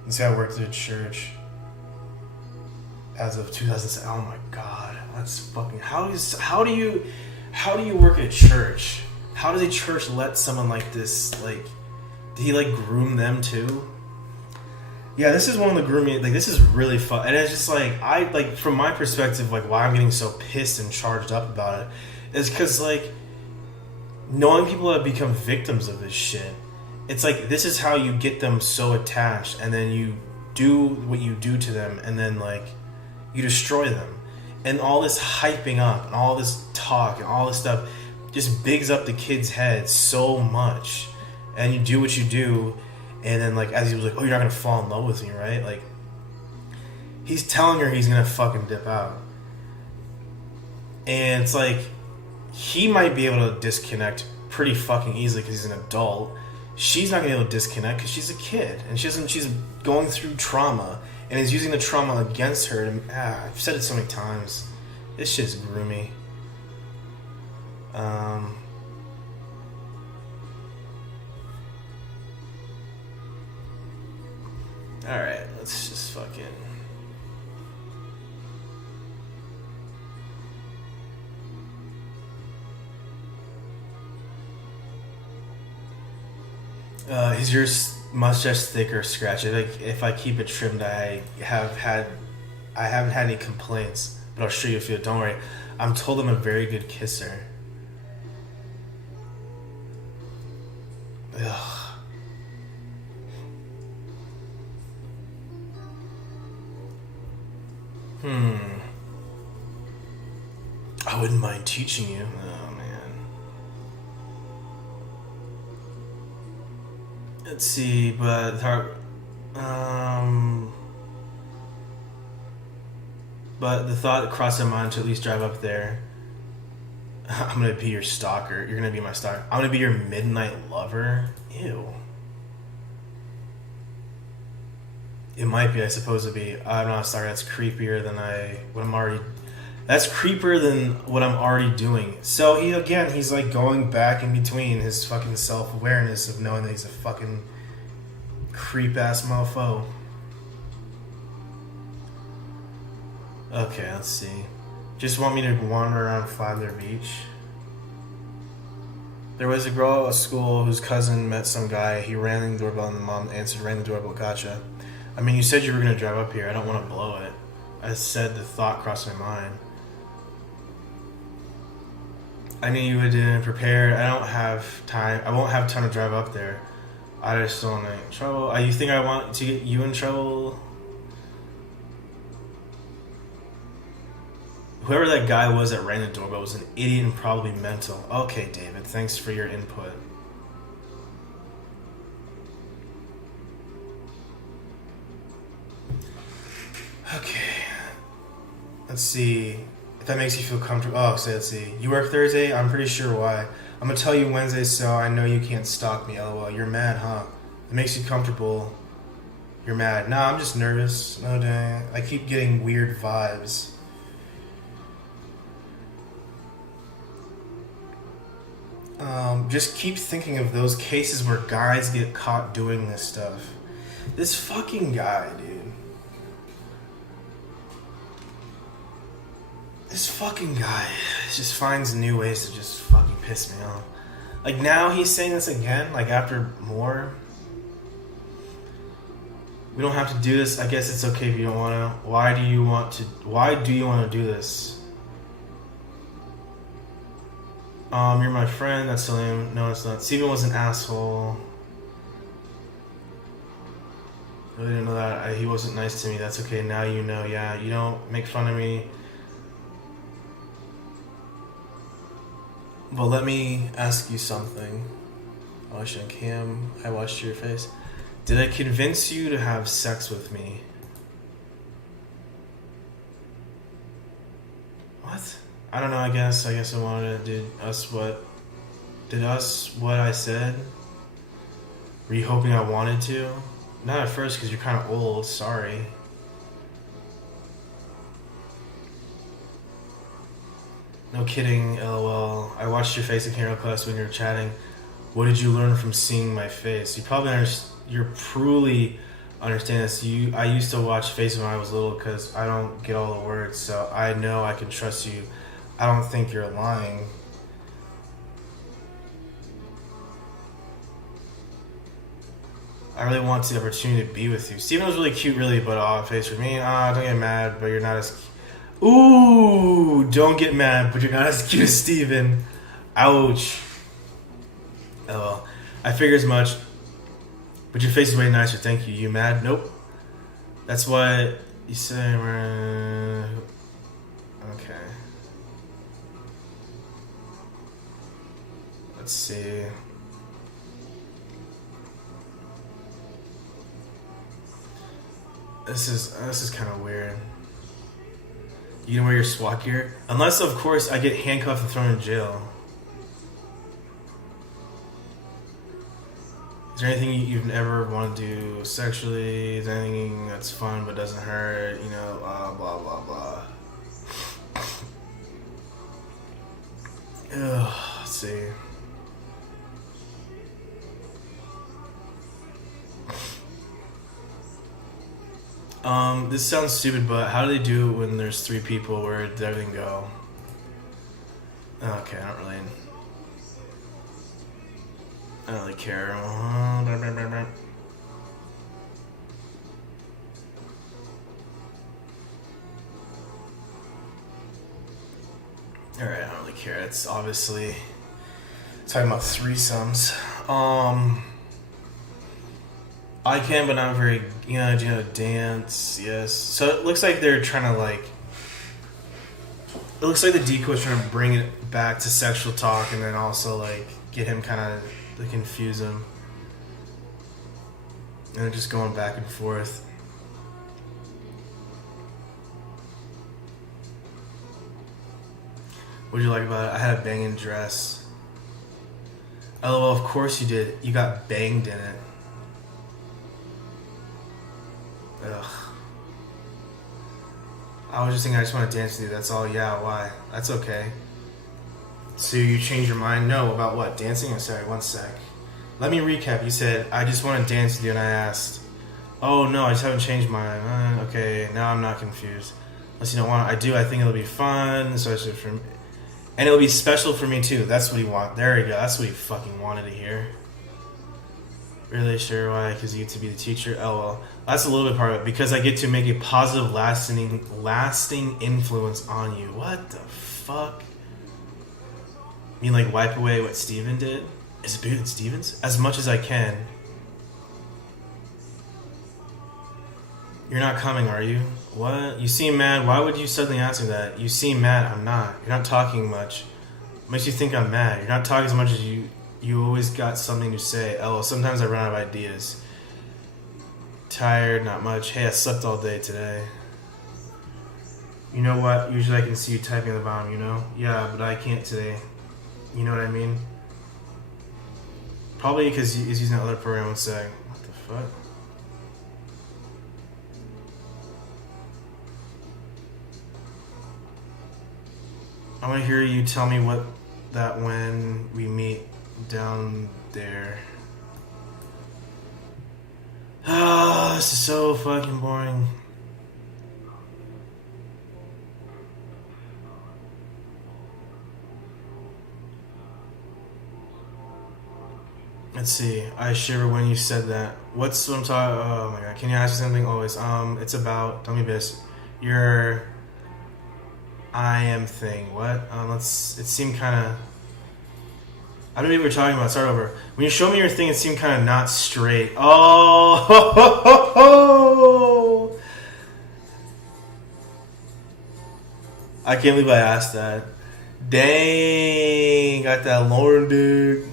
This guy worked at a church as of 2007. Oh my god, that's fucking. How do you work at a church? How does a church let someone like this, like, did he like groom them too? Yeah, this is one of the grooming, like, this is really fun. And it's just like, from my perspective, like, why I'm getting so pissed and charged up about it is because, like, knowing people have become victims of this shit, it's like, this is how you get them so attached, and then you do what you do to them, and then, like, you destroy them. And all this hyping up, and all this talk, and all this stuff just bigs up the kid's head so much. And you do what you do, and then, like, as he was like, oh, you're not gonna fall in love with me, right? Like, he's telling her he's gonna fucking dip out. And it's like, he might be able to disconnect pretty fucking easily because he's an adult. She's not gonna be able to disconnect because she's a kid, and she's going through trauma, and is using the trauma against her. I've said it so many times. This shit's groomy. Alright, let's just fucking... Is your mustache thick or scratchy? Like, if I keep it trimmed, I haven't had any complaints, but I'll show you a few. Don't worry. I'm told I'm a very good kisser. Ugh. I wouldn't mind teaching you. Oh, man. Let's see, but the thought crossed my mind to at least drive up there. I'm gonna be your stalker. You're gonna be my stalker. I'm gonna be your midnight lover. Ew. It might be. I suppose it'd be. I'm not a stalker. That's creepier than That's creepier than what I'm already doing. So he's like going back in between his fucking self-awareness of knowing that he's a fucking creep-ass mofo. Okay, let's see. Just want me to wander around Flagler Beach? There was a girl at school whose cousin met some guy. He rang the doorbell and the mom answered, rang the doorbell, gotcha. I mean, you said you were going to drive up here. I don't want to blow it. I said the thought crossed my mind. I knew you would have prepared. I don't have time. I won't have time to drive up there. I just don't want to get in trouble. You think I want to get you in trouble? Whoever that guy was that rang the doorbell was an idiot and probably mental. Okay, David, thanks for your input. Okay. Let's see. If that makes you feel comfortable. Oh, so let's see. You work Thursday? I'm pretty sure why. I'm gonna tell you Wednesday, so I know you can't stalk me. LOL. You're mad, huh? It makes you comfortable. You're mad. Nah, I'm just nervous. No, dang. I keep getting weird vibes. Just keep thinking of those cases where guys get caught doing this stuff. This fucking guy, dude. This fucking guy just finds new ways to just fucking piss me off. Like, now he's saying this again, like, after more. We don't have to do this. I guess it's okay if you don't want to. Why do you want to do this? You're my friend. That's so lame. No, it's not. Steven was an asshole. I really didn't know that. He wasn't nice to me. That's okay. Now you know. Yeah, you don't make fun of me. But let me ask you something. Oh, Cam, I watched your face. Did I convince you to have sex with me? What? I don't know, I guess I wanted to did us what I said? Were you hoping I wanted to? Not at first, because you're kind of old, sorry. No kidding, lol. I watched your face in Hero class when you were chatting. What did you learn from seeing my face? You're truly understand this. I used to watch Face when I was little because I don't get all the words, so I know I can trust you. I don't think you're lying. I really want the opportunity to be with you. Steven was really cute, really, but Face for me, don't get mad, but you're not as... Ooh, don't get mad, but you're not as cute as Steven. Ouch. Oh well. I figure as much. But your face is way nicer, thank you. You mad? Nope. That's what you say. Okay. Let's see. This is kind of weird. You can wear your SWAT gear? Unless, of course, I get handcuffed and thrown in jail. Is there anything you've ever wanted to do sexually? Is there anything that's fun but doesn't hurt? You know, blah, blah, blah. Ugh, let's see. This sounds stupid, but how do they do it when there's 3 people? Where did everything go? Okay, I don't really care. Alright, I don't really care. It's obviously talking about threesomes. I can, but not very, dance, yes. So it looks like they're trying to, it looks like the decoy's trying to bring it back to sexual talk and then also, get him kind of, confuse him. And they're just going back and forth. What did you like about it? I had a banging dress. LOL, of course you did. You got banged in it. Ugh. I was just thinking I just want to dance with you, that's all. Yeah, why? That's okay. So you changed your mind? No, about what? Dancing? I'm sorry, one sec. Let me recap. You said, I just want to dance with you, and I asked, oh no, I just haven't changed mine. Okay, now I'm not confused. Unless you don't want it. I do, I think it'll be fun, especially for me. And it'll be special for me too. That's what he want. There you go. That's what he fucking wanted to hear. Really sure why? Because you get to be the teacher. Oh well, that's a little bit part of it. Because I get to make a positive, lasting influence on you. What the fuck? You mean wipe away what Steven did? Is it bigger than Steven's? As much as I can. You're not coming, are you? What? You seem mad. Why would you suddenly ask me that? You seem mad. I'm not. You're not talking much. What makes you think I'm mad? You're not talking as much as you always got something to say. Oh, sometimes I run out of ideas. Tired, not much. Hey, I slept all day today. You know what? Usually I can see you typing at the bottom, Yeah, but I can't today. You know what I mean? Probably because he's using that other program and saying, what the fuck? I want to hear you tell me what that when we meet down there. Ah, this is so fucking boring. Let's see. I shiver when you said that. What's what I'm talking? Oh my god! Can you ask me something? Always. It's about. Tell me this. Your. I am thing. What? Let's. It seemed kind of. I don't know what we were talking about. Start over. When you show me your thing, it seemed kind of not straight. Oh. I can't believe I asked that. Dang, got that Lauren dude.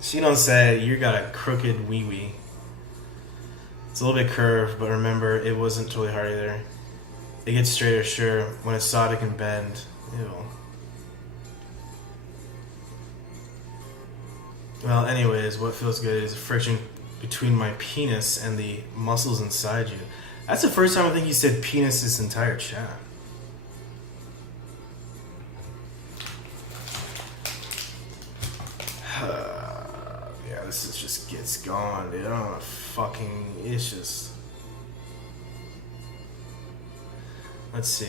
She don't say you got a crooked wee wee. It's a little bit curved, but remember, it wasn't totally hard either. It gets straighter, sure. When it's sawed, it can bend. Ew. Well, anyways, what feels good is friction between my penis and the muscles inside you. That's the first time I think you said penis this entire chat. Yeah, this is just gets gone, dude. I don't know, fucking, it's just. Let's see.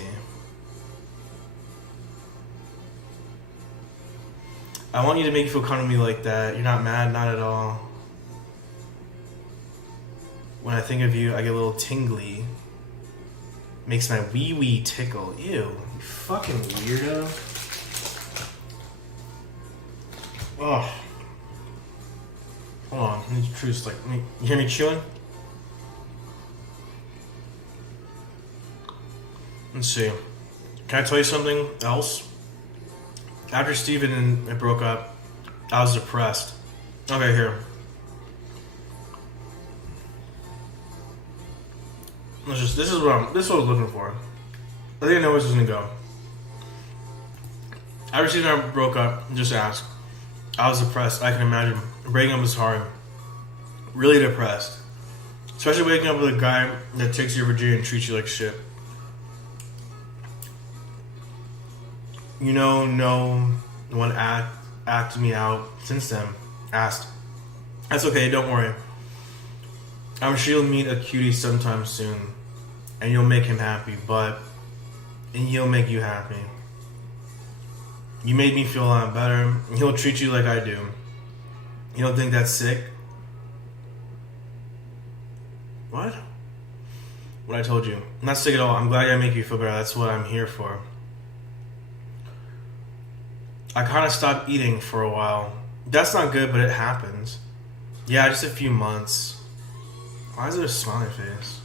I want you to make you feel comfortable like that. You're not mad, not at all. When I think of you, I get a little tingly. Makes my wee wee tickle. Ew, you fucking weirdo. Oh. Hold on, I need to truce. Like, you hear me chewing? Let's see. Can I tell you something else? After Steven and I broke up, I was depressed. Okay, here. This is what I was looking for. I think I know where this is gonna go. After Steven and I broke up, just ask. I was depressed. I can imagine. Breaking up was hard. Really depressed. Especially waking up with a guy that takes your virginity and treats you like shit. You know, no one acted me out since then. Asked. That's okay, don't worry. I'm sure you'll meet a cutie sometime soon. And you'll make him happy, and he'll make you happy. You made me feel a lot better. He'll treat you like I do. You don't think that's sick? What? What I told you. I'm not sick at all. I'm glad I make you feel better. That's what I'm here for. I kind of stopped eating for a while. That's not good, but it happens. Yeah, just a few months. Why is there a smiley face?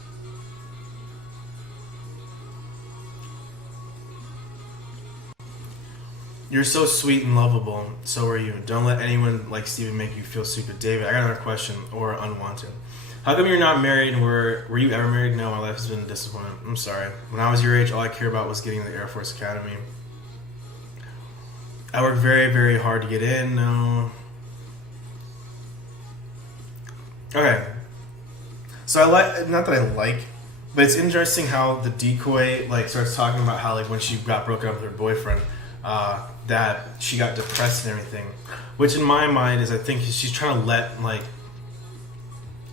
You're so sweet and lovable. So are you. Don't let anyone like Steven make you feel stupid. David, I got another question, or unwanted. How come you're not married? And were you ever married? No, my life has been a disappointment. I'm sorry. When I was your age, all I cared about was getting to the Air Force Academy. I worked very, very hard to get in. No. Okay. So I like, not that I like, but it's interesting how the decoy like starts talking about how like when she got broken up with her boyfriend, that she got depressed and everything. Which in my mind is I think she's trying to let like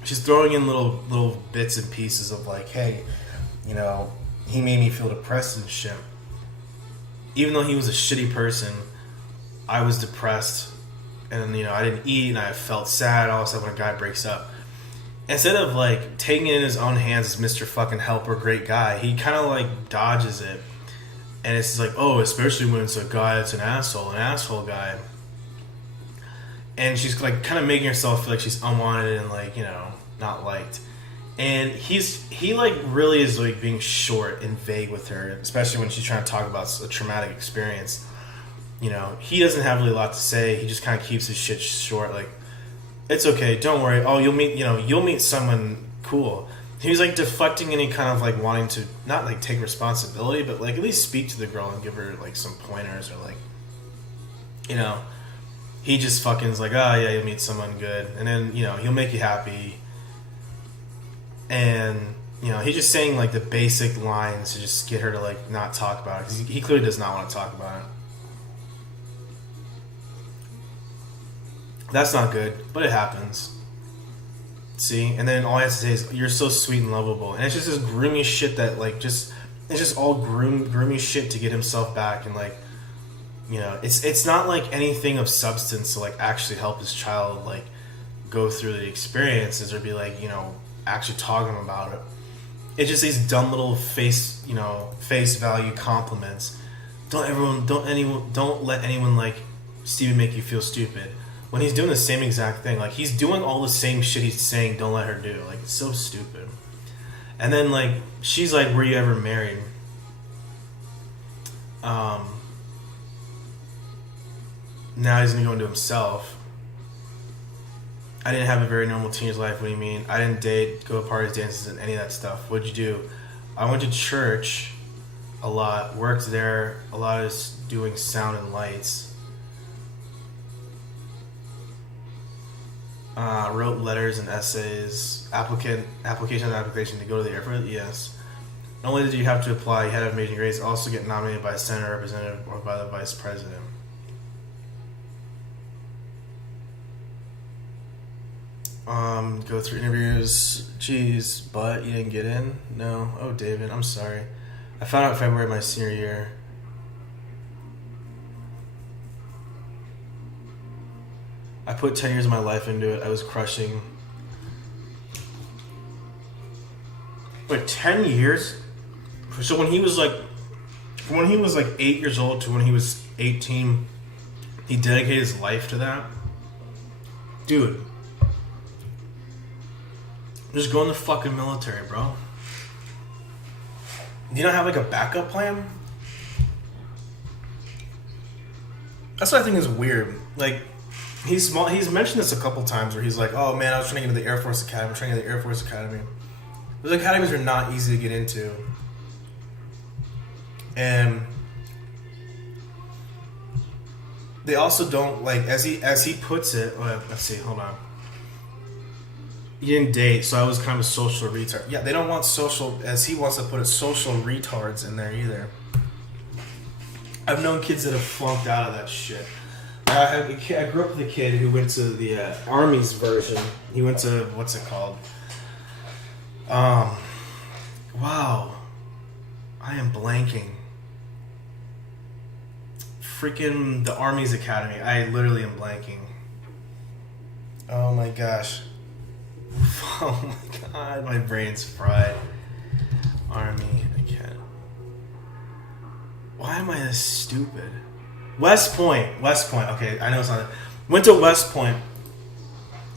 she's throwing in little bits and pieces of like, hey, you know, he made me feel depressed and shit. Even though he was a shitty person, I was depressed, and you know I didn't eat, and I felt sad. All of a sudden, when a guy breaks up, instead of like taking it in his own hands as Mr. Fucking Helper, great guy, he kind of like dodges it, and it's like, oh, especially when it's a guy that's an asshole guy, and she's like kind of making herself feel like she's unwanted and like, you know, not liked, and he like really is like being short and vague with her, especially when she's trying to talk about a traumatic experience. You know, he doesn't have really a lot to say. He just kind of keeps his shit short. Like, it's okay, don't worry. Oh, you'll meet someone cool. He was like deflecting any kind of like wanting to not like take responsibility, but like at least speak to the girl and give her like some pointers or like, you know, he just fucking is like, oh yeah, you'll meet someone good, and then you know he'll make you happy, and you know he's just saying like the basic lines to just get her to like not talk about it because he clearly does not want to talk about it. That's not good, but it happens. See, and then all I have to say is you're so sweet and lovable, and it's just this groomy shit that like it's just all groomy shit to get himself back, and like, you know, it's not like anything of substance to like actually help his child like go through the experiences or be like, you know, actually talk to him about it. It's just these dumb little face value compliments. Don't let anyone like Steven make you feel stupid. When he's doing the same exact thing, like he's doing all the same shit he's saying don't let her do. Like, it's so stupid. And then like she's like, were you ever married? Now he's gonna go into himself. I didn't have a very normal teenage life. What do you mean? I didn't date, go to parties, dances, and any of that stuff. What'd you do? I went to church a lot, worked there, a lot of doing sound and lights. Wrote letters and essays, application to go to the Air Force. Yes. Not only did you have to apply, you had to have amazing grades. Also get nominated by a senator, representative, or by the vice president. Go through interviews. Jeez, but you didn't get in? No. Oh, David, I'm sorry. I found out in February of my senior year. I put 10 years of my life into it. I was crushing. Wait, 10 years? So when he was like 8 years old to when he was 18, he dedicated his life to that? Dude. Just go in the fucking military, bro. Do you not have like a backup plan? That's what I think is weird. Like, he's mentioned this a couple times where he's like, oh man, I was trying to get into the Air Force Academy. I'm trying to get into the Air Force Academy. Those academies are not easy to get into. And they also don't, like, as he puts it, let's see, hold on. He didn't date, so I was kind of a social retard. Yeah, they don't want social, as he wants to put it, social retards in there either. I've known kids that have flunked out of that shit. I grew up with a kid who went to the Army's version. He went to, what's it called? Wow. I am blanking. Freaking the Army's Academy. I literally am blanking. Oh my gosh. Oh my god, my brain's fried. Army Academy. Why am I this stupid? West Point. Okay, I know it's not. Went to West Point.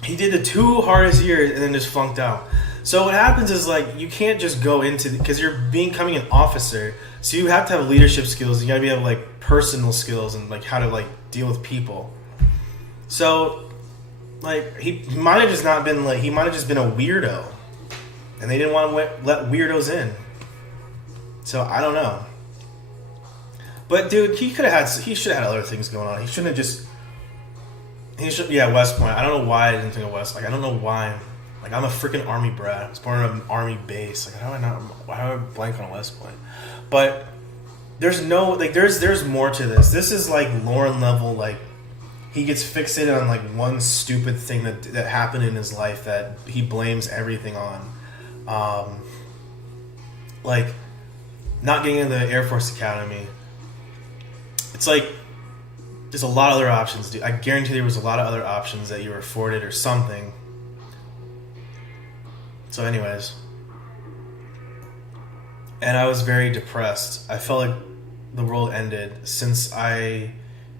He did the 2 hardest years and then just flunked out. So what happens is, like, you can't just go into, because you're becoming an officer, so you have to have leadership skills. You got to be able to, like, personal skills and like how to like deal with people. So, like, he might have just not been like, he might have just been a weirdo, and they didn't want to let weirdos in. So I don't know. But dude, he should have had other things going on. He shouldn't have just. Yeah, West Point. I don't know why I didn't think of West. Like, I don't know why. Like, I'm a freaking Army brat. I was born in an Army base. Like, why do I blank on West Point? But there's no, like, there's more to this. This is like Lauren level. Like, he gets fixated on like one stupid thing that happened in his life that he blames everything on. Like, not getting into the Air Force Academy. It's like, there's a lot of other options, dude. I guarantee there was a lot of other options that you were afforded or something. So anyways. And I was very depressed. I felt like the world ended since I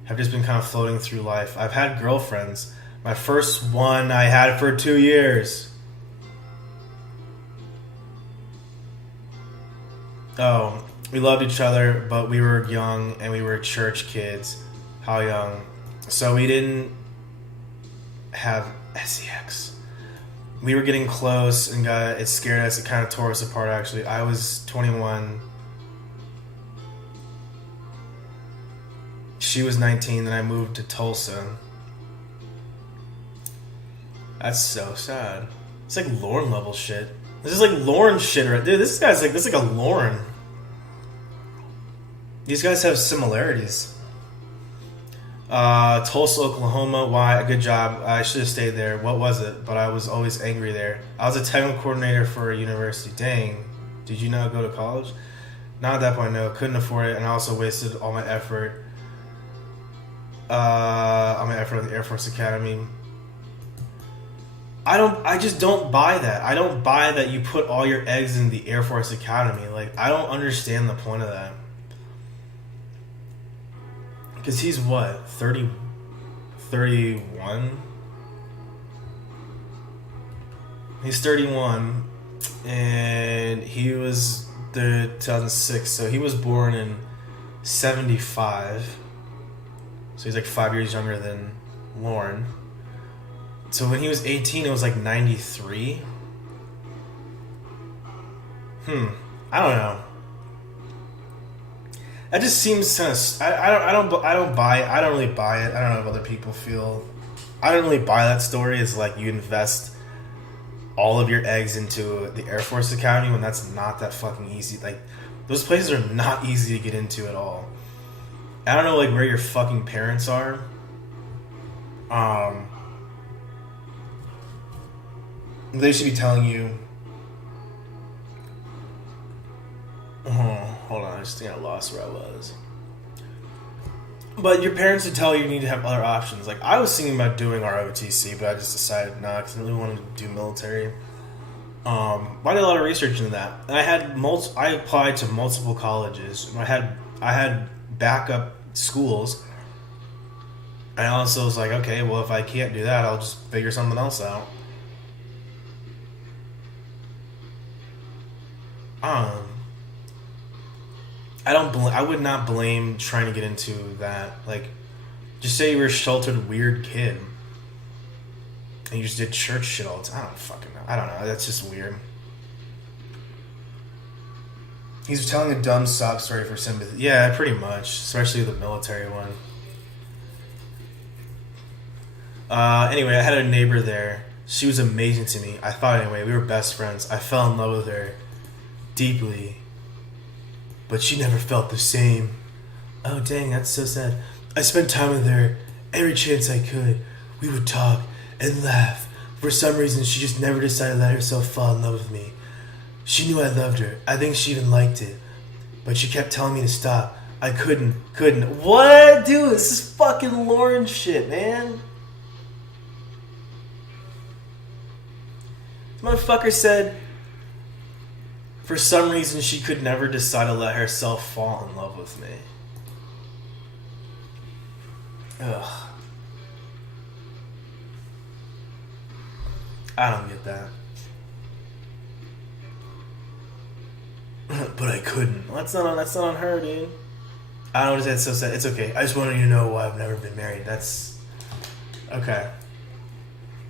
have just been kind of floating through life. I've had girlfriends. My first one I had for 2 years. Oh, we loved each other, but we were young and we were church kids. How young? So we didn't have sex. We were getting close and it scared us. It kind of tore us apart, actually. I was 21. She was 19, then I moved to Tulsa. That's so sad. It's like Lauren level shit. This is like Lauren shit, right? Dude, this is like a Lauren. These guys have similarities. Tulsa, Oklahoma. Why? Good job. I should have stayed there. What was it? But I was always angry there. I was a technical coordinator for a university. Dang. Did you not go to college? Not at that point, no. Couldn't afford it, and I also wasted all my effort. At the Air Force Academy. I just don't buy that. I don't buy that you put all your eggs in the Air Force Academy. Like, I don't understand the point of that. Because he's what? 31? He's 31. And he was the 2006. So he was born in 75. So he's like 5 years younger than Lauren. So when he was 18, it was like 93. I don't know. That just seems kind of. I don't buy it. I don't really buy it. I don't know if other people feel. I don't really buy that story. It's like you invest all of your eggs into the Air Force Academy when that's not that fucking easy. Like, those places are not easy to get into at all. I don't know like where your fucking parents are. They should be telling you. Hold on, I just think I lost where I was. But your parents would tell you need to have other options. Like, I was thinking about doing ROTC, but I just decided not because I really wanted to do military. I did a lot of research into that, and I applied to multiple colleges. I had backup schools. I also was like, okay, well, if I can't do that, I'll just figure something else out. I would not blame trying to get into that. Like, just say you were a sheltered, weird kid, and you just did church shit all the time. I don't fucking know. I don't know. That's just weird. He's telling a dumb sob story for sympathy. Yeah, pretty much. Especially the military one. Anyway, I had a neighbor there. She was amazing to me. I thought anyway. We were best friends. I fell in love with her deeply. But she never felt the same. Oh, dang, that's so sad. I spent time with her every chance I could. We would talk and laugh. For some reason, she just never decided to let herself fall in love with me. She knew I loved her. I think she even liked it. But she kept telling me to stop. I couldn't. What? Dude, this is fucking Lauren shit, man. This motherfucker said for some reason she could never decide to let herself fall in love with me. Ugh. I don't get that. But I couldn't. Well, that's not on her, dude. I don't understand. It's so sad. It's okay. I just wanted you to know why I've never been married. That's okay.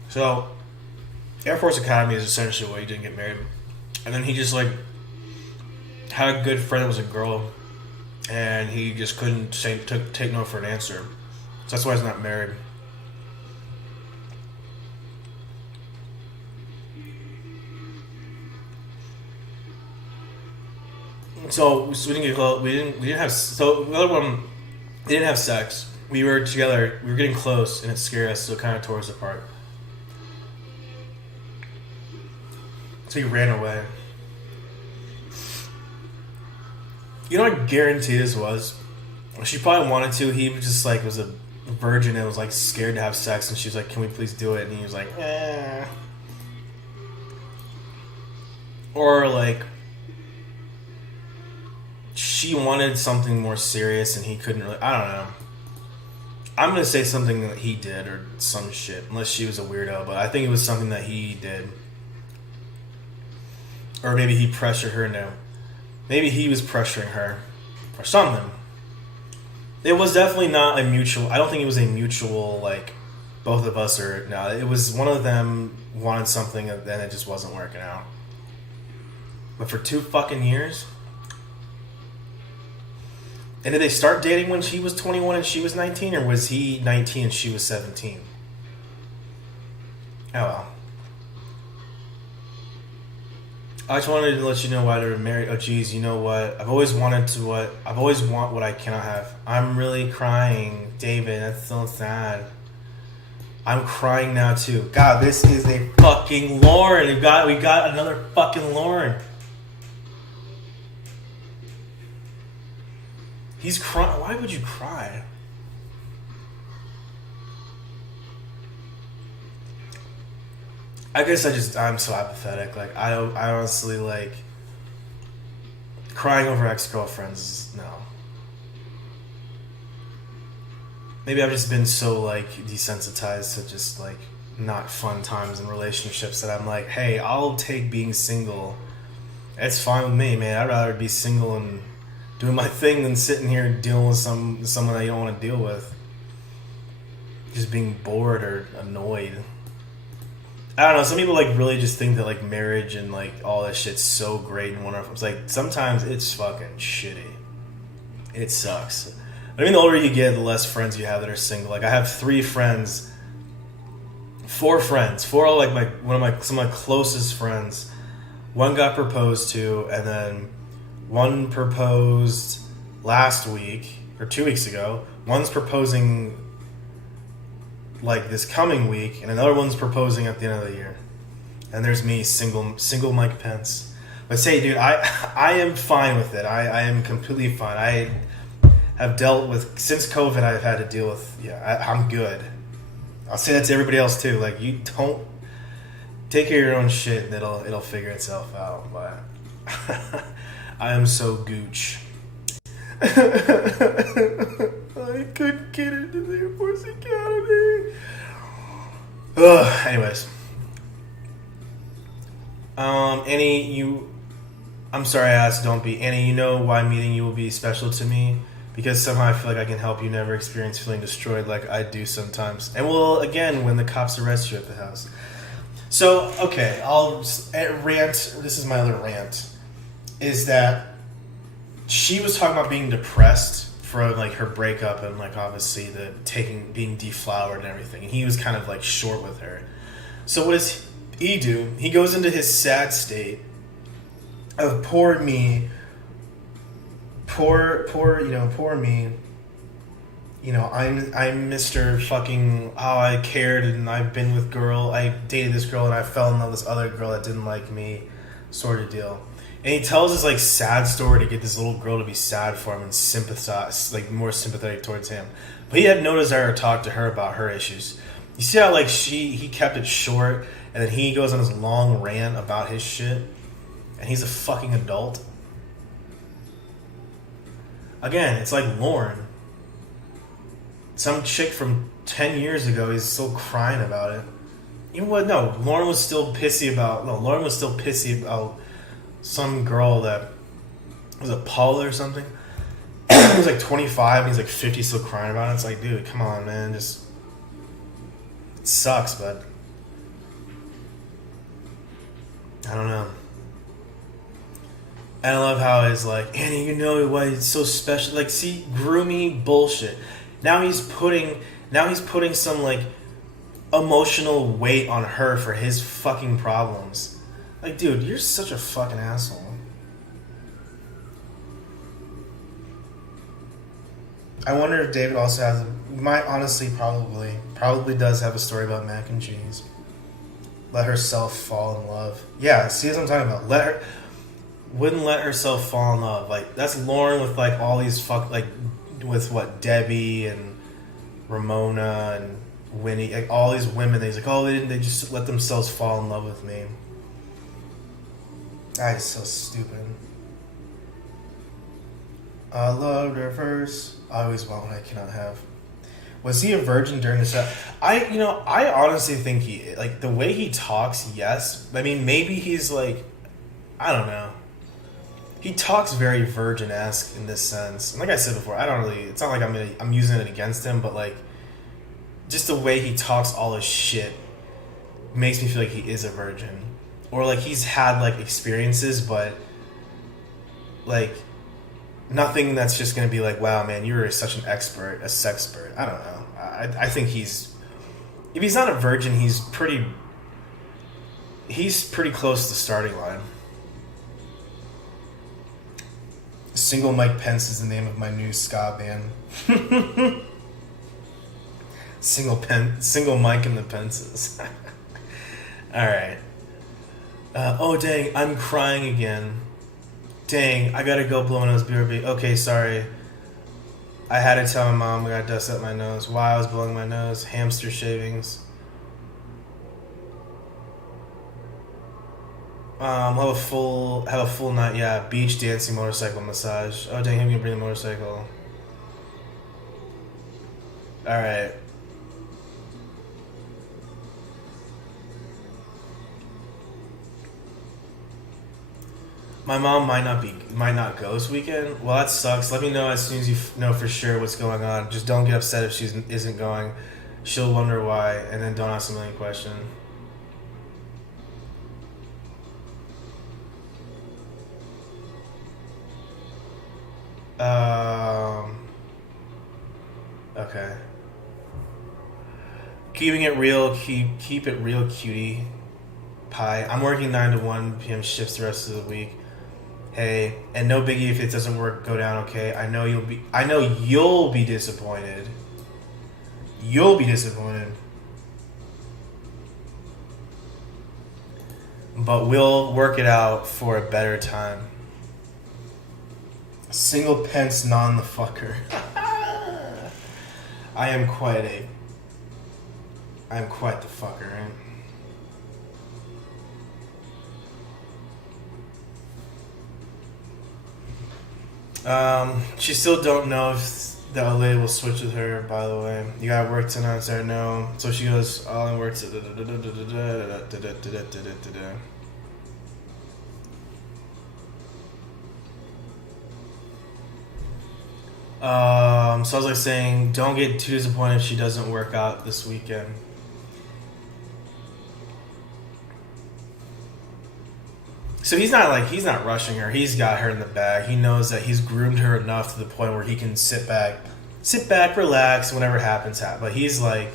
So, Air Force Academy is essentially why he didn't get married. And then he just like had a good friend that was a girl, and he just couldn't take no for an answer. So that's why he's not married. So we didn't get close. We didn't have. So the other one, we didn't have sex. We were together. We were getting close, and it scared us. So it kind of tore us apart. So he ran away. You know what I guarantee this was? She probably wanted to. He was just like was a virgin and was like scared to have sex, and she was like, "Can we please do it?" And he was like, "Eh." Or like she wanted something more serious and he couldn't really. I don't know. I'm gonna say something that he did or some shit, unless she was a weirdo. But I think it was something that he did, or maybe he pressured her into. Maybe he was pressuring her or something. It was definitely not a mutual. I don't think it was a mutual, like, both of us are. No, it was one of them wanted something and then it just wasn't working out. But for 2 fucking years? And did they start dating when she was 21 and she was 19? Or was he 19 and she was 17? Oh well. I just wanted to let you know why they're married. Oh, geez, you know what? I've always want what I cannot have. I'm really crying, David. That's so sad. I'm crying now too. God, this is a fucking Lauren. We got another fucking Lauren. He's crying. Why would you cry? I guess I'm so apathetic. Like, I honestly, like, crying over ex-girlfriends, no. Maybe I've just been so, like, desensitized to just, like, not fun times in relationships that I'm like, hey, I'll take being single. It's fine with me, man. I'd rather be single and doing my thing than sitting here dealing with someone that you don't want to deal with. Just being bored or annoyed. I don't know, some people like really just think that like marriage and like all that shit's so great and wonderful. It's like sometimes it's fucking shitty. It sucks. I mean, the older you get, the less friends you have that are single. Like I have 4 friends, 4 are like some of my closest friends. One got proposed to, and then one proposed last week or 2 weeks ago. One's proposing like this coming week, and another one's proposing at the end of the year. And there's me, single Mike Pence. But say, dude, I am fine with it. I am completely fine. I have dealt with, since COVID, I've had to deal with, I'm good. I'll say that to everybody else too. Like, you don't take care of your own shit and it'll figure itself out. But I am so gooch. I couldn't get into the Air Force Academy. Anyways. I'm sorry I asked, don't be. Annie, you know why meeting you will be special to me? Because somehow I feel like I can help you never experience feeling destroyed like I do sometimes. And will, again, when the cops arrest you at the house. So, okay, I'll rant. This is my other rant. Is that she was talking about being depressed for like her breakup and like obviously being deflowered and everything, and he was kind of like short with her. So what does he do? He goes into his sad state of poor me, poor me. You know, I'm Mr. fucking, I cared and I dated this girl and I fell in love with this other girl that didn't like me, sort of deal. And he tells his like sad story to get this little girl to be sad for him and sympathize, like more sympathetic towards him. But he had no desire to talk to her about her issues. You see how like he kept it short, and then he goes on his long rant about his shit, and he's a fucking adult. Again, it's like Lauren. Some chick from 10 years ago, he's still crying about it. Even what? No, Lauren was still pissy about some girl that was it Paula or something. He was like 25 and he's like 50 still crying about it. It's like, dude, come on, man. Just, it sucks, but I don't know. And I love how he's like, Annie, you know why it's so special? Like, see, grooming bullshit. Now he's putting some like emotional weight on her for his fucking problems. Like, dude, you're such a fucking asshole. I wonder if David also probably does have a story about mac and cheese. Let herself fall in love. Yeah, see what I'm talking about. Wouldn't let herself fall in love. Like, that's Lauren with like all these with what, Debbie and Ramona and Winnie, like all these women. He's like, oh, they just let themselves fall in love with me. That is so stupid. I loved her first. I always want what I cannot have. Was he a virgin during the set? I honestly think he, like, the way he talks, yes. I mean, maybe he's like, I don't know. He talks very virgin-esque in this sense. And like I said before, it's not like I'm using it against him, but like, just the way he talks all his shit makes me feel like he is a virgin. Or like he's had like experiences, but like nothing that's just gonna be like, wow, man, you're such an expert, a sexpert. I don't know. I think if he's not a virgin, he's pretty close to the starting line. Single Mike Pence is the name of my new ska band. Single Mike and the Pences. Alright. Oh dang, I'm crying again. Dang, I gotta go blow my nose, BRB. Okay, sorry. I had to tell my mom I gotta dust up my nose. Why I was blowing my nose. Hamster shavings. Have a full night, yeah. Beach dancing, motorcycle massage. Oh dang, I'm gonna bring the motorcycle. Alright. My mom might not go this weekend. Well, that sucks. Let me know as soon as you know for sure what's going on. Just don't get upset if she isn't going. She'll wonder why, and then don't ask a million questions. Okay. Keeping it real, keep it real, cutie pie. I'm working 9 to 1 p.m. shifts the rest of the week. Hey, and no biggie if it doesn't work, go down, okay? I know you'll be disappointed. You'll be disappointed. But we'll work it out for a better time. Single Pence non the fucker. I am quite the fucker, right? She still don't know if the LA will switch with her, by the way. You got work tonight, so I know. So she goes, all in work to so I was like saying, don't get too disappointed if she doesn't work out this weekend. So he's not rushing her. He's got her in the bag. He knows that he's groomed her enough to the point where he can sit back, relax, whatever happens. But he's like,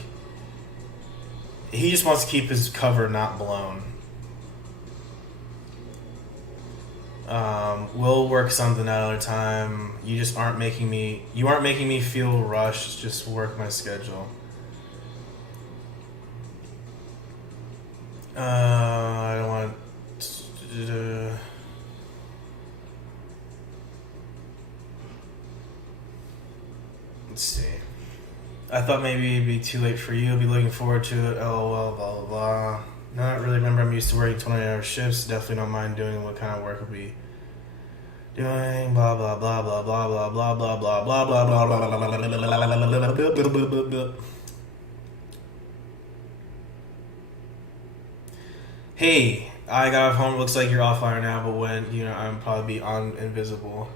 he just wants to keep his cover not blown. We'll work something out another time. You just aren't making me feel rushed. Just work my schedule. I don't want to. Let's see. I thought maybe it'd be too late for you. I'll be looking forward to it. LOL, blah, blah, blah. Not really remember. I'm used to working 20-hour shifts. Definitely don't mind doing what kind of work will be doing. Blah, blah, blah, blah, blah, blah, blah, blah, blah, blah, blah, blah, blah, blah. Hey, I got off home. Looks like you're offline now, but when, I'm probably be on invisible.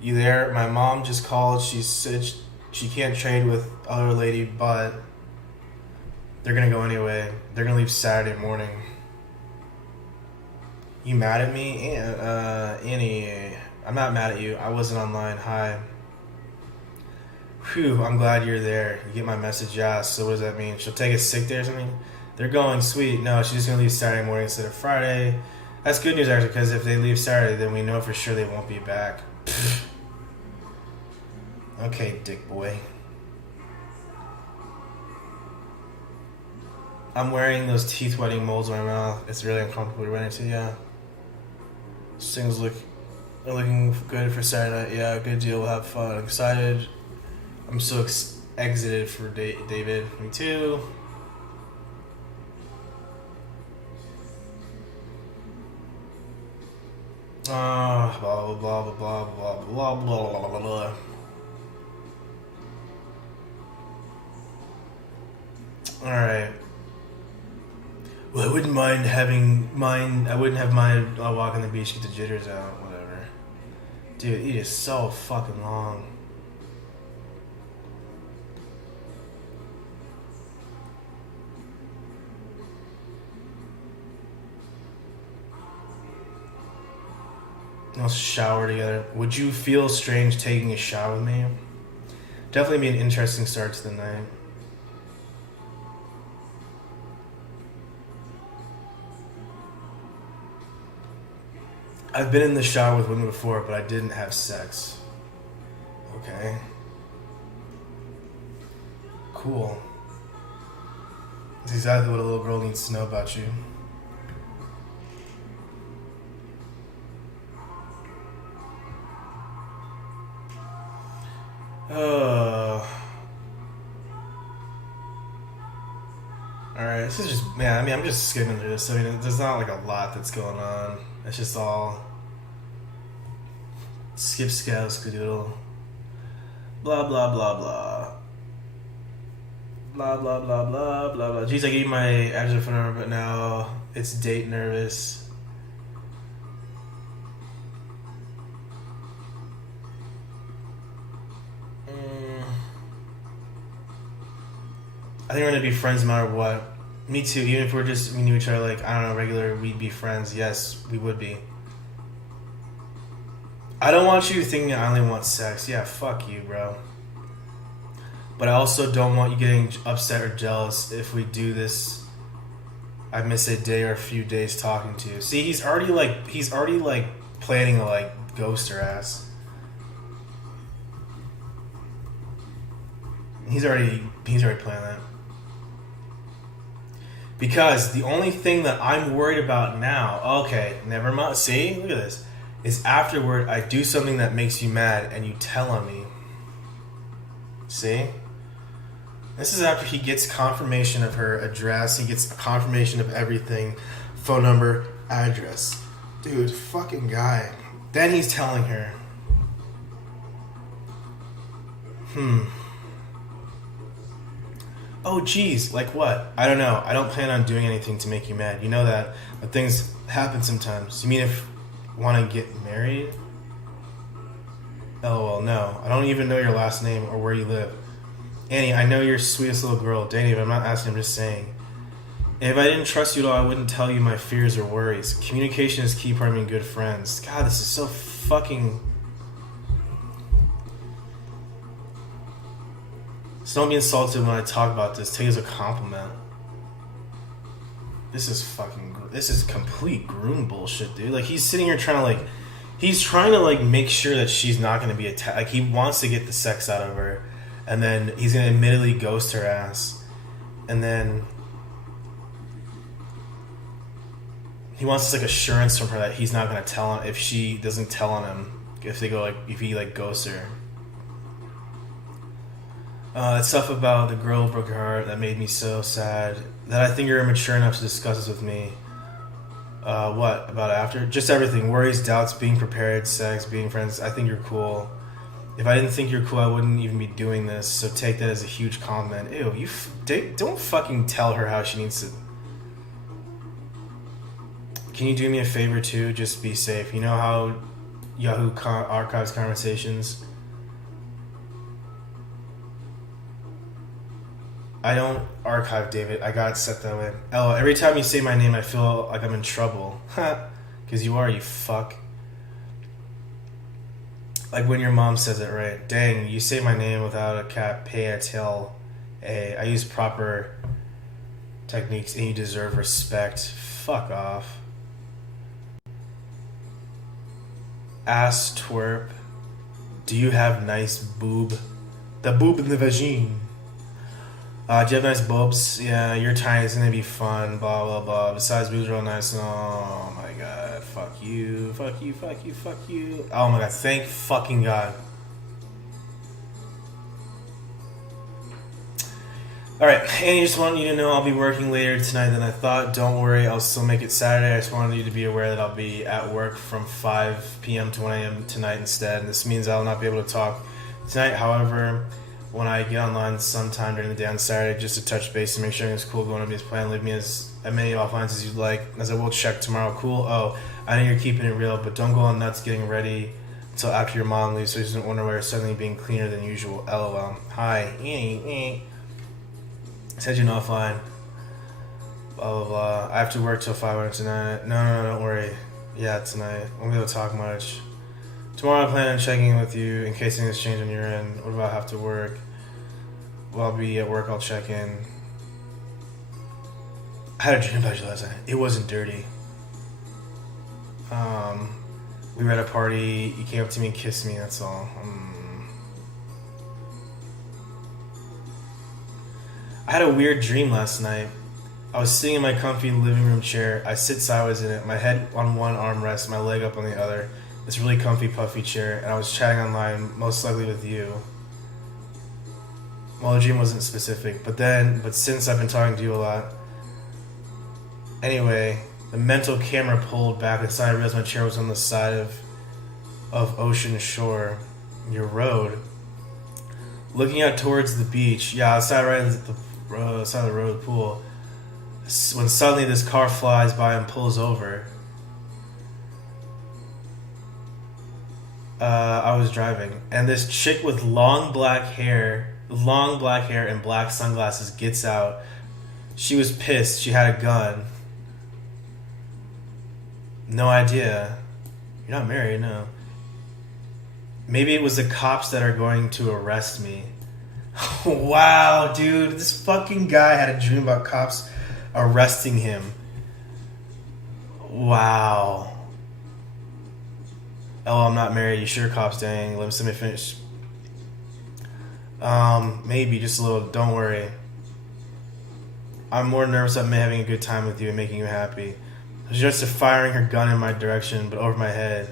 You there? My mom just called. She said she can't trade with other lady, but they're gonna go anyway. They're gonna leave Saturday morning. You mad at me? Annie, I'm not mad at you. I wasn't online. Hi. Whew, I'm glad you're there. You get my message, yeah. So what does that mean? She'll take a sick day or something? They're going, sweet. No, she's just gonna leave Saturday morning instead of Friday. That's good news, actually, because if they leave Saturday, then we know for sure they won't be back. Okay, dick boy. I'm wearing those teeth wetting molds in my mouth. It's really uncomfortable to run into, yeah. Things are looking good for Saturday night. Yeah, good deal. We'll have fun. I'm excited. I'm so exited for David. Me too. Blah blah blah blah blah blah blah blah blah blah. All right. Well, I wouldn't have mind walking the beach, get the jitters out, whatever. Dude, it is so fucking long. Let's shower together. Would you feel strange taking a shower with me? Definitely be an interesting start to the night. I've been in the shower with women before, but I didn't have sex. Okay. Cool. That's exactly what a little girl needs to know about you. Alright, this is just, man, I mean, I'm just skimming through this. I mean, there's not like a lot that's going on. It's just all skip, scout, skadoodle. Blah, blah, blah, blah. Blah, blah, blah, blah, blah, blah. Jeez, I gave you my address phone number, but now it's date nervous. I think we're gonna be friends no matter what. Me too. Even if we knew each other like, I don't know, regular, we'd be friends. Yes, we would be. I don't want you thinking I only want sex. Yeah, fuck you, bro. But I also don't want you getting upset or jealous if we do this. I miss a day or a few days talking to you. See, he's already planning to like ghost her ass. He's already planning that. Because the only thing that I'm worried about now, okay, never mind. See, look at this. Is afterward I do something that makes you mad and you tell on me. See? This is after he gets confirmation of her address. He gets confirmation of everything. Phone number, address. Dude, fucking guy. Then he's telling her. Oh, geez, like what? I don't know. I don't plan on doing anything to make you mad. You know that. But things happen sometimes. You mean if want to get married? LOL, no. I don't even know your last name or where you live. Annie, I know you're the sweetest little girl. Danny, I'm not asking, I'm just saying. If I didn't trust you at all, I wouldn't tell you my fears or worries. Communication is key part of being good friends. God, this is so fucking... So don't be insulted when I talk about this. Take it as a compliment. This is complete groom bullshit, dude. Like, he's sitting here trying to make sure that she's not going to be attacked. Like, he wants to get the sex out of her. And then he's going to admittedly ghost her ass. And then he wants this, like, assurance from her that he's not going to tell on, if she doesn't tell on him, if he ghosts her. That stuff about the girl who broke her heart, that made me so sad. That I think you're immature enough to discuss this with me. What? About after? Just everything. Worries, doubts, being prepared, sex, being friends. I think you're cool. If I didn't think you're cool, I wouldn't even be doing this. So take that as a huge compliment. Ew, don't fucking tell her how she needs to... Can you do me a favor too? Just be safe. You know how Yahoo archives conversations? I don't archive, David. I got it set that way. Oh, every time you say my name, I feel like I'm in trouble. Because you are, you fuck. Like when your mom says it, right? Dang, you say my name without a cap, pay a tail. I use proper techniques and you deserve respect. Fuck off. Ass twerp. Do you have nice boob? The boob in the vagine. Do you have nice boobs? Yeah, you're tiny, it's gonna be fun, blah, blah, blah. Besides, boobs are real nice. Oh my god, fuck you, fuck you, fuck you, fuck you. Oh my god, thank fucking god. Alright, Annie, just wanted you to know I'll be working later tonight than I thought. Don't worry, I'll still make it Saturday. I just wanted you to be aware that I'll be at work from 5 p.m. to 1 a.m. tonight instead. And this means I'll not be able to talk tonight. However, when I get online sometime during the day on Saturday, just to touch base and make sure everything's cool going on as planned, leave me as many offlines as you'd like, as I will check tomorrow. Cool? Oh, I know you're keeping it real, but don't go on nuts getting ready until after your mom leaves so she doesn't wonder why you're suddenly being cleaner than usual. LOL. Hi. Said you're not offline. Blah, blah, blah. I have to work till 5 tonight. No, don't worry. Yeah, tonight. Won't be able to talk much. Tomorrow I plan on checking in with you in case anything's changed on your end. What about after work? Well, I'll be at work, I'll check in. I had a dream about you last night. It wasn't dirty. We were at a party. You came up to me and kissed me. That's all. I had a weird dream last night. I was sitting in my comfy living room chair. I sit sideways in it, my head on one armrest, my leg up on the other. This really comfy, puffy chair, and I was chatting online, most likely with you. Well, the dream wasn't specific, but since I've been talking to you a lot. Anyway, the mental camera pulled back inside. I realized my chair was on the side of Ocean Shore, your road. Looking out towards the beach, outside right at the side of the road, the pool. When suddenly this car flies by and pulls over. I was driving, and this chick with long black hair and black sunglasses gets out. She was pissed. She had a gun. No idea. You're not married, no. Maybe it was the cops that are going to arrest me. Wow, dude. This fucking guy had a dream about cops arresting him. Wow. Oh, I'm not married. You sure, cops? Dang. Let me finish. Maybe just a little. Don't worry. I'm more nervous about me having a good time with you and making you happy. She just firing her gun in my direction, but over my head,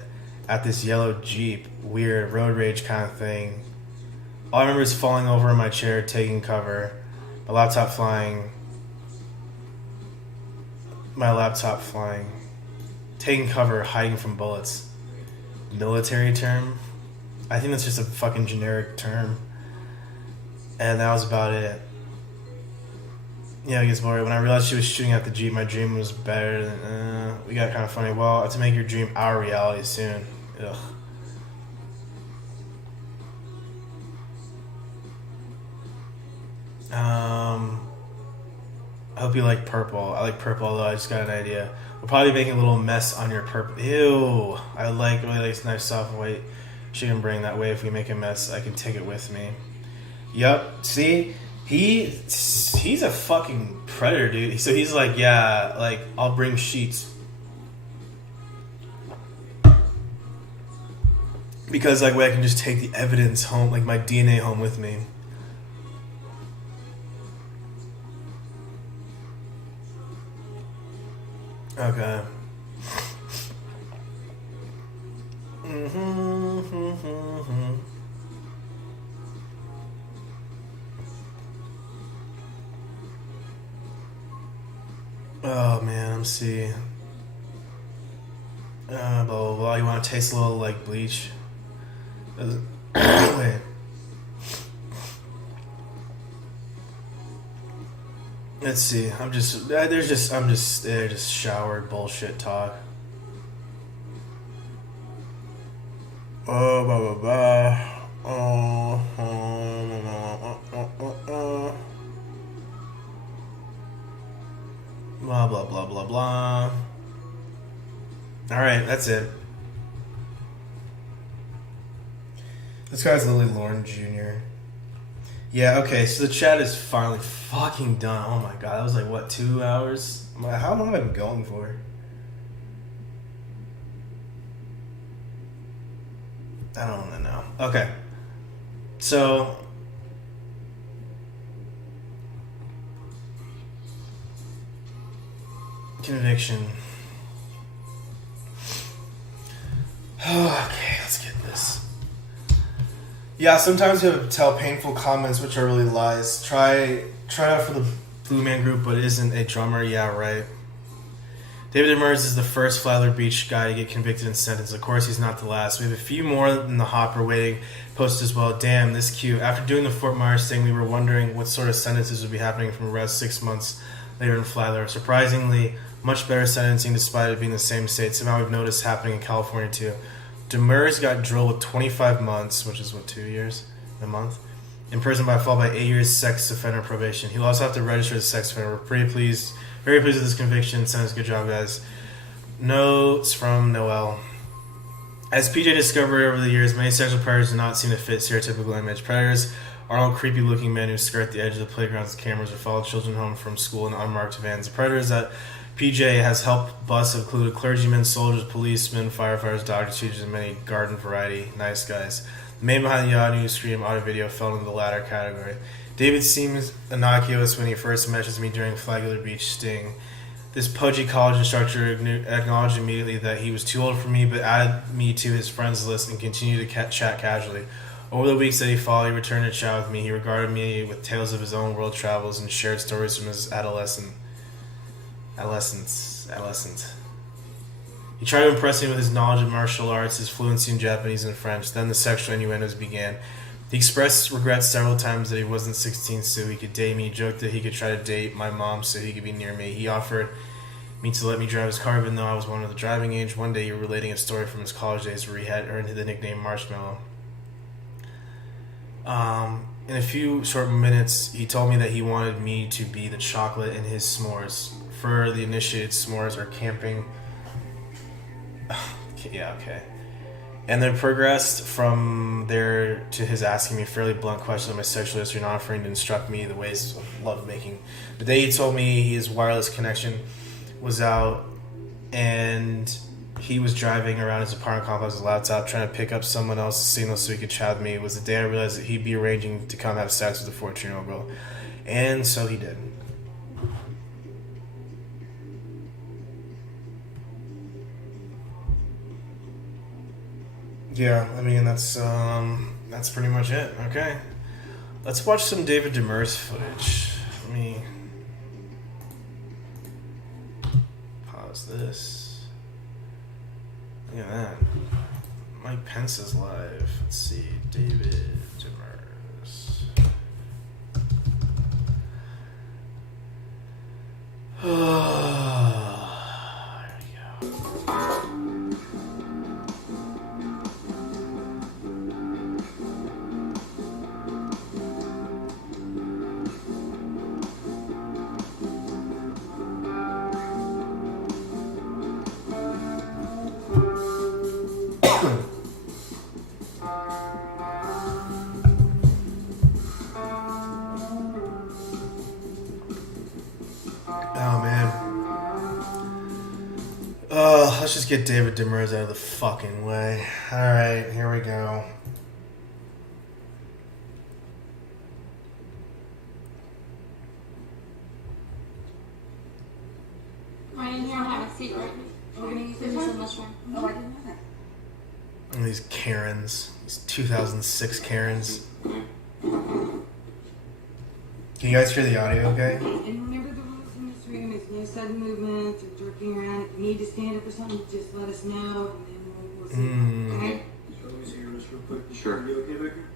at this yellow Jeep. Weird road rage kind of thing. All I remember is falling over in my chair, taking cover. My laptop flying. Taking cover, hiding from bullets. Military term? I think that's just a fucking generic term. And that was about it. Yeah, it gets boring. When I realized she was shooting at the Jeep, my dream was better than... we got kind of funny. Well, I have to make your dream our reality soon. Ugh. I hope you like purple. I like purple, although I just got an idea. We'll probably be making a little mess on your purple. Ew. I really like this nice soft white chicken brain. That way, if we make a mess, I can take it with me. Yup. See? He's a fucking predator, dude. So he's like, yeah, like, I'll bring sheets. Because, like, way I can just take the evidence home, like, my DNA home with me. Okay. Oh man, let's see. Blah blah blah. You want to taste a little like bleach? Wait. Let's see. I'm just showered bullshit talk. Oh, blah blah blah. Blah blah blah blah blah. All right, that's it. This guy's Lily Lauren Jr. Yeah, okay, so the chat is finally fucking done. Oh my god, that was like, what, 2 hours? How long have I been going for? I don't even know. Okay. So... conviction. Okay, let's get this. Yeah, sometimes you have to tell painful comments which are really lies. Try out for the Blue Man Group, but isn't a drummer. Yeah, right. David Demers is the first Flagler Beach guy to get convicted and sentenced. Of course, he's not the last. We have a few more in the hopper waiting. Posted as well. Damn, this cute. After doing the Fort Myers thing, we were wondering what sort of sentences would be happening from arrest 6 months later in Flagler. Surprisingly, much better sentencing despite it being the same state. Somehow we've noticed happening in California too. Demers got drilled with 25 months, which is what, 2 years? A month? Imprisoned by followed by 8 years sex offender probation. He'll also have to register as a sex offender. We're very pleased with this conviction. Sentence, good job, guys. Notes from Noel. As PJ discovered over the years, many sexual predators do not seem to fit stereotypical image. Predators are all creepy-looking men who skirt the edge of the playgrounds with cameras or follow children home from school in unmarked vans. The predators that PJ has helped busts have included clergymen, soldiers, policemen, firefighters, doctors, teachers, and many garden variety nice guys. The man behind the odd news scream Audavideo fell into the latter category. David seems innocuous when he first mentions me during Flagler Beach sting. This pudgy college instructor acknowledged immediately that he was too old for me, but added me to his friends list and continued to chat casually. Over the weeks that he followed, he returned to chat with me. He regarded me with tales of his own world travels and shared stories from his adolescence. He tried to impress me with his knowledge of martial arts, his fluency in Japanese and French. Then the sexual innuendos began. He expressed regret several times that he wasn't 16 so he could date me. He joked that he could try to date my mom so he could be near me. He offered me to let me drive his car even though I was one of the driving age. One day he was relating a story from his college days where he had earned the nickname Marshmallow. In a few short minutes, he told me that he wanted me to be the chocolate in his s'mores. For the initiated, s'mores are camping. Yeah, okay. And then progressed from there to his asking me fairly blunt questions on my sexual history and offering to instruct me the ways of lovemaking. The day he told me his wireless connection was out and he was driving around his apartment complex with a laptop trying to pick up someone else's signal so he could chat with me was the day I realized that he'd be arranging to come have sex with a 14-year-old girl. And so he did. Yeah, I mean, that's pretty much it. Okay. Let's watch some David Demers footage. Let me pause this. Look at that. Mike Pence is live. Let's see. David Demers. There we go. Let's just get David Demers out of the fucking way. Alright, here we go. Right in here, have a seat, right? We're gonna use this one, mushroom. Oh, I didn't know that. And these Karens. These 2006 Karens. Can you guys hear the audio okay? And remember the rules in this room. If no sudden movements or jerking around, if you need to stand up or something, just let us know, and then we'll see. Okay? So let me see your wrist real quick. Sure. You okay back here?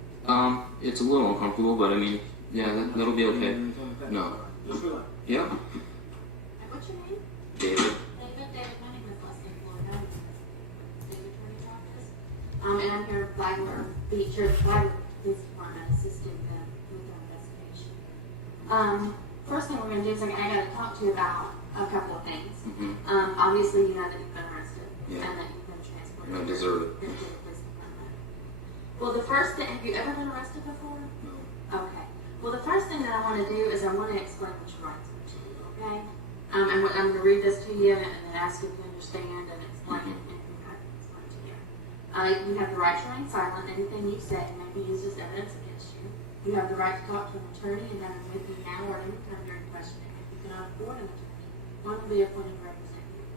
It's a little uncomfortable, but I mean, yeah, that'll be okay. No. Just relax. Yeah. What's your name? David. David, my name is Leslie Florida. David Attorney's Office. And I'm here at Flagler Beach, or Flagler Police Department, assisting them with their investigation. First thing we're going to do is I got to talk to you about a couple of things. Obviously, you know that you've been arrested and that you've been transported. And I deserve it. To the police department. Well, the first thing, have you ever been arrested before? No. Okay. Well, the first thing that I want to do is I want to explain what your rights are to you, okay? And I'm going to read this to you and then ask if you understand and explain it, and I can explain to you. You have the right to remain silent. Anything you say may be used as evidence against you. You have the right to talk to an attorney and have him with you now or any time during questioning. If you cannot afford an attorney, one will be appointed to represent you.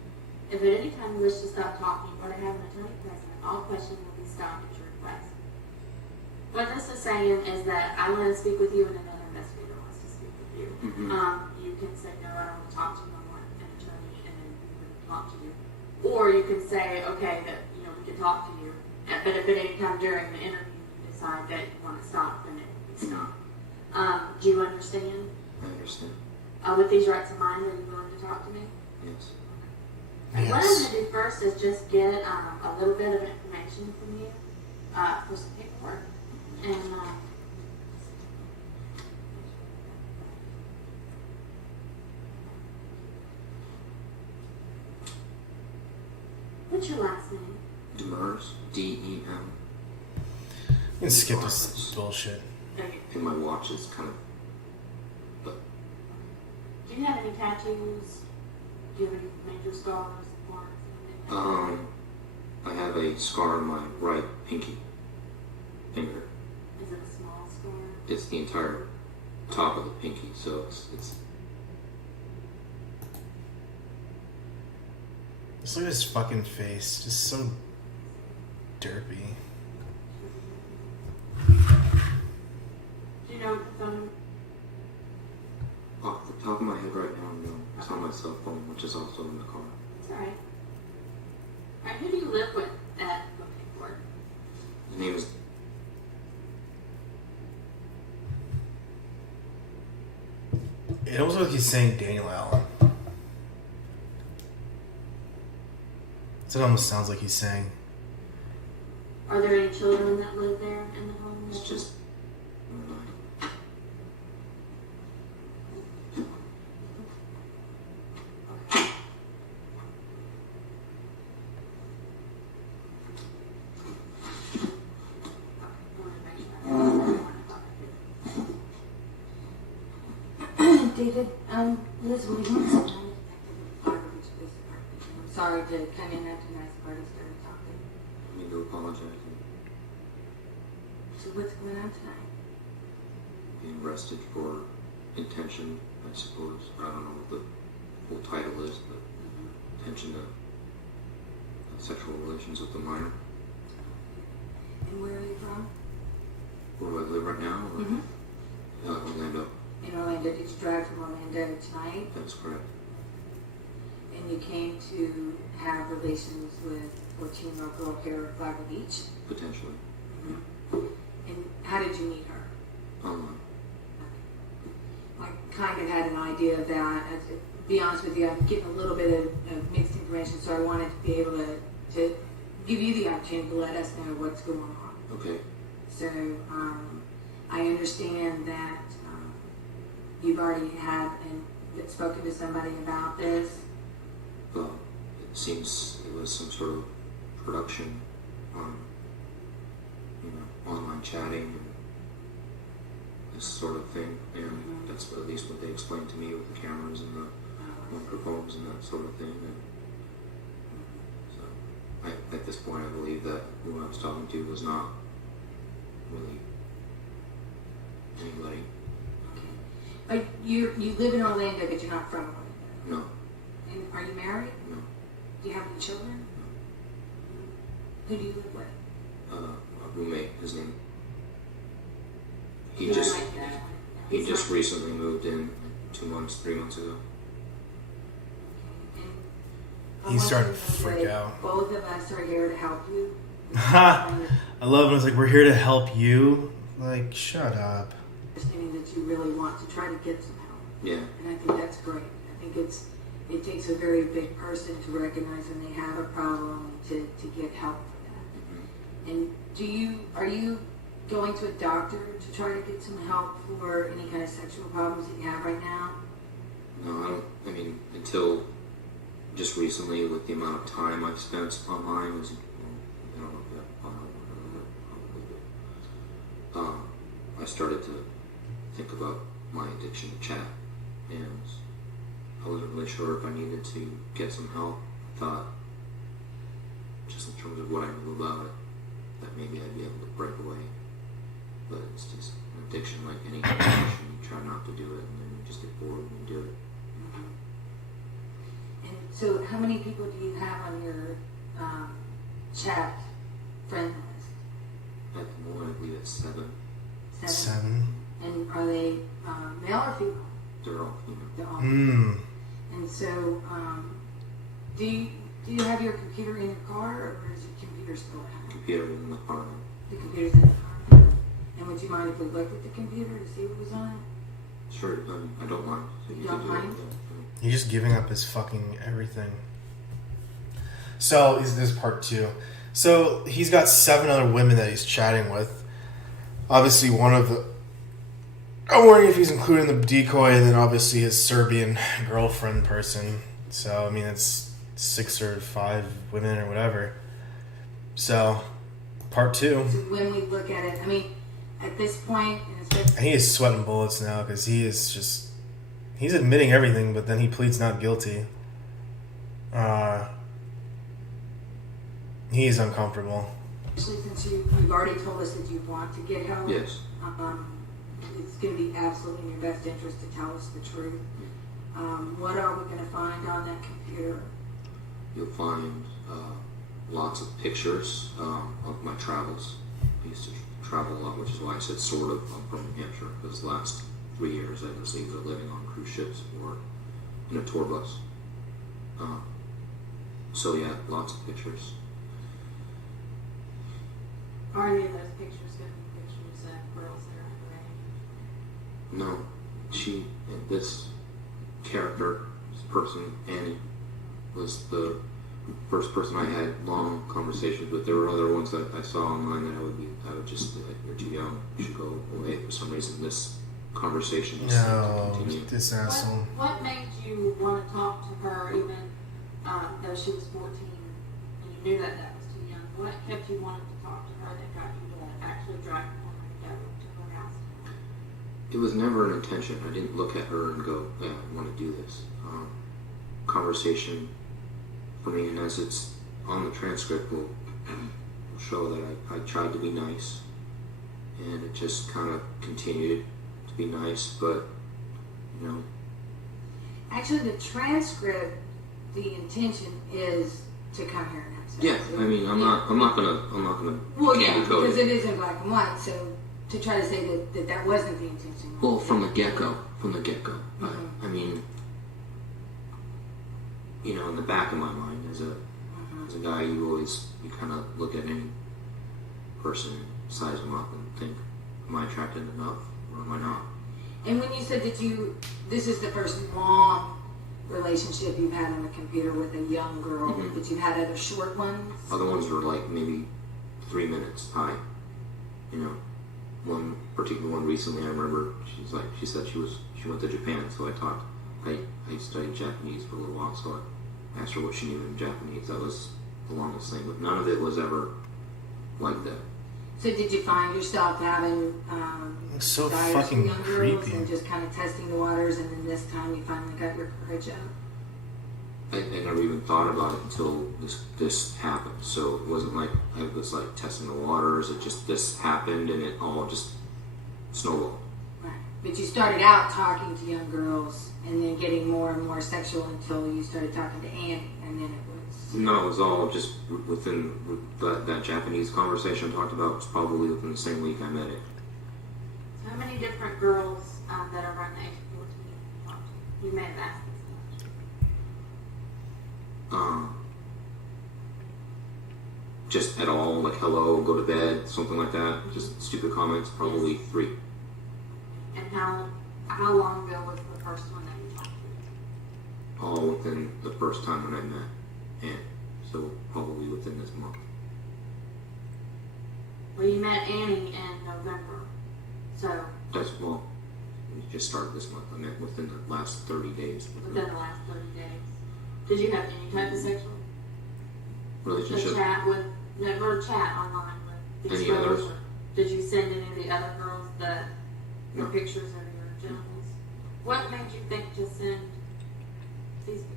If at any time you wish to stop talking or to have an attorney present, all questioning will be stopped at your request. What this is saying is that I want to speak with you and another investigator wants to speak with you. You can say, no, I don't want to talk to you, I want an attorney, and then we can talk to you. Or you can say, okay, that we can talk to you, but if at any time during the interview you decide that you want to stop, then it will be stopped. Do you understand? I understand. With these rights in mind, are you willing to talk to me? Yes. And what I'm going to do first is just get a little bit of information from you for some paperwork. And what's your last name? Demers. D-E-M. You can skip this bullshit. Okay. And my watch is kind of. But Do you have any tattoos? Do you have any major scars, marks, anything? I have a scar on my right pinky finger. Is it a small scar? It's the entire top of the pinky, so it's Just look at his fucking face. Just so derpy. Do you know what the phone? off the top of my head right now. No, it's on my cell phone, which is also in the car. It's alright. Alright, who do you live with at Grooming Court? His name is. It almost looks like he's saying Daniel Allen. That's what it almost sounds like he's saying. Are there any children that live there in the home? It's just. David, Liz Williams. I'm sorry to come in after a nice party started talking. I need to apologize. So what's going on tonight? Being arrested for intention, I suppose. I don't know what the full title is, but intention to sexual relations with a minor. And where are you from? Where do I live right now? Or, Orlando. In Orlando. Did you drive from Orlando tonight? That's correct. And you came to have relations with 14-year-old girl here at Flagler Beach? Potentially. And how did you meet her? Online. I kind of had an idea of that. To be honest with you, I'm getting a little bit of mixed information, so I wanted to be able to give you the opportunity to let us know what's going on. Okay. So I understand that you've already had and spoken to somebody about this. Well, it seems it was some sort of production on, online chatting and this sort of thing, and that's at least what they explained to me with the cameras and the microphones and that sort of thing. And so, at this point, I believe that who I was talking to was not really anybody. But you live in Orlando, but you're not from Orlando. No. And are you married? No. Do you have any children? Who do you live with? A roommate, his name. He Yeah, just like that. he just recently moved in 3 months ago. And I He's want starting you to know freak that out. Both of us are here to help you. I love when it's like, we're here to help you. Like, shut up. Understanding that you really want to try to get some help. Yeah. And I think that's great. I think it takes a very big person to recognize when they have a problem to get help for that. And are you going to a doctor to try to get some help for any kind of sexual problems that you have right now? No, I don't. I mean, until just recently, with the amount of time I've spent online, was I don't know if that probably do. I started to think about my addiction to chat, and I wasn't really sure if I needed to get some help. I thought, just in terms of what I knew about it, that maybe I'd be able to break away. But it's just an addiction like any addiction. You try not to do it, and then you just get bored when you do it. And so how many people do you have on your chat friend list? At the moment, I believe it's 7. 7. And are they male or female? They're all female. They're all. And so, do you have your computer in your car, or is your computer still at home? Computer in the car. The computer's in the car. And would you mind if we looked at the computer to see what was on it? Sure, I don't mind. So You can don't do mind? it. He's just giving up his fucking everything. So, this is part 2. So, he's got 7 other women that he's chatting with. Obviously, one of the... I'm wondering if he's including the decoy, and then obviously his Serbian girlfriend person. So, I mean, it's 6 or 5 women or whatever. So, part 2. So when we look at it, I mean, at this point, and especially He is sweating bullets now because he is just... He's admitting everything, but then he pleads not guilty. He's uncomfortable. Especially since you've already told us that you want to get help. Yes. It's going to be absolutely in your best interest to tell us the truth. What are we going to find on that computer? You'll find lots of pictures of my travels. I used to travel a lot, which is why I said sort of. I'm from New Hampshire, because the last 3 years I was either living on cruise ships or in a tour bus. So yeah, lots of pictures. Are any of those pictures going to be pictures of girls that are underage? No, this character, this person, Annie, was the first person I had long conversations with. There were other ones that I saw online that I would just be like, you're too young, you should go away. For some reason, this conversation just seemed to continue. This asshole. What made you want to talk to her even though she was 14 and you knew that was too young? What kept you wanting to talk to her that got you to actually drive her to go to her house? It was never an intention. I didn't look at her and go, yeah, I want to do this. Conversation for me, and as it's on the transcript, will show that I tried to be nice, and it just kind of continued to be nice, but, you know. Actually, the transcript, the intention is to come here and have sex. Yeah, I mean, I'm not gonna Well, yeah, candy coat because it. it is in black and white, so to try to say that wasn't the intention. Well, from the get-go. Mm-hmm. I mean, you know, in the back of my mind, as a guy, you kind of look at any person, size them up, and think, am I attracted enough, or am I not? And when you said that this is the first long relationship you've had on the computer with a young girl, Mhm. that you've had other short ones? Other ones were like maybe 3 minutes high. You know, one particular one recently, I remember she said she went to Japan, so I studied Japanese for a little while, so I asked her what she knew in Japanese. That was the longest thing, but none of it was ever like that. So did you find yourself having It's so desires fucking for young girls creepy. and just kind of testing the waters, and then this time you finally got your courage up? I never even thought about it until this happened. So it wasn't like I was like testing the waters. It just, this happened and it all just snowballed. Right. But you started out talking to young girls and then getting more and more sexual until you started talking to Annie, and then it was... No, it was all just within that Japanese conversation I talked about. Was probably within the same week I met it. So how many different girls that are around the age of 14 you talked to? You may have asked this much. Just at all, like hello, go to bed, something like that. Just stupid comments. Probably 3. And how long ago was the first one that you talked to? All within the first time when I met Anne. So probably within this month. Well, you met Annie in November, so That's, well, we just started this month. I meant within the last 30 days. within the last 30 days. Did you have any type of sexual Relationship. chat with, never chat online with these Any girls? others? Or did you send any of the other girls your No. pictures of your genitals? What made you think to send these pictures?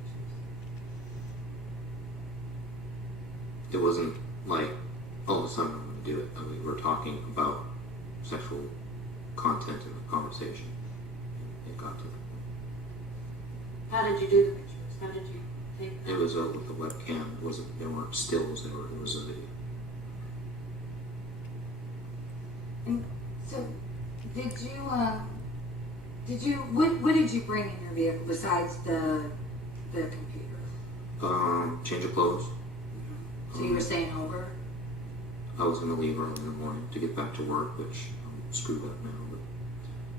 It wasn't like all of a sudden I'm going to do it. I mean, we're talking about sexual content in the conversation. It got to that. How did you do the pictures? How did you take them? It was with the webcam. It wasn't. There weren't stills. It was a video. And so, what did you bring in your vehicle besides the computer? Change of clothes. So you were staying over? I was going to leave early in the morning to get back to work, which I'm screwed up now.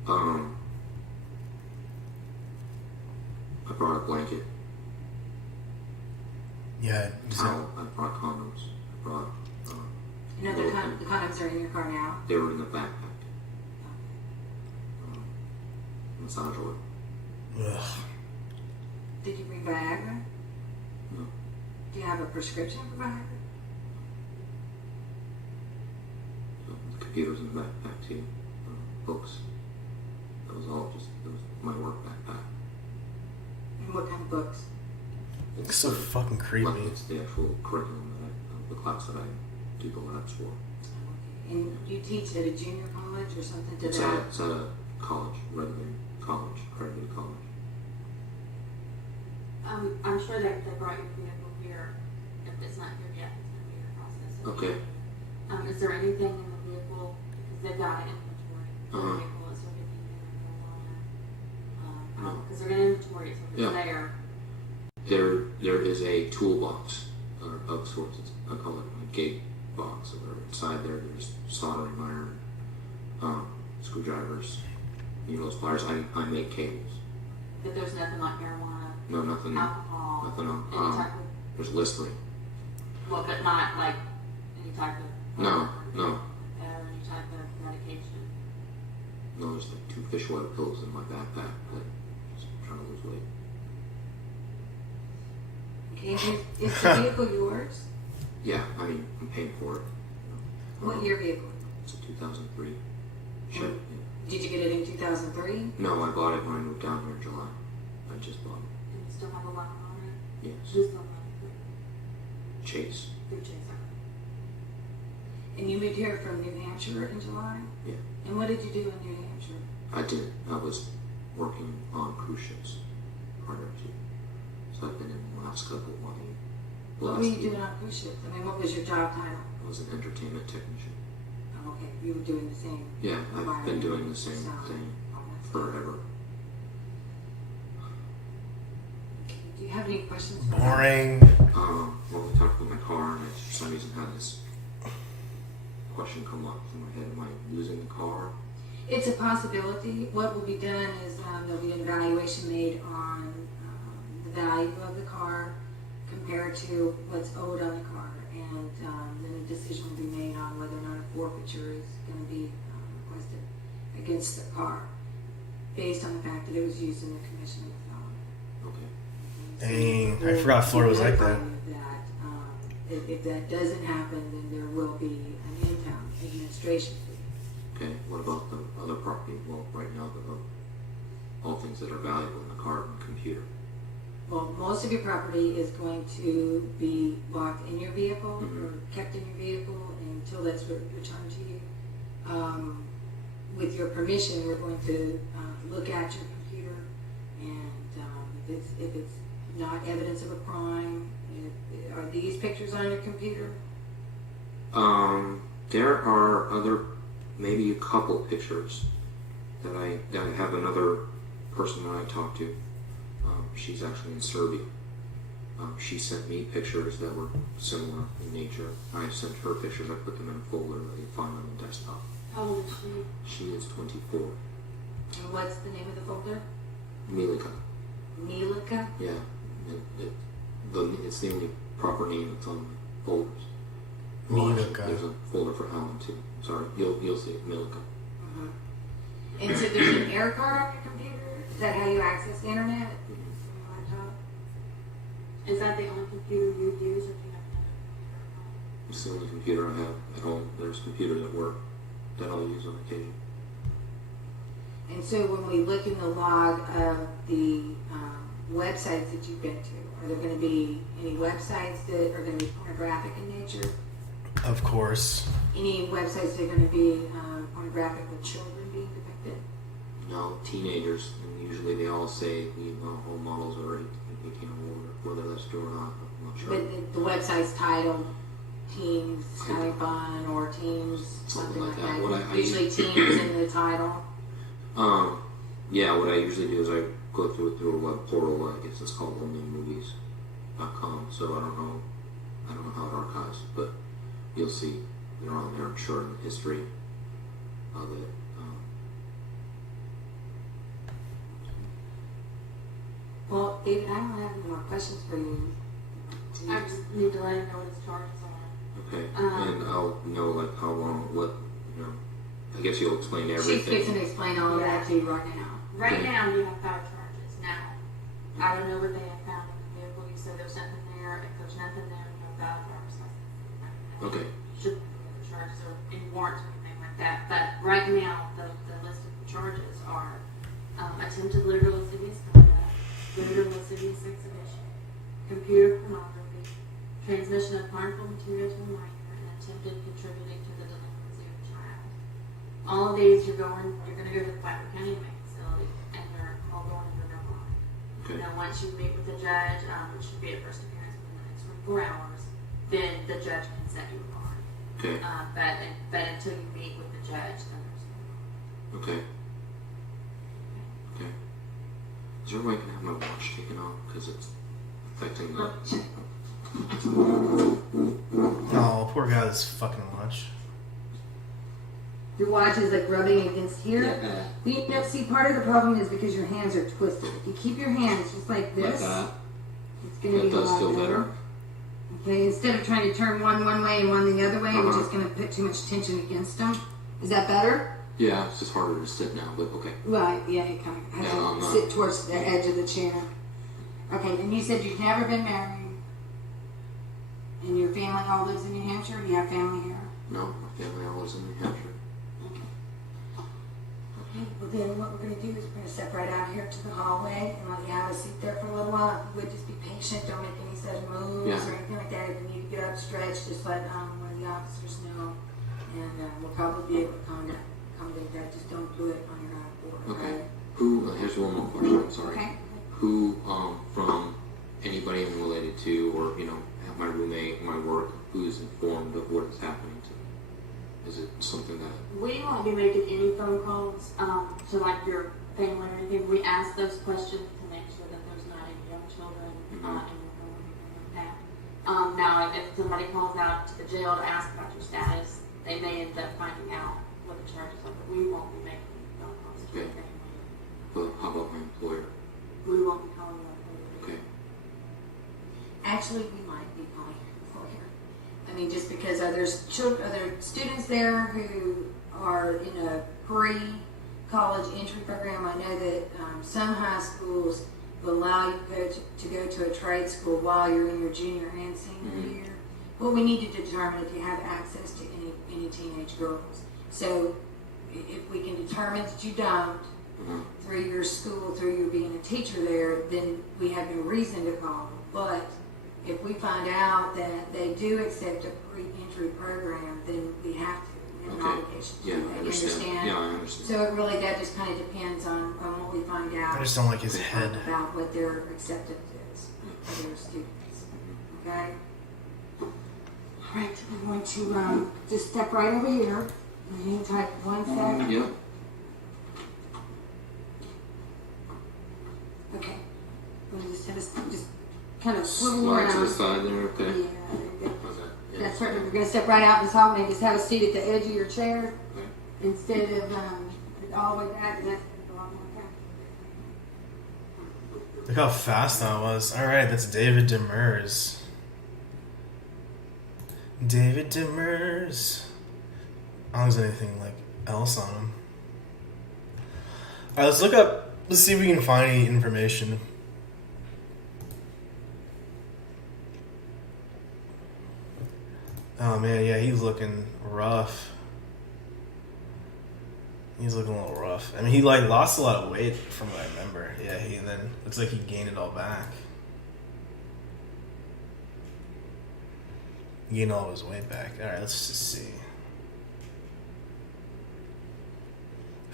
But I brought a blanket. Yeah. Towel. I brought condoms. I brought. You know, the condoms are in your car now? They were in the backpack. Massage oil. Ugh. Did you bring Viagra? No. Do you have a prescription for Viagra? So the computers in the backpack too. Books. That was all just. It was my work backpack. And what kind of books? It's so fucking creepy. Like it's the actual curriculum the class that I do the labs for. And you teach at a junior college or something to It's that? at a college, accredited college. I'm sure they brought your vehicle here. If it's not here yet, it's going to be in the process. Okay. Is there anything in the vehicle, because they've got an inventory, the vehicle, is there anything in the marijuana? Because they're going to inventory it, so if it's There is a toolbox of sorts. I call it a gate box. Where inside there's soldering iron, screwdrivers, needles, pliers. I make cables. But there's nothing like marijuana, No, nothing. alcohol, Nothing on. any type of, There's Listerine. well, but not like any type of, No. any type of medication. No, there's like 2 fish oil pills in my backpack. Just trying to lose weight. Okay, is the vehicle yours? Yeah, I mean, I'm paying for it. What year vehicle? It's a 2003 Chevy. Did you get it in 2003? No, I bought it when I moved down here in July. I just bought it. And you still have a loan on it? Yes. Who's the loan? Chase. Through Chase. And you moved here from New Hampshire in July? Yeah. And what did you do in New Hampshire? I did. I was working on cruise ships prior to. So I've been in the last couple of months. What were you doing on cruise ships? I mean, what was your job title? I was an entertainment technician. Oh, okay, you were doing the same. Yeah, I've been doing the same thing forever. Okay, do you have any questions? Boring. Well, we talked about my car, and I for some reason had this question come up in my head. Am I losing the car? It's a possibility. What will be done is there'll be an evaluation made on the value of the car compared to what's owed on the car, and then a decision will be made on whether or not a forfeiture is going to be requested against the car based on the fact that it was used in the commission of the felony. Dang, I forgot Florida was like that. If that doesn't happen, then there will be an in-town administration fee. Okay, what about the other property? Well, right now, all things that are valuable in the car and computer. Well, most of your property is going to be locked in your vehicle or kept in your vehicle until that's returned to you. With your permission, we're going to look at your computer, and if it's not evidence of a crime, are these pictures on your computer? There are maybe a couple pictures that I have another person that I talked to. She's actually in Serbia. She sent me pictures that were similar in nature. I sent her pictures. I put them in a folder that you find on the desktop. How old is she? She is 24. And what's the name of the folder? Milika. Milika? Yeah. It's the only proper name that's on the folders. Milika. There's a folder for Alan too. Sorry, you'll see it. Milika. And so there's an air card on your computer? Is that how you access the internet? From your laptop? Is that the only computer you use, or do you have another computer? It's the only computer I have at home. There's computers at work that I'll use on occasion. And so when we look in the log of the websites that you've been to, are there going to be any websites that are going to be pornographic in nature? Of course. Any websites that are going to be pornographic with children being depicted? No, teenagers, and usually they all say all models are 18 or older. Whether that's true or not, I'm not sure. But the website's titled Teens Having Fun or Teens something like that. Usually teens in the title. Yeah, what I usually do is I go through a web portal. I guess it's called onlymovies.com. So I don't know how it archives, but you'll see they're on there. I'm sure in the history of it. Well, David, I don't have any more questions for you. I just need to let him know what his charges are. Okay, and I'll know like how long, what, I guess you'll explain She's everything. fixing to explain all of that to you right now. Right now, you have 5 charges. Now, I don't know what they have found in the vehicle. You said there's nothing there. If there's nothing there, no valid driver's license. Okay. Shouldn't be the charges or any warrants or anything like that. But right now, the list of the charges are attempted literal lascivious conduct, literal lascivious exhibition, computer pornography, transmission of harmful material to a minor, and attempted contributing to the delinquency of a child. All of these, you're going to go to the Black County Inmate Facility, and they're all going into no bond. Okay. Now, once you meet with the judge, which should be a first appearance within the next 24 hours, then the judge can set you a bond. Okay. But until you meet with the judge, then there's no bond. Okay. Okay. Is there a way I can have my watch taken off because it's affecting the? Oh, poor guy's fucking watch. Your watch is like rubbing against here. Yeah. You know, see, part of the problem is because your hands are twisted. If you keep your hands just like this, Like that. it's going to That be a does lot feel better. Okay, instead of trying to turn one way and one the other way, which Uh-huh. is going to put too much tension against them. Is that better? Yeah, it's just harder to sit now, but okay. Right, yeah, you kind of Yeah, have I'm to not- sit towards the edge of the chair. Okay, and you said you've never been married, and your family all lives in New Hampshire, or you have family here? No, my family all lives in New Hampshire. Okay, well then what we're going to do is we're going to step right out here to the hallway and let you have a seat there for a little while. If you would just be patient, don't make any sudden moves Yeah. or anything like that. If you need to get up, stretch, just let one of the officers know, and we'll probably be able to accommodate that. Just don't do it on your own accord. Okay. Who? Here's one more question. I'm sorry. Okay. Who from anybody I'm related to, or my roommate, my work, who's informed of what is happening to me? Is it something that? We won't be making any phone calls to like your family or anything. We ask those questions to make sure that there's not any young children in your home or anything like that. Now, if somebody calls out to the jail to ask about your status, they may end up finding out what the charges are, but we won't be making any phone calls to your Okay. family. But how about my employer? We won't be calling you. Okay. Actually, we might be calling for here. I mean, just because there's other students there who are in a pre-college entry program. I know that some high schools will allow you to go to a trade school while you're in your junior and senior year. Well, we need to determine if you have access to any teenage girls. So if we can determine that you don't, through your school, through you being a teacher there, then we have no reason to call. But if we find out that they do accept a pre-entry program, then we have to. We have an obligation to Yeah, do I that. You understand. Yeah, I understand. So it really, that just kind of depends on what we find out. I just don't like his head. About what their acceptance is for their students. Okay? All right, I'm going to just step right over here. Hang tight 1 second. Yep. Okay. We'll just kind of swivel Slide around. to the side there. Okay. Yeah, there you go. How's that? Yeah. That's right. We're going to step right out in this hallway and just have a seat at the edge of your chair Okay. instead of all the way back. And that's going to go on like that. Look how fast that was. Alright, that's David Demers. David Demers. I don't think there's anything else on him. Alright, let's see if we can find any information. Oh man, yeah, he's looking rough. He's looking a little rough. I mean, he lost a lot of weight from what I remember. Yeah, and then looks like he gained it all back. He gained all of his weight back. All right, let's just see.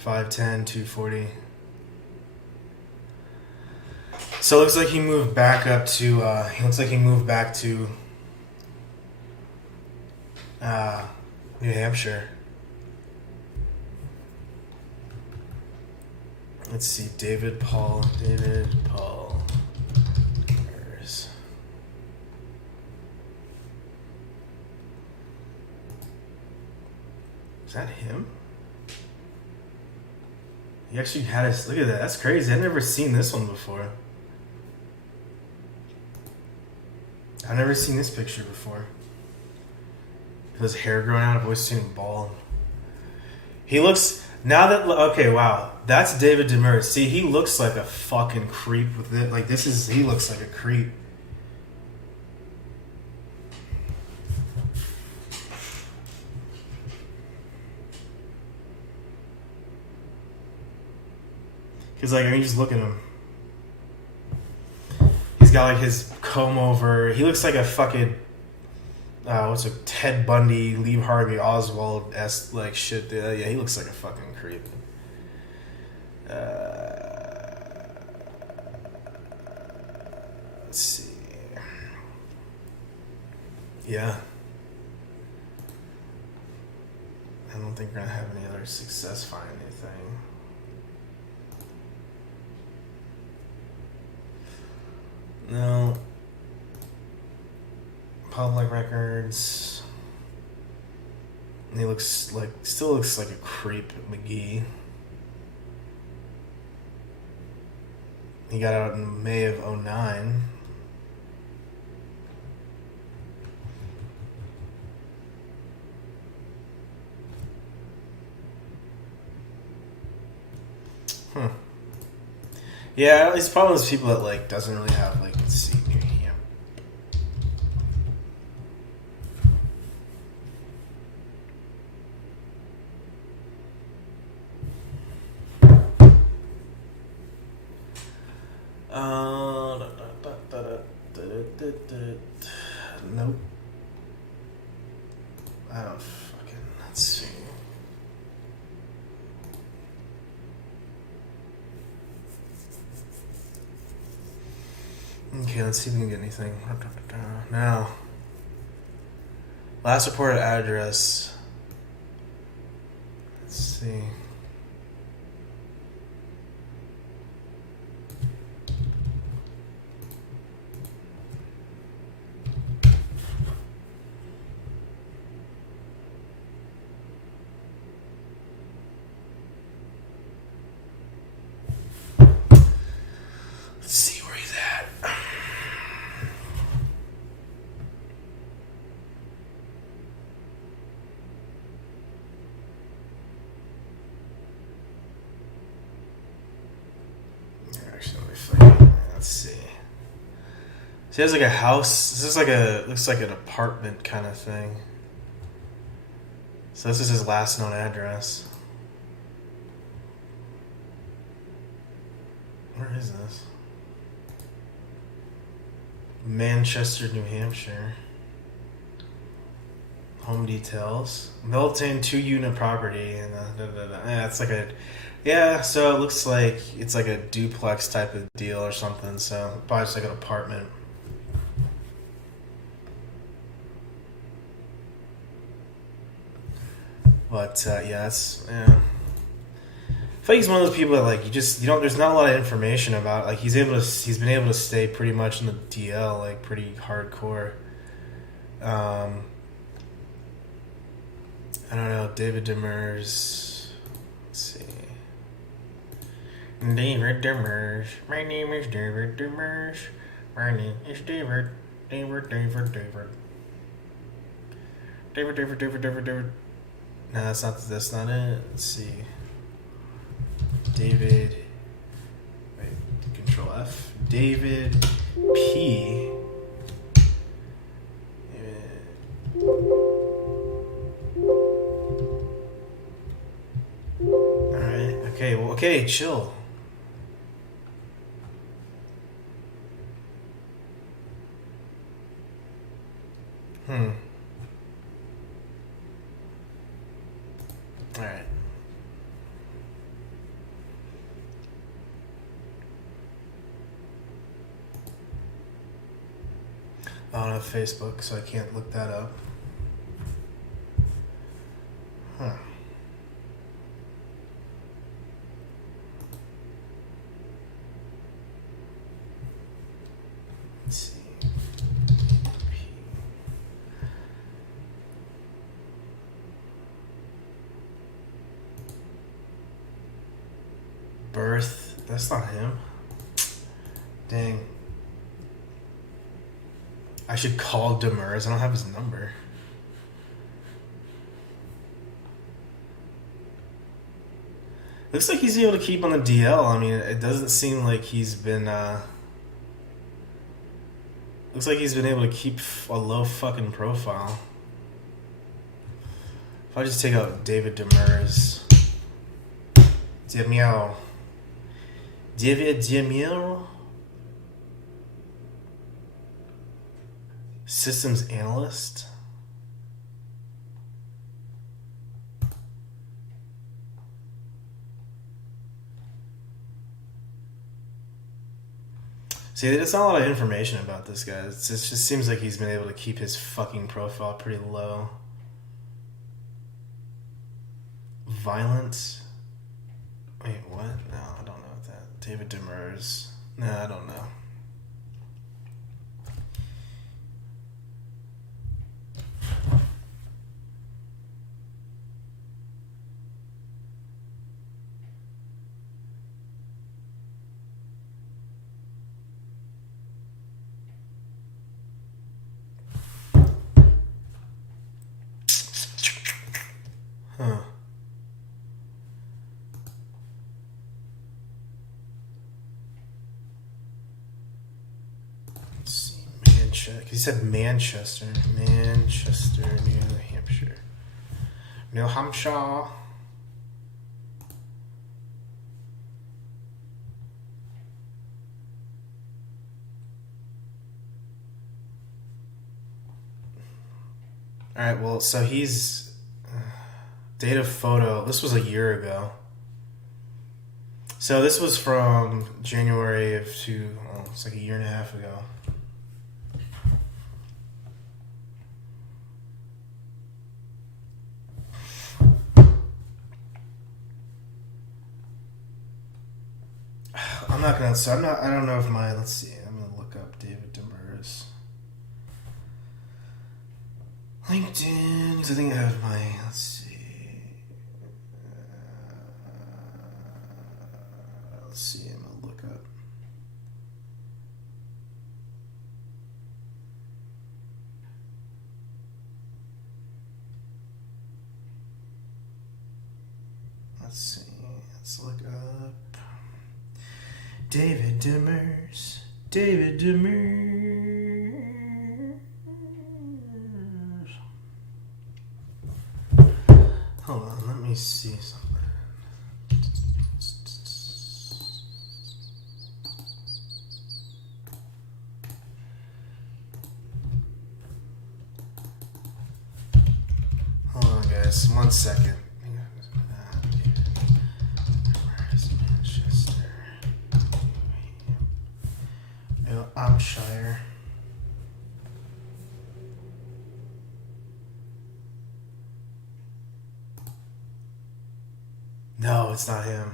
5'10", 240. So it looks like he moved back up to. New Hampshire. Let's see, David Paul Demers. Is that him? He actually had us. Look at that. That's crazy. I've never seen this one before. I've never seen this picture before. His hair growing out. I've always seen him bald. He looks... Now that... Okay, wow. That's David Demers. See, he looks like a fucking creep with it. Like, this is... He looks like a creep. Because, just look at him. He's got like his comb over. He looks like a fucking what's a Ted Bundy, Lee Harvey Oswald s like shit. Yeah, he looks like a fucking creep. Let's see. Yeah. I don't think we're gonna have any other success finding anything. No. Public records. And he looks like, still looks like a creep, McGee. He got out in May of 2009. Yeah, he's probably those people that like doesn't really have like senior him. Nope. I don't fucking. Let's see. Okay, let's see if we can get anything. Now, last reported address. Let's see. Let's see where he's at. Actually, let me find. Let's see. So he has like a house. This is like looks like an apartment kind of thing. So this is his last known address. Where is this? Manchester, New Hampshire. Home details. Milton 2-unit property. And yeah, it's like a... Yeah, so it looks like it's like a duplex type of deal or something. So probably just like an apartment. But yeah, that's... Yeah. I feel like he's one of those people that like you don't. There's not a lot of information about. Like he's been able to stay pretty much in the DL like pretty hardcore. I don't know, David Demers. Let's see. David Demers. My name is David Demers. My name is David. David. No, that's not it. Let's see. David, wait, Control F. David P. Alright, okay, well, okay, chill. Alright. I don't have Facebook, so I can't look that up. Huh. Let's see. Birth. That's not him. Dang. I should call Demers. I don't have his number. Looks like he's able to keep on the DL. I mean, it doesn't seem like he's been... Looks like he's been able to keep a low fucking profile. If I just take out David Demers... David Demers... Systems analyst. See, there's not a lot of information about this guy. It just seems like he's been able to keep his fucking profile pretty low. Violence. Wait, what? No, I don't know that. David Demers. No, I don't know. Huh. Let's see, Manchester. He said Manchester, New Hampshire, New Hampshire. All right. Well, so he's. Date of photo. This was a year ago. So this was from January of it's like a year and a half ago. I don't know if let's see. I'm gonna look up David Demers. LinkedIn, because I think I have let's see. Let's see, I'm gonna look up. Let's see, let's look up. David Demers. David Demers. Hold on, let me see something. Hold on, guys. 1 second. Manchester. Hampshire. No, it's not him.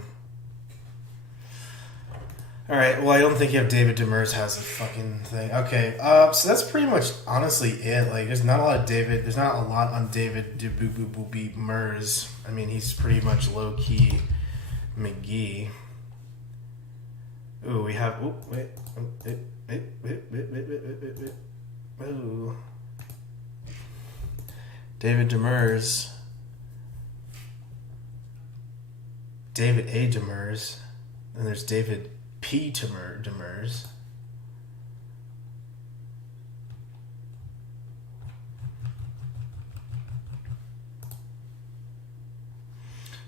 Alright, well, I don't think you have David Demers has a fucking thing. Okay, so that's pretty much honestly it. Like, there's not a lot on David Demers. I mean, he's pretty much low-key McGee. Ooh, we have... Ooh, wait. Ooh. David Demers. David A. Demers. And there's David P. Demers.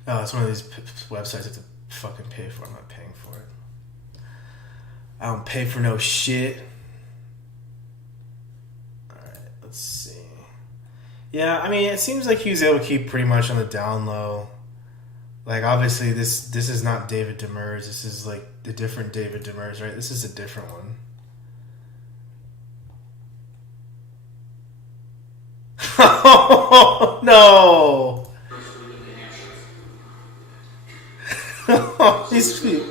Oh, it's one of these websites I have to fucking pay for. I'm not paying for it. I don't pay for no shit. Alright, let's see. Yeah, I mean, it seems like he was able to keep pretty much on the down low. Like, obviously, this is not David Demers. This is, like, a different David Demers, right? This is a different one. Oh, no! He's sweet.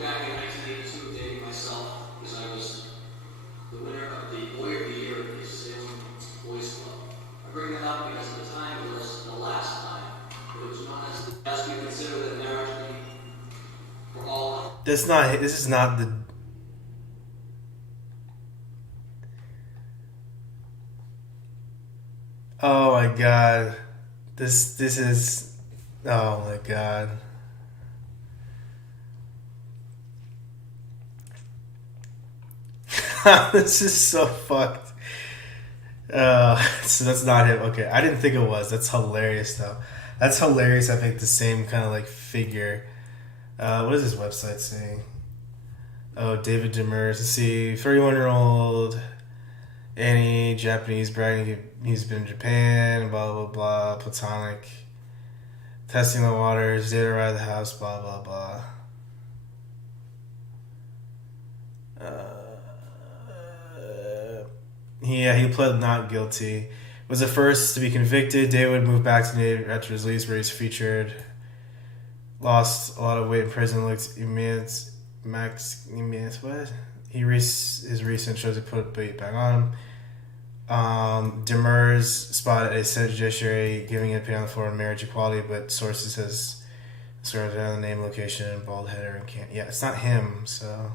This is not the... Oh my god. This is... Oh my god. This is so fucked. So that's not him. Okay, I didn't think it was. That's hilarious though. That's hilarious. I think the same kind of like figure. What is this website saying? Oh, David Demers. Let's see. 31-year-old Any Japanese bragging he's been in Japan, blah blah blah, platonic. Testing the waters, did arrive at the house, blah blah blah. He pled not guilty. Was the first to be convicted. David moved back to Native after his release, where he's featured. Lost a lot of weight in prison. Looked immense. What? His recent shows he put weight back on him. Demers spotted a Senate judiciary giving an opinion on the floor on marriage equality, but sources has sort of the name, location, bald header, and can't. Yeah, it's not him. So.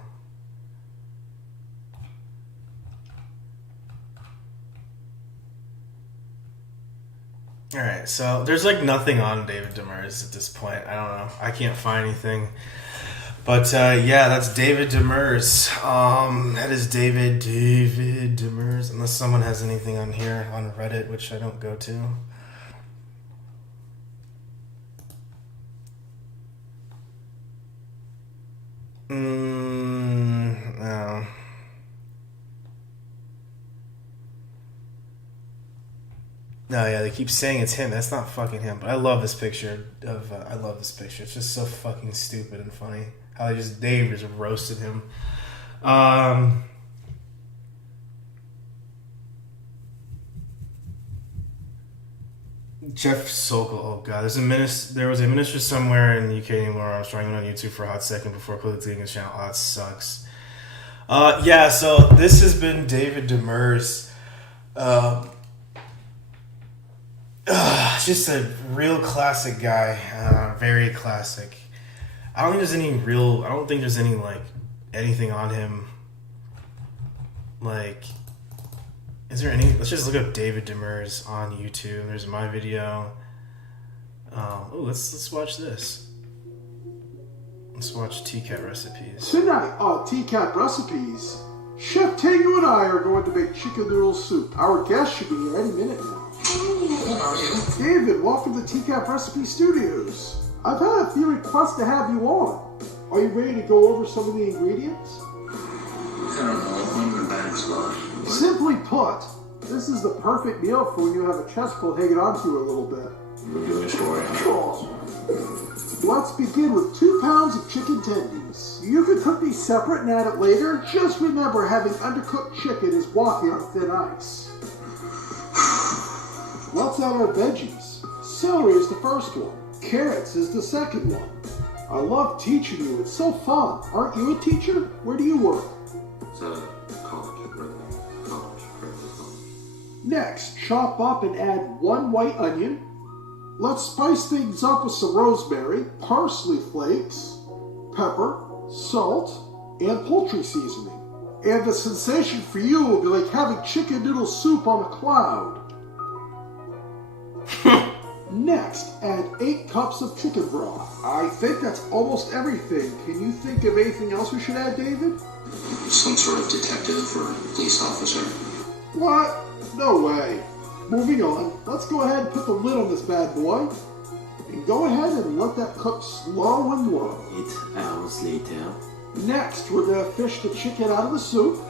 All right, so there's like nothing on David Demers at this point. I don't know. I can't find anything. But yeah, that's David Demers. That is David Demers. Unless someone has anything on here on Reddit, which I don't go to. No. No, yeah, they keep saying it's him. That's not fucking him. But I love this picture of. I love this picture. It's just so fucking stupid and funny. How Dave just roasted him. Jeff Sokol. Oh god, there was a minister somewhere in the UK named Laura Armstrong. Went on YouTube for a hot second before clicking his channel. Oh, that sucks. Yeah. So this has been David Demers. Just a real classic guy. Very classic. I don't think there's any like anything on him. Like, is there any? Let's just look up David Demers on YouTube. There's my video. Let's watch this. Let's watch TCAT recipes. Tonight on TCAT recipes, Chef Tango and I are going to make chicken noodle soup. Our guest should be here any minute now. How are you? David, welcome to TCAP Recipe Studios. I've had a few requests to have you on. Are you ready to go over some of the ingredients? I don't know. I'm in a bad spot. Simply put, this is the perfect meal for when you have a chest full hanging on to you a little bit. We're doing a story. Cool. Let's begin with 2 pounds of chicken tendies. You can cook these separate and add it later. Just remember, having undercooked chicken is walking on thin ice. Let's add our veggies. Celery is the first one. Carrots is the second one. I love teaching you. It's so fun. Aren't you a teacher? Where do you work? It's a college, college. Next, chop up and add 1 white onion. Let's spice things up with some rosemary, parsley flakes, pepper, salt, and poultry seasoning. And the sensation for you will be like having chicken noodle soup on a cloud. Next, add 8 cups of chicken broth. I think that's almost everything. Can you think of anything else we should add, David? Some sort of detective or police officer. What? No way. Moving on, let's go ahead and put the lid on this bad boy. And go ahead and let that cook slow and low. 8 hours later. Next, we're going to fish the chicken out of the soup.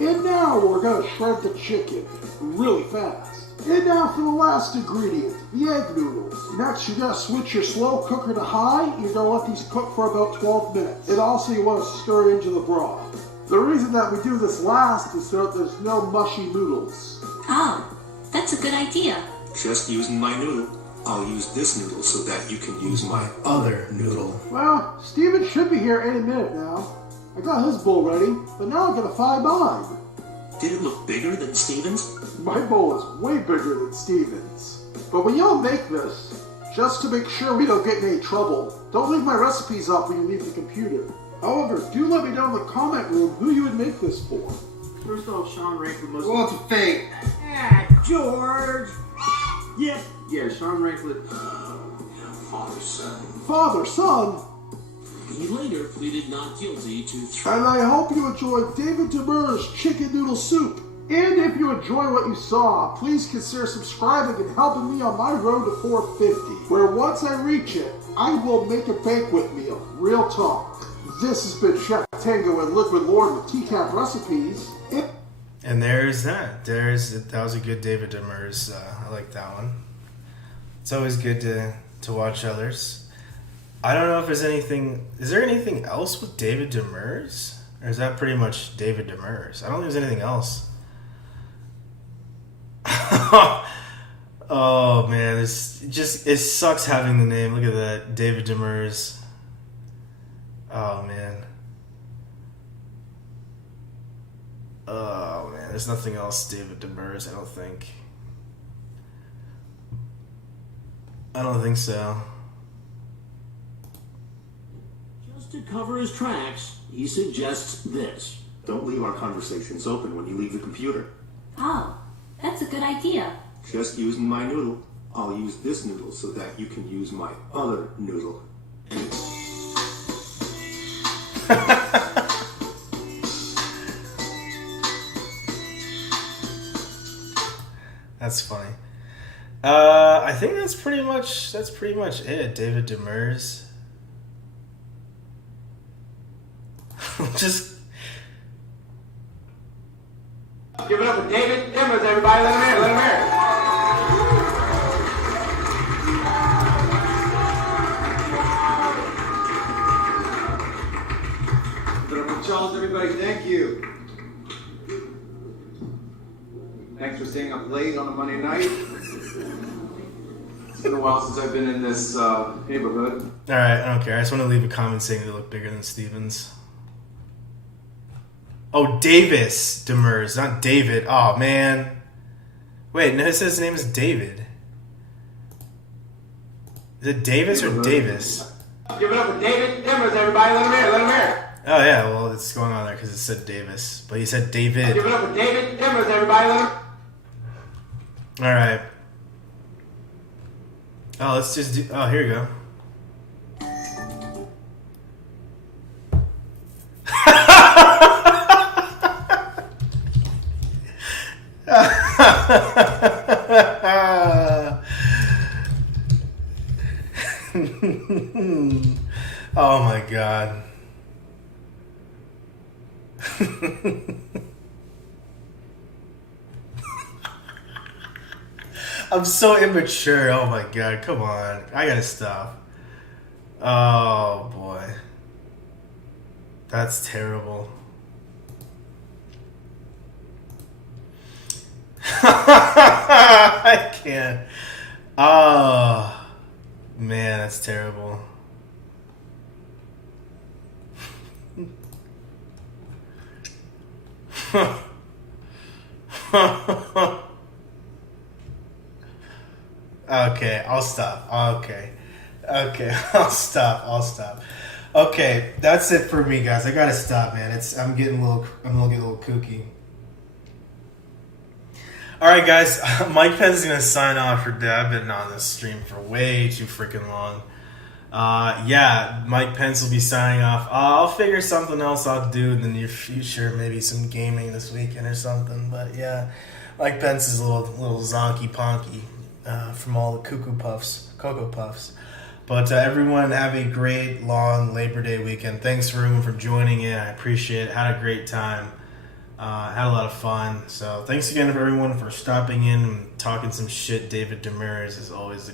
And now we're going to shred the chicken really fast. And now for the last ingredient, the egg noodles. Next, you're going to switch your slow cooker to high. You're going to let these cook for about 12 minutes. And also you want to stir into the broth. The reason that we do this last is so that there's no mushy noodles. Oh, that's a good idea. Just using my noodle. I'll use this noodle so that you can use my Other noodle. Well, Steven should be here any minute now. I got his bowl ready, but now I'm going to fry mine. Did it look bigger than Steven's? My bowl is way bigger than Steven's. But when y'all make this, just to make sure we don't get in any trouble, don't leave my recipes up when you leave the computer. However, do let me know in the comment room who you would make this for. First off, Sean Rankford must... Well, it's a fate. George! Yeah, Sean Rankford... Father, son. Father, son, He later pleaded not guilty to... and I hope you enjoyed David Demers' chicken noodle soup. And if you enjoy what you saw, please consider subscribing and helping me on my road to 450, where once I reach it, I will make a banquet meal. Real talk. This has been Chef Tango and Liquid Lord with TCAP Recipes. And there's that. That was a good David Demers. I like that one. It's always good to watch others. I don't know if there's anything. Is there anything else with David Demers? Or is that pretty much David Demers? I don't think there's anything else. Oh man, it sucks having the name. Look at that, David Demers. Oh man. Oh man, there's nothing else David Demers, I don't think. I don't think so. Just to cover his tracks, he suggests this. Don't leave our conversations open when you leave the computer. Oh, that's a good idea. Just using my noodle. I'll use this noodle so that you can use my other noodle. That's funny. I think that's pretty much it. David Demers. Just give it up for David Demers, everybody. Let him hear. Let him hear. Give it up for Charles, everybody. Thank you. Thanks for staying up late on a Monday night. It's been a while since I've been in this neighborhood. Alright, I don't care. I just want to leave a comment saying they look bigger than Stevens. Oh, Davis Demers, not David. Oh, man. Wait, no, it says his name is David. Is it Davis or Davis? Give it up for David Demers, everybody. Let him hear. Let him hear. Oh, yeah, well, it's going on there because it said Davis. But he said David. Give it up for David Demers, everybody. Let him. Alright. Oh, let's just do... Oh, here you go. Oh my god. I'm so immature. Oh my god, come on. I gotta stop. Oh boy. That's terrible. I can't. Oh man, that's terrible. Okay, I'll stop. Okay, I'll stop. Okay, that's it for me, guys. I gotta stop, man. I'm getting a little kooky. All right, guys. Mike Pence is gonna sign off for today. I've been on this stream for way too freaking long. Yeah, Mike Pence will be signing off. I'll figure something else out to do in the near future. Maybe some gaming this weekend or something. But yeah, Mike Pence is a little zonky ponky from all the Cocoa Puffs. But everyone have a great long Labor Day weekend. Thanks for everyone for joining in. I appreciate it. Had a great time. Had a lot of fun. So thanks again for everyone for stopping in and talking some shit. David Demers is always a